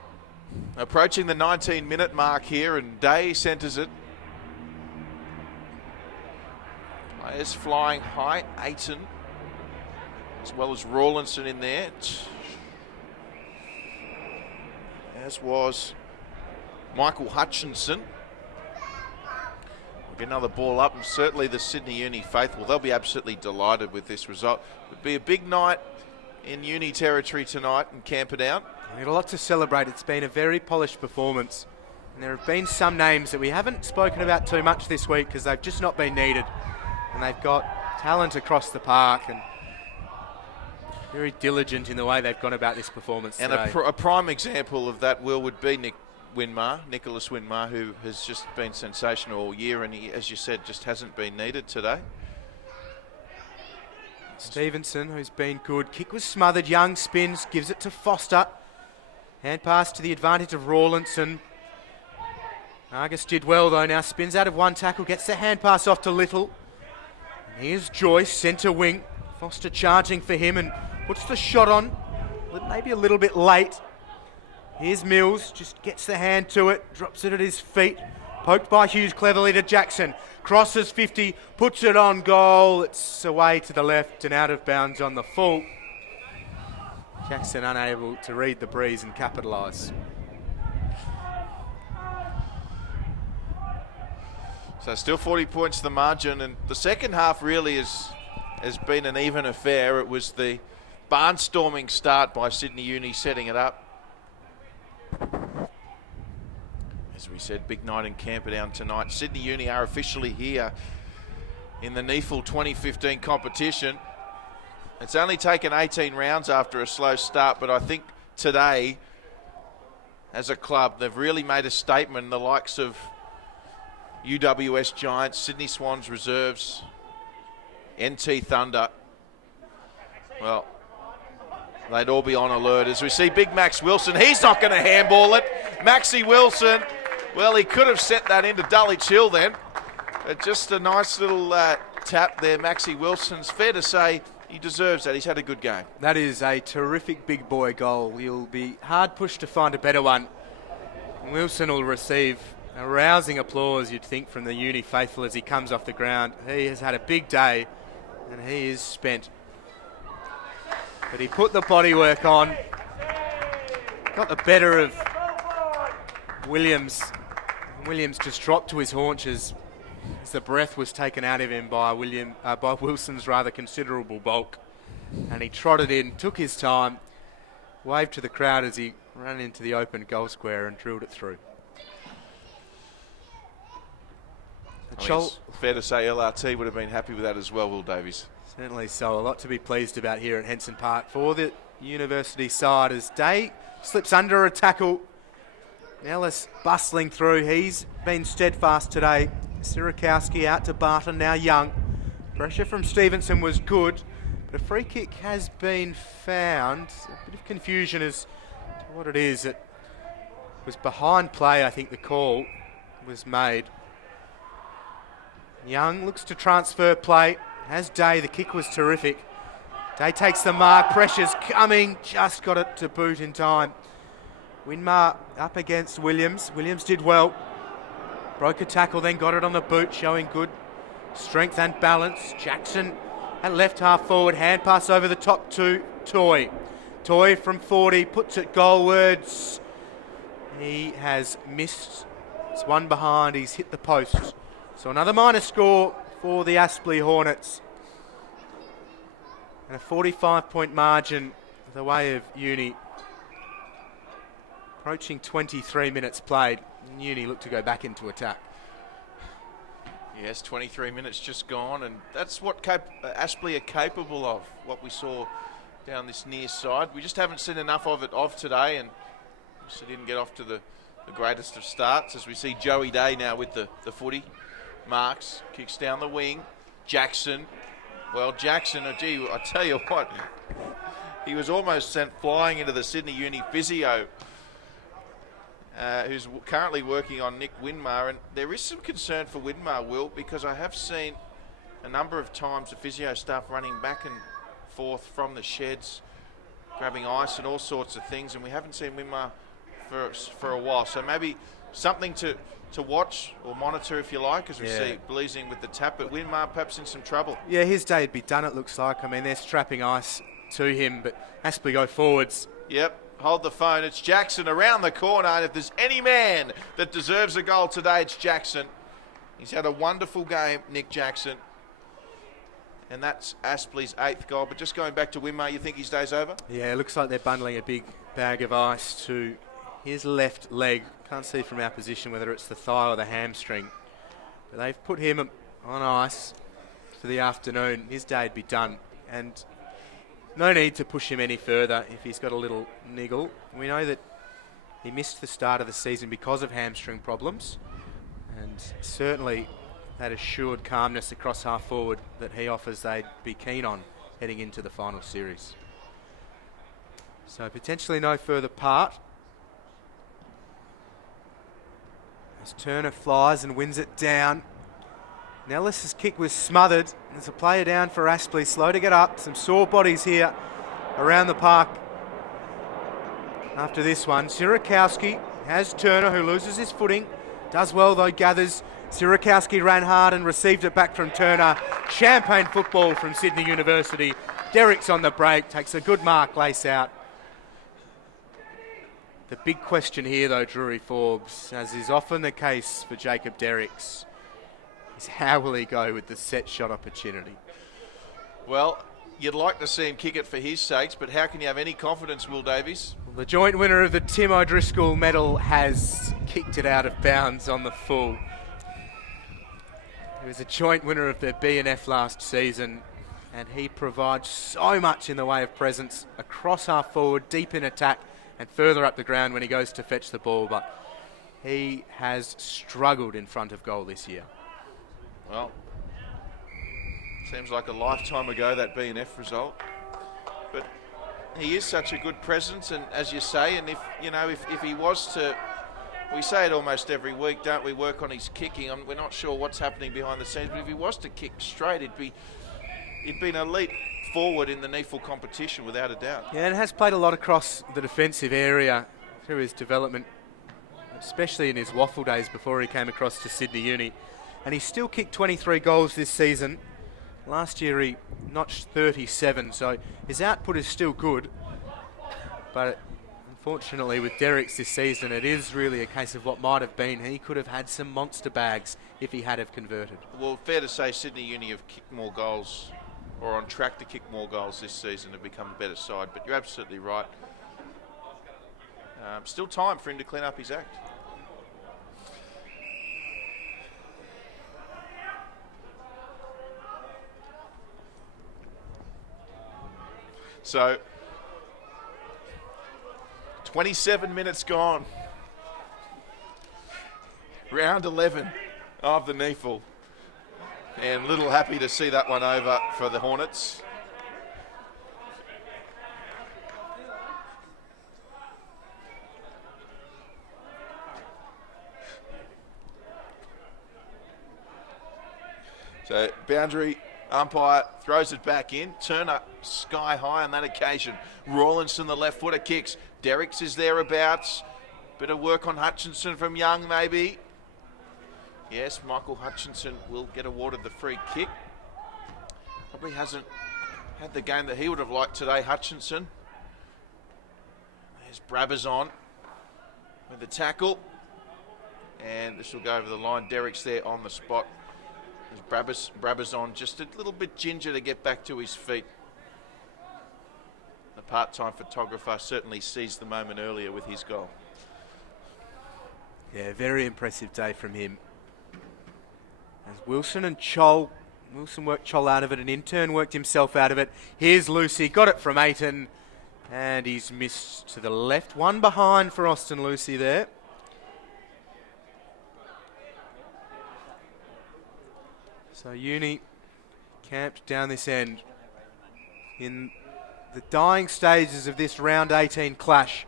approaching the 19-minute mark here, and Day centres it. Players flying high. Aiton, as well as Rawlinson in there, as was Michael Hutchinson. We'll get another ball up, and certainly the Sydney Uni faithful, they'll be absolutely delighted with this result. It'll be a big night in Uni territory tonight in Camperdown. We've got a lot to celebrate. It's been a very polished performance. And there have been some names that we haven't spoken about too much this week because they've just not been needed. And they've got talent across the park and very diligent in the way they've gone about this performance and today. A prime example of that, Will, would be Nicholas Winmar, who has just been sensational all year, and he, as you said, just hasn't been needed today. Stevenson, who's been good. Kick was smothered. Young spins, gives it to Foster. Hand pass to the advantage of Rawlinson. Argus did well though, now spins out of one tackle, gets the hand pass off to Little. And here's Joyce, centre wing. Foster charging for him and puts the shot on, maybe a little bit late. Here's Mills, just gets the hand to it, drops it at his feet. Poked by Hughes cleverly to Jackson. Crosses 50, puts it on goal. It's away to the left and out of bounds on the full. Jackson unable to read the breeze and capitalise. So still 40 points the margin, and the second half really has been an even affair. It was the barnstorming start by Sydney Uni setting it up. As we said, big night in Camperdown tonight. Sydney Uni are officially here in the NEAFL 2015 competition. It's only taken 18 rounds after a slow start, but I think today, as a club, they've really made a statement. The likes of UWS Giants, Sydney Swans Reserves, NT Thunder, well, they'd all be on alert. As we see big Max Wilson, he's not going to handball it. Maxie Wilson, well, he could have sent that into Dulwich Hill then. But just a nice little tap there, Maxie Wilson's. Fair to say, he deserves that. He's had a good game. That is a terrific big boy goal. You'll be hard pushed to find a better one. Wilson will receive a rousing applause, you'd think, from the Uni faithful as he comes off the ground. He has had a big day and he is spent. But he put the bodywork on, got the better of Williams. Williams just dropped to his haunches as the breath was taken out of him by Wilson's rather considerable bulk. And he trotted in, took his time, waved to the crowd as he ran into the open goal square and drilled it through. It's fair to say LRT would have been happy with that as well, Will Davies. Certainly so. A lot to be pleased about here at Henson Park for the University side as Day slips under a tackle. Ellis bustling through. He's been steadfast today. Sirakowski out to Barton, now Young. Pressure from Stevenson was good, but a free kick has been found. A bit of confusion as to what it is. It was behind play, I think the call was made. Young looks to transfer play. Has Day, the kick was terrific. Day takes the mark, pressure's coming, just got it to boot in time. Winmar up against Williams. Williams did well. Broke a tackle, then got it on the boot, showing good strength and balance. Jackson at left half forward, hand pass over the top to Toy. Toy from 40, puts it goalwards. He has missed. It's one behind, he's hit the post. So another minor score for the Aspley Hornets. And a 45-point margin the way of Uni. Approaching 23 minutes played. Uni look to go back into attack. Yes, 23 minutes just gone, and that's what Aspley are capable of, what we saw down this near side. We just haven't seen enough of it today, and obviously didn't get off to the greatest of starts, as we see Joey Day now with the footy. Marks, kicks down the wing. Jackson. Well, Jackson, gee, I tell you what, he was almost sent flying into the Sydney Uni physio, who's currently working on Nick Winmar. And there is some concern for Winmar, Will, because I have seen a number of times the physio staff running back and forth from the sheds, grabbing ice and all sorts of things, and we haven't seen Winmar for a while. So maybe something to watch or monitor, if you like, as we see Bleasing with the tap, but Winmar perhaps in some trouble. Yeah, his day would be done, it looks like. I mean, they're strapping ice to him, but Aspley go forwards. Yep, hold the phone. It's Jackson around the corner, and if there's any man that deserves a goal today, it's Jackson. He's had a wonderful game, Nick Jackson. And that's Aspley's 8th goal. But just going back to Winmar, you think his day's over? Yeah, it looks like they're bundling a big bag of ice to his left leg. Can't see from our position whether it's the thigh or the hamstring. But they've put him on ice for the afternoon. His day'd be done. And no need to push him any further if he's got a little niggle. We know that he missed the start of the season because of hamstring problems. And certainly that assured calmness across half forward that he offers they'd be keen on heading into the final series. So potentially no further part. As Turner flies and wins it down. Nellis's kick was smothered. There's a player down for Aspley, slow to get up. Some sore bodies here around the park. After this one, Sirakowski has Turner, who loses his footing. Does well though, gathers. Sirakowski ran hard and received it back from Turner. Champagne football from Sydney University. Derrick's on the break, takes a good mark, lace out. The big question here though, Drury, Forbes, as is often the case for Jacob Derricks, is how will he go with the set shot opportunity? Well, you'd like to see him kick it for his sakes, but how can you have any confidence, Will Davies? Well, the joint winner of the Tim O'Driscoll medal has kicked it out of bounds on the full. He was a joint winner of the B&F last season, and he provides so much in the way of presence across half forward, deep in attack, and further up the ground when he goes to fetch the ball, but he has struggled in front of goal this year. Well, seems like a lifetime ago, that B&F result. But he is such a good presence, and as you say, and if he was to, we say it almost every week, don't we, work on his kicking. We're not sure what's happening behind the scenes, but if he was to kick straight, it'd be an elite forward in the NEAFL competition, without a doubt. Yeah, and has played a lot across the defensive area through his development, especially in his waffle days before he came across to Sydney Uni. And he's still kicked 23 goals this season. Last year he notched 37, so his output is still good. But unfortunately with Derrick's this season, it is really a case of what might have been. He could have had some monster bags if he had have converted. Well, fair to say Sydney Uni have kicked more goals, or on track to kick more goals this season to become a better side, but you're absolutely right. Still time for him to clean up his act. So, 27 minutes gone. Round 11 of the NEAFL. And little happy to see that one over for the Hornets. So boundary umpire throws it back in. Turner sky high on that occasion. Rawlinson, the left footer, kicks. Derrick's is thereabouts. Bit of work on Hutchinson from Young, maybe. Yes, Michael Hutchinson will get awarded the free kick. Probably hasn't had the game that he would have liked today, Hutchinson. There's Brabazon with the tackle. And this will go over the line. Derrick's there on the spot. There's Brabazon just a little bit ginger to get back to his feet. The part-time photographer certainly seized the moment earlier with his goal. Yeah, very impressive day from him. As Wilson and Chol. Wilson worked Chol out of it and in turn worked himself out of it. Here's Lucy, got it from Aiton. And he's missed to the left. One behind for Austin Lucy there. So Uni camped down this end in the dying stages of this round 18 clash.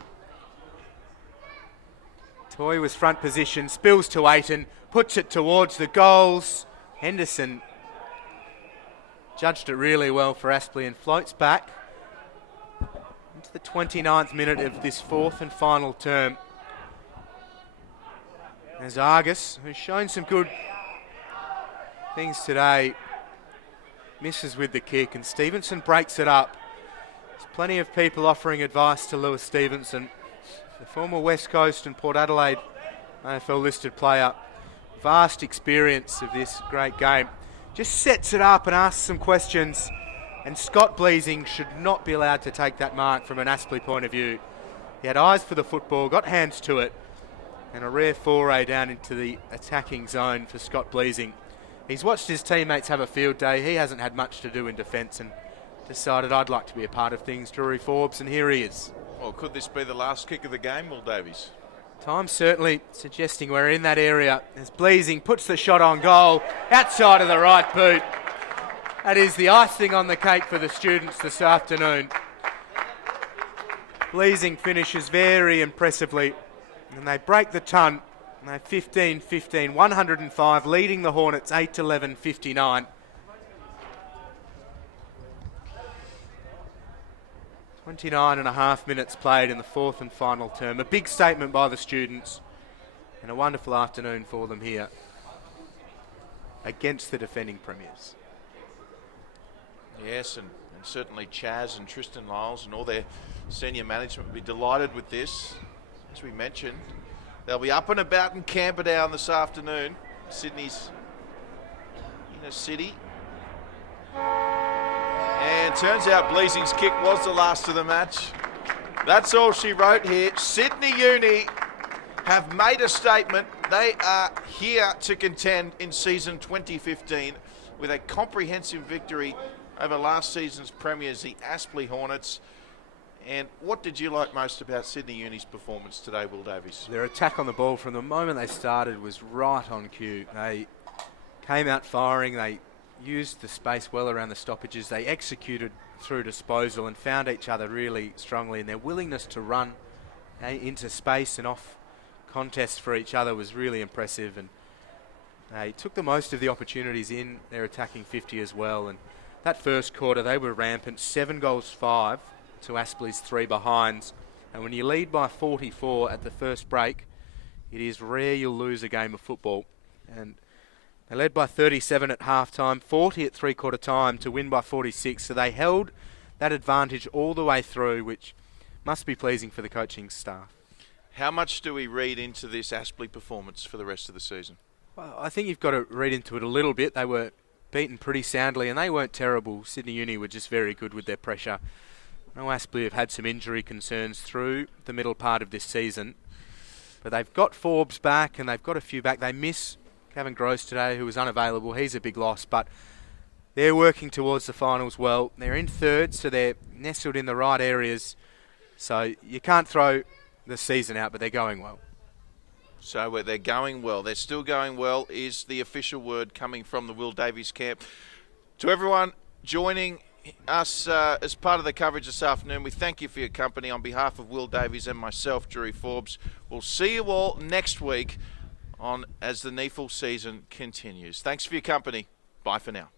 Toy was front position, spills to Aiton, puts it towards the goals. Henderson judged it really well for Aspley and floats back into the 29th minute of this fourth and final term. As Argus, who's shown some good things today, misses with the kick, and Stevenson breaks it up. There's plenty of people offering advice to Lewis Stevenson, the former West Coast and Port Adelaide AFL listed player. Vast experience of this great game. Just sets it up and asks some questions, and Scott Bleasing should not be allowed to take that mark from an Aspley point of view. He had eyes for the football, got hands to it, and a rare foray down into the attacking zone for Scott Bleasing. He's watched his teammates have a field day. He hasn't had much to do in defence and decided, I'd like to be a part of things, Drury Forbes, and here he is. Well, could this be the last kick of the game, Will Davies? Time certainly suggesting we're in that area as Bleasing puts the shot on goal outside of the right boot. That is the icing on the cake for the students this afternoon. Bleasing finishes very impressively, and they break the ton. And they're 15-15, 105, leading the Hornets 8-11-59. 29.5 minutes played in the fourth and final term. A big statement by the students, and a wonderful afternoon for them here against the defending premiers. Yes, and certainly Chaz and Tristan Lyles and all their senior management will be delighted with this. As we mentioned, they'll be up and about in Camperdown this afternoon, Sydney's inner city. And turns out Bleasing's kick was the last of the match. That's all she wrote here. Sydney Uni have made a statement. They are here to contend in season 2015 with a comprehensive victory over last season's premiers, the Aspley Hornets. And what did you like most about Sydney Uni's performance today, Will Davies? Their attack on the ball from the moment they started was right on cue. They came out firing, they used the space well around the stoppages, they executed through disposal and found each other really strongly, and their willingness to run into space and off contests for each other was really impressive, and they took the most of the opportunities in their attacking 50 as well. And that first quarter they were rampant, 7-5 to Aspley's 3 behinds, and when you lead by 44 at the first break, it is rare you'll lose a game of football. And they led by 37 at half-time, 40 at three-quarter time to win by 46, so they held that advantage all the way through, which must be pleasing for the coaching staff. How much do we read into this Aspley performance for the rest of the season? Well, I think you've got to read into it a little bit. They were beaten pretty soundly, and they weren't terrible. Sydney Uni were just very good with their pressure. I know Aspley have had some injury concerns through the middle part of this season, but they've got Forbes back and they've got a few back. They miss Kevin Gross today, who was unavailable. He's a big loss, but they're working towards the finals well. They're in third, so they're nestled in the right areas. So you can't throw the season out, but they're going well. So they're going well. They're still going well is the official word coming from the Will Davies camp. To everyone joining us as part of the coverage this afternoon, we thank you for your company. On behalf of Will Davies and myself, Drury Forbes, we'll see you all next week on as the NEAFL season continues. Thanks for your company. Bye for now.